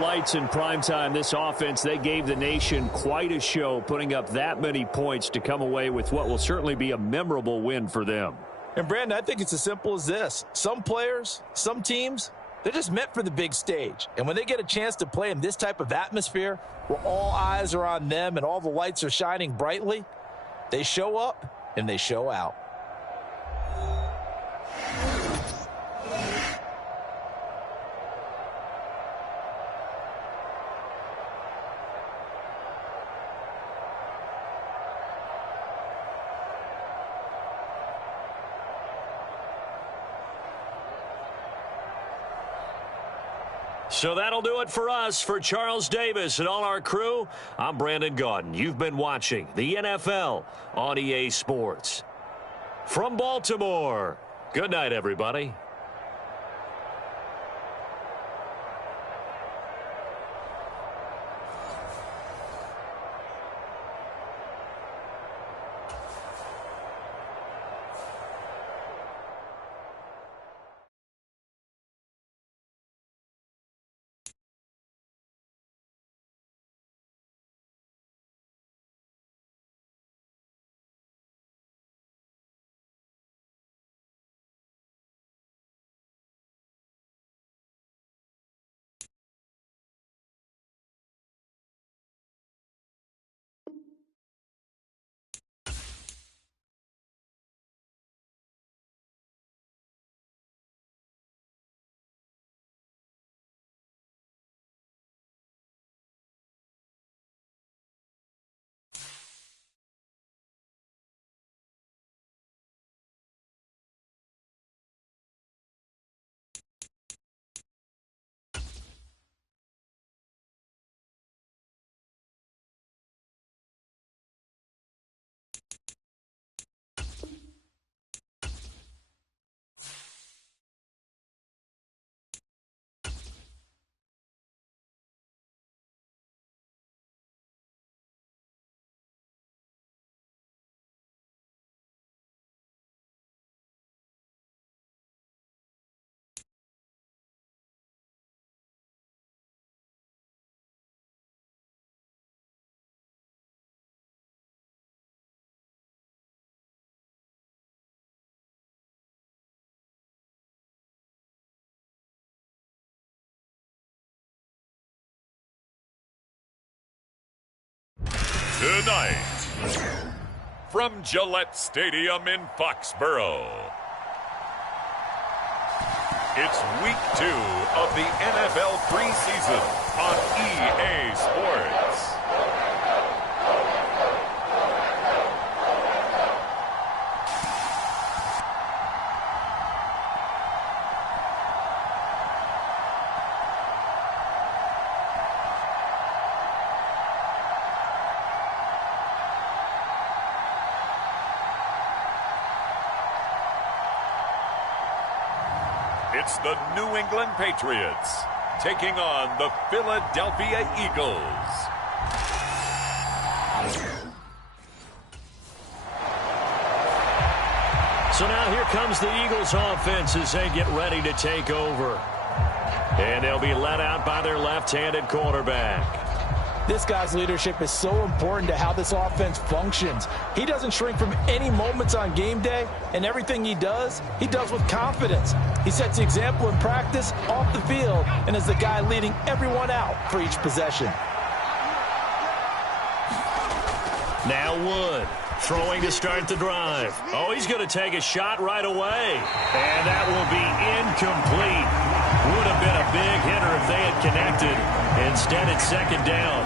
lights in primetime, this offense, they gave the nation quite a show, putting up that many points to come away with what will certainly be a memorable win for them. And, Brandon, I think it's as simple as this. Some players, some teams, they're just meant for the big stage. And when they get a chance to play in this type of atmosphere where all eyes are on them and all the lights are shining brightly, they show up and they show out. So that'll do it for us. For Charles Davis and all our crew, I'm Brandon Gaudin. You've been watching the NFL on EA Sports. From Baltimore, good night, everybody. Tonight, from Gillette Stadium in Foxborough, it's week 2 of the NFL preseason on EA Sports. It's the New England Patriots taking on the Philadelphia Eagles. So now here comes the Eagles offense as they get ready to take over. And they'll be led out by their left-handed quarterback. This guy's leadership is so important to how this offense functions. He doesn't shrink from any moments on game day, and everything he does with confidence. He sets the example in practice, off the field, and is the guy leading everyone out for each possession. Now Wood, throwing to start the drive. Oh, he's going to take a shot right away. And that will be incomplete. Would have been a big hitter if they had connected. Instead, it's second down.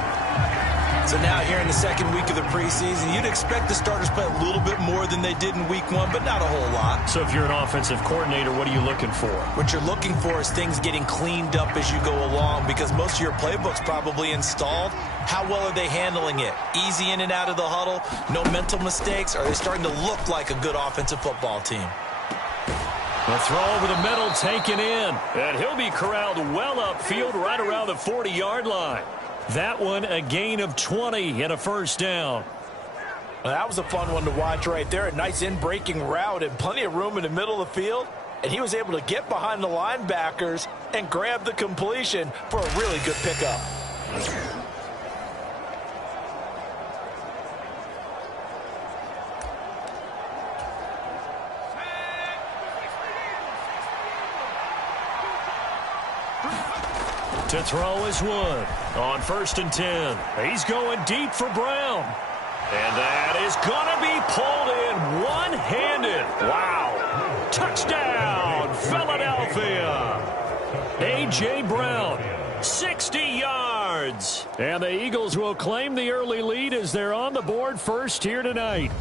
So now here in the second week of the preseason, you'd expect the starters play a little bit more than they did in week 1, but not a whole lot. So if you're an offensive coordinator, what are you looking for? What you're looking for is things getting cleaned up as you go along, because most of your playbook's probably installed. How well are they handling it? Easy in and out of the huddle? No mental mistakes? Are they starting to look like a good offensive football team? The throw over the middle taken in. And he'll be corralled well upfield right around the 40-yard line. That one a gain of 20 and a first down. Well, that was a fun one to watch right there. A nice in-breaking route and plenty of room in the middle of the field. and he was able to get behind the linebackers and grab the completion for a really good pickup. To throw is Wood on 1st and 10. He's going deep for Brown. And that is going to be pulled in one-handed. Wow. Touchdown, Philadelphia. A.J. Brown, 60 yards. And the Eagles will claim the early lead as they're on the board first here tonight.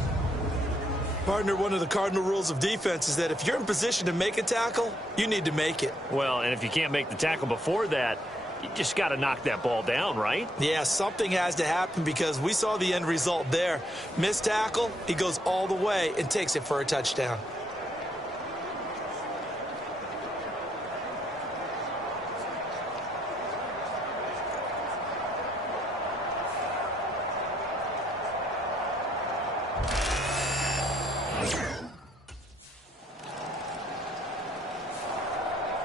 Partner, one of the cardinal rules of defense is that if you're in position to make a tackle, you need to make it. Well, and if you can't make the tackle before that, you just got to knock that ball down, right? Yeah, something has to happen because we saw the end result there. Missed tackle, he goes all the way and takes it for a touchdown.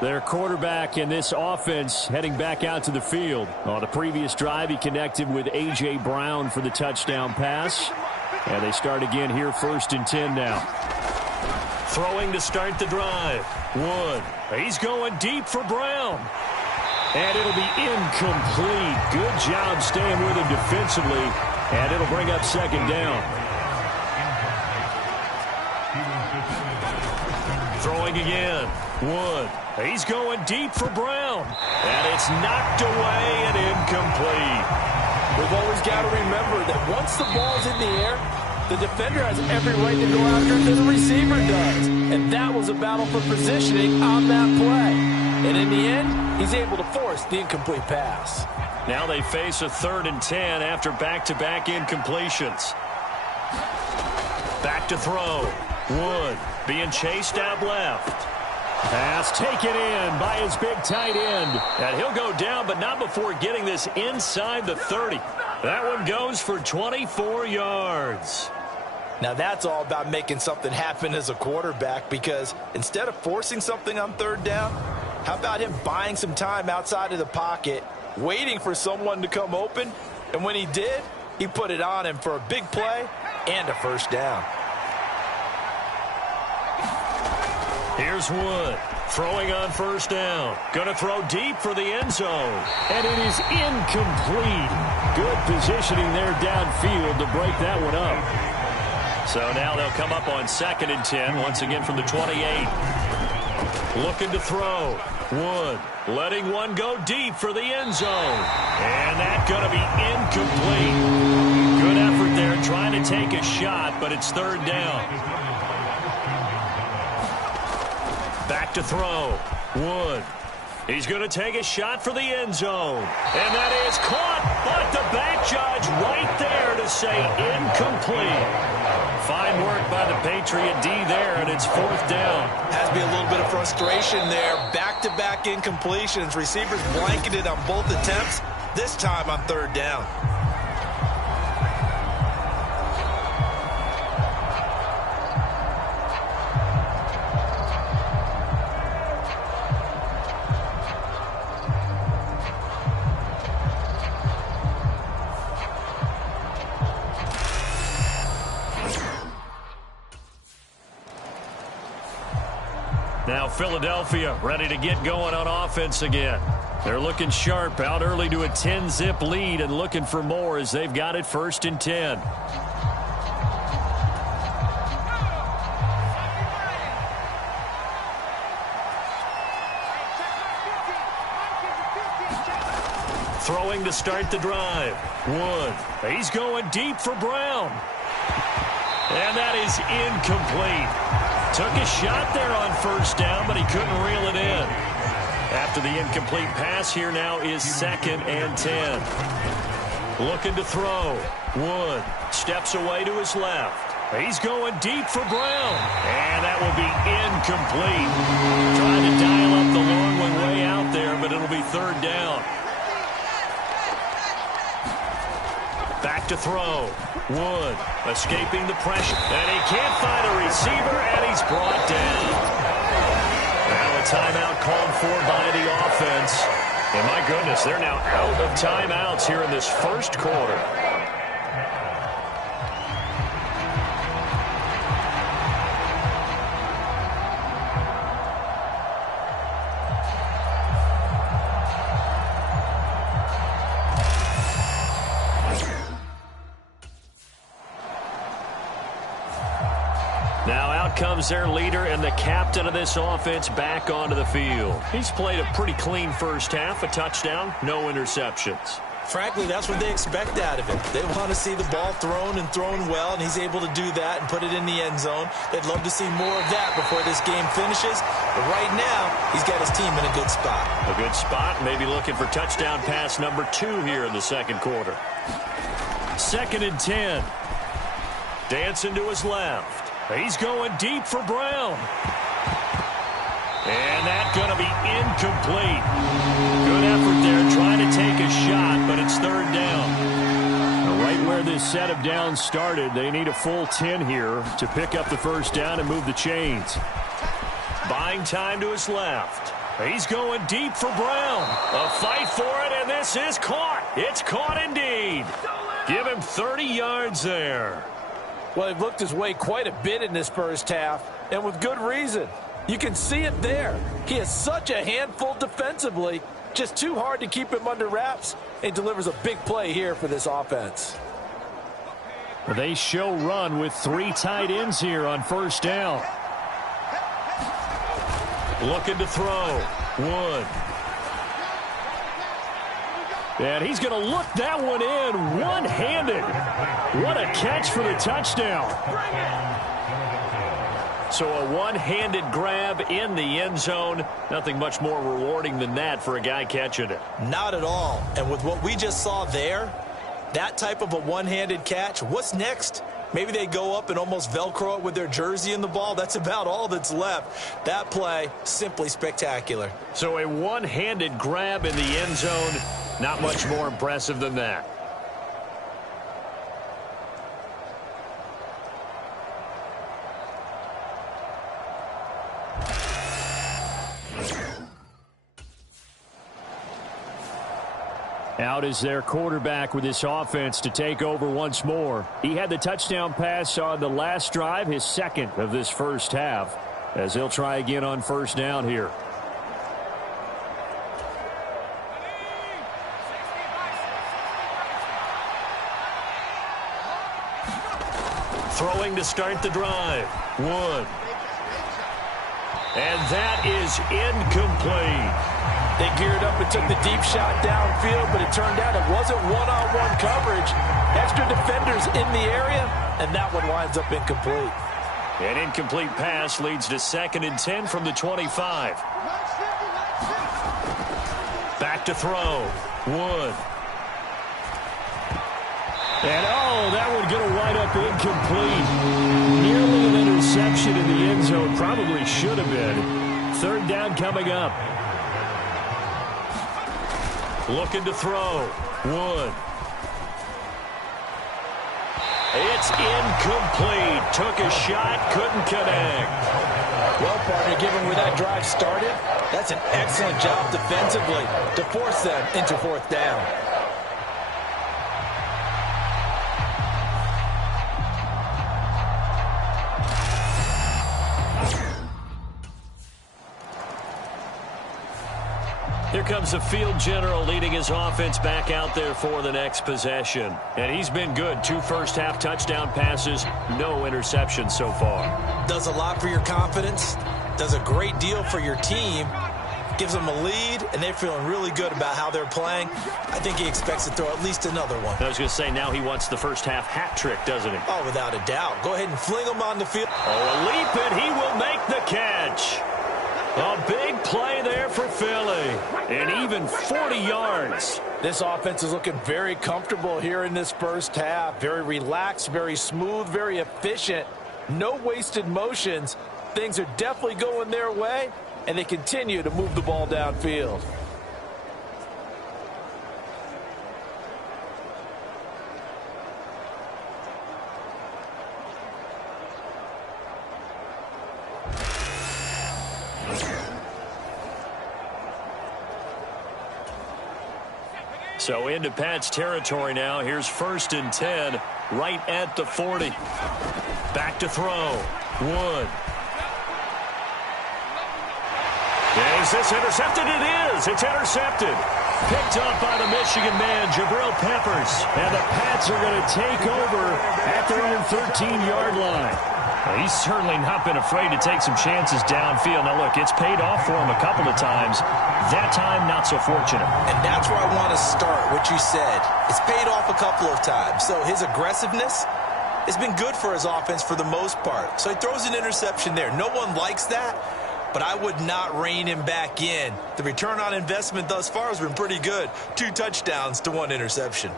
Their quarterback in this offense heading back out to the field. On the previous drive, he connected with A.J. Brown for the touchdown pass. And they start again here 1st and 10 now. Throwing to start the drive. Wood. He's going deep for Brown. And it'll be incomplete. Good job staying with him defensively. And it'll bring up 2nd down. Throwing again. Wood. He's going deep for Brown. And it's knocked away and incomplete. We've always got to remember that once the ball's in the air, the defender has every right to go after it as the receiver does. And that was a battle for positioning on that play. And in the end, he's able to force the incomplete pass. Now they face a 3rd and 10 after back-to-back incompletions. Back to throw. Wood being chased out left. Pass taken in by his big tight end. And he'll go down, but not before getting this inside the 30. That one goes for 24 yards. Now that's all about making something happen as a quarterback, because instead of forcing something on 3rd down, how about him buying some time outside of the pocket, waiting for someone to come open, and when he did, he put it on him for a big play and a 1st down. Here's Wood, throwing on 1st down. Going to throw deep for the end zone. And it is incomplete. Good positioning there downfield to break that one up. So now they'll come up on 2nd and 10, once again from the 28. Looking to throw. Wood letting one go deep for the end zone. And that's going to be incomplete. Good effort there trying to take a shot, but it's 3rd down. Back to throw. Wood. He's going to take a shot for the end zone. And that is caught, but the back judge right there to say incomplete. Fine work by the Patriot D there, and it's 4th down. Has to be a little bit of frustration there. Back-to-back incompletions. Receivers blanketed on both attempts, this time on 3rd down. Now Philadelphia ready to get going on offense again. They're looking sharp, out early to a 10-zip lead and looking for more as they've got it 1st and 10. Throwing to start the drive. Wood. He's going deep for Brown. And that is incomplete. Took a shot there on 1st down, but he couldn't reel it in. After the incomplete pass, here now is 2nd and 10. Looking to throw. Wood steps away to his left. He's going deep for Brown. And that will be incomplete. Trying to dial up the long one way out there, but it'll be 3rd down. Back to throw. Wood escaping the pressure. And he can't find a receiver, and he's brought down. timeout called for by the offense. And my goodness, they're now out of timeouts here in this first quarter. Now out comes their leader and the captain of this offense back onto the field. He's played a pretty clean first half, a touchdown, no interceptions. Frankly, that's what they expect out of him. They want to see the ball thrown and thrown well, and he's able to do that and put it in the end zone. They'd love to see more of that before this game finishes. But right now, he's got his team in a good spot. A good spot, maybe looking for touchdown pass number 2 here in the second quarter. 2nd and 10. Dancing to his left. He's going deep for Brown. And that's going to be incomplete. Good effort there trying to take a shot, but it's 3rd down. Now, right where this set of downs started, they need a full 10 here to pick up the first down and move the chains. Buying time to his left. He's going deep for Brown. A fight for it, and this is caught. It's caught indeed. Give him 30 yards there. Well, he looked his way quite a bit in this first half, and with good reason. You can see it there. He is such a handful defensively, just too hard to keep him under wraps, and delivers a big play here for this offense. They show run with 3 tight ends here on first down. Looking to throw. Wood. And he's going to look that one in one-handed. What a catch for the touchdown. So a one-handed grab in the end zone. Nothing much more rewarding than that for a guy catching it. Not at all. And with what we just saw there, that type of a one-handed catch, what's next? Maybe they go up and almost Velcro it with their jersey in the ball. That's about all that's left. That play, simply spectacular. So a one-handed grab in the end zone. Not much more impressive than that. Out is their quarterback with this offense to take over once more. He had the touchdown pass on the last drive, his 2nd of this first half, as he'll try again on first down here. Throwing to start the drive. Wood. And that is incomplete. They geared up and took the deep shot downfield, but it turned out it wasn't one-on-one coverage. Extra defenders in the area, and that one winds up incomplete. An incomplete pass leads to 2nd and 10 from the 25. Back to throw. Wood. And, that one going to wind up incomplete. Nearly an interception in the end zone. Probably should have been. 3rd down coming up. Looking to throw. Wood. It's incomplete. Took a shot, couldn't connect. Well, partner, given where that drive started, that's an excellent job defensively to force them into 4th down. Here comes the field general leading his offense back out there for the next possession. And he's been good. 2 first-half touchdown passes, no interceptions so far. Does a lot for your confidence, does a great deal for your team, gives them a lead, and they're feeling really good about how they're playing. I think he expects to throw at least another one. I was going to say, now he wants the first-half hat trick, doesn't he? Oh, without a doubt. Go ahead and fling him on the field. A leap, and he will make the catch. A big play there for Philly, and even 40 yards. This offense is looking very comfortable here in this first half. Very relaxed, very smooth, very efficient. No wasted motions. Things are definitely going their way, and they continue to move the ball downfield. So into Pat's territory now. Here's 1st and 10 right at the 40. Back to throw. Wood. Is this intercepted? It is. It's intercepted. Picked up by the Michigan man, Jabril Peppers. And the Pats are going to take over at their own 13-yard line. Well, he's certainly not been afraid to take some chances downfield. Now, look, it's paid off for him a couple of times. That time, not so fortunate. And that's where I want to start, what you said. It's paid off a couple of times. So his aggressiveness has been good for his offense for the most part. So he throws an interception there. No one likes that, but I would not rein him back in. The return on investment thus far has been pretty good. 2 touchdowns to 1 interception.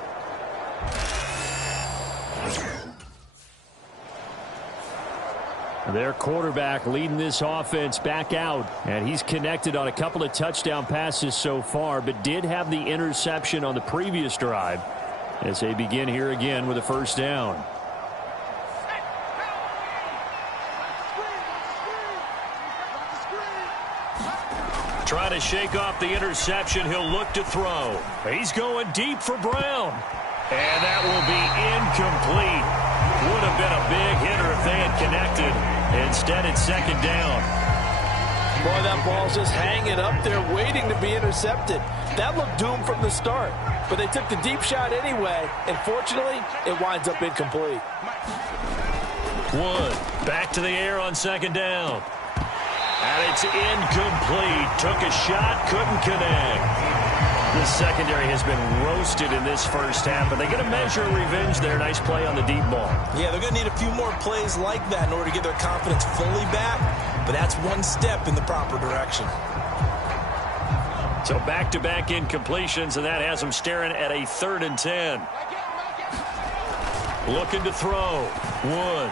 Their quarterback leading this offense back out, and he's connected on a couple of touchdown passes so far, but did have the interception on the previous drive as they begin here again with a 1st down. Trying to shake off the interception. He'll look to throw. He's going deep for Brown. And that will be incomplete. Would have been a big hitter if they had connected. Instead, it's 2nd down. Boy, that ball's just hanging up there waiting to be intercepted. That looked doomed from the start. But they took the deep shot anyway. And fortunately, it winds up incomplete. Wood back to the air on 2nd down. And it's incomplete. Took a shot, couldn't connect. The secondary has been roasted in this first half, but they're going to measure revenge there. Nice play on the deep ball. Yeah, they're going to need a few more plays like that in order to get their confidence fully back, but that's one step in the proper direction. So back-to-back incompletions, and that has them staring at a 3rd and 10. Looking to throw. Wood.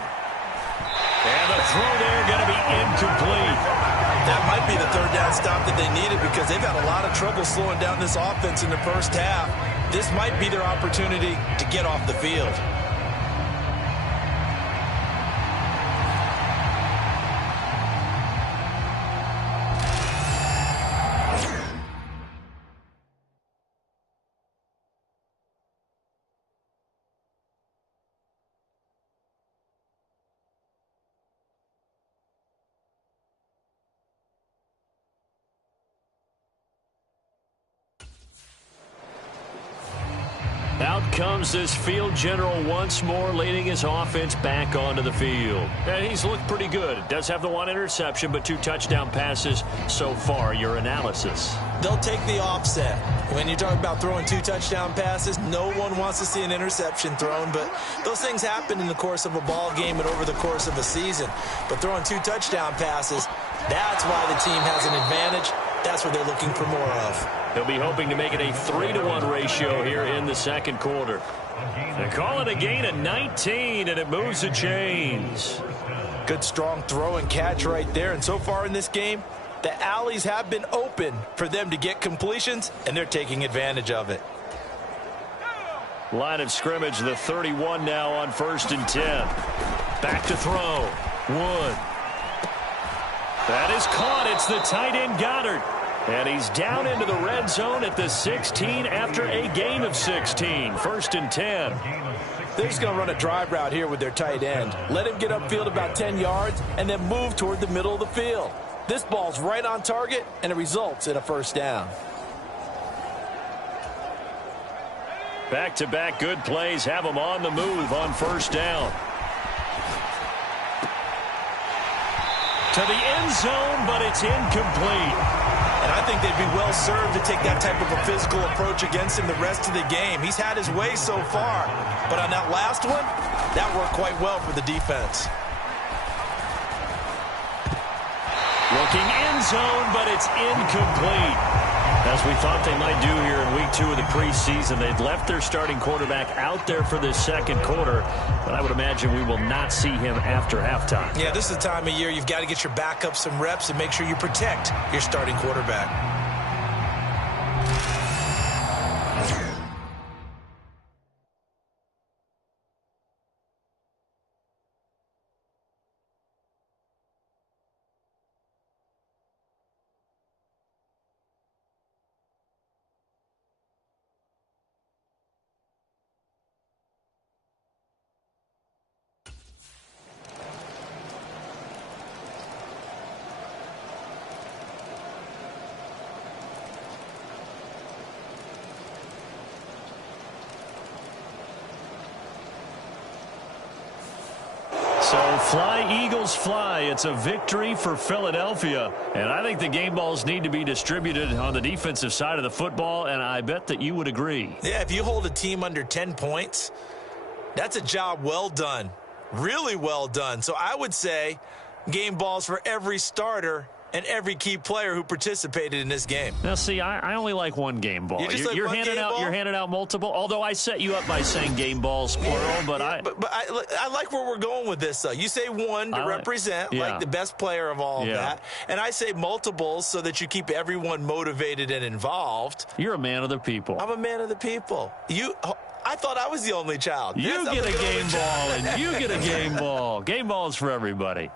And the throw there going to be incomplete. That might be the 3rd down stop that they needed because they've had a lot of trouble slowing down this offense in the first half. This might be their opportunity to get off the field. Out comes this field general once more, leading his offense back onto the field. And he's looked pretty good. Does have the 1 interception, but 2 touchdown passes so far. Your analysis? They'll take the offset. When you talk about throwing 2 touchdown passes, no one wants to see an interception thrown, but those things happen in the course of a ball game and over the course of a season. But throwing 2 touchdown passes, that's why the team has an advantage. That's what they're looking for more of. He'll be hoping to make it a 3-to-1 ratio here in the 2nd quarter. They call it a gain of 19, and it moves the chains. Good, strong throw and catch right there. And so far in this game, the alleys have been open for them to get completions, and they're taking advantage of it. Line of scrimmage, the 31 now on 1st and 10. Back to throw. Wood. That is caught. It's the tight end Goddard. And he's down into the red zone at the 16 after a gain of 16. 1st and 10. They're just going to run a drive route here with their tight end. Let him get upfield about 10 yards and then move toward the middle of the field. This ball's right on target, and it results in a 1st down. Back-to-back good plays have them on the move on 1st down. To the end zone, but it's incomplete. And I think they'd be well served to take that type of a physical approach against him the rest of the game. He's had his way so far, but on that last one, that worked quite well for the defense. Looking end zone, but it's incomplete. As we thought they might do here in week 2 of the preseason, they'd left their starting quarterback out there for this 2nd quarter, but I would imagine we will not see him after halftime. Yeah, this is the time of year you've got to get your backup some reps and make sure you protect your starting quarterback. So fly, Eagles, fly. It's a victory for Philadelphia. And I think the game balls need to be distributed on the defensive side of the football, and I bet that you would agree. Yeah, if you hold a team under 10 points, that's a job well done. Really well done. So I would say game balls for every starter and every key player who participated in this game. Now, see, I only like one game ball. You're handing out multiple. Although I set you up by saying game balls plural, but I like where we're going with this. Though you say one to represent like the best player of all of that, and I say multiples so that you keep everyone motivated and involved. You're a man of the people. I'm a man of the people. I thought I was the only child. You get a game ball, and you get a game ball. Game balls for everybody.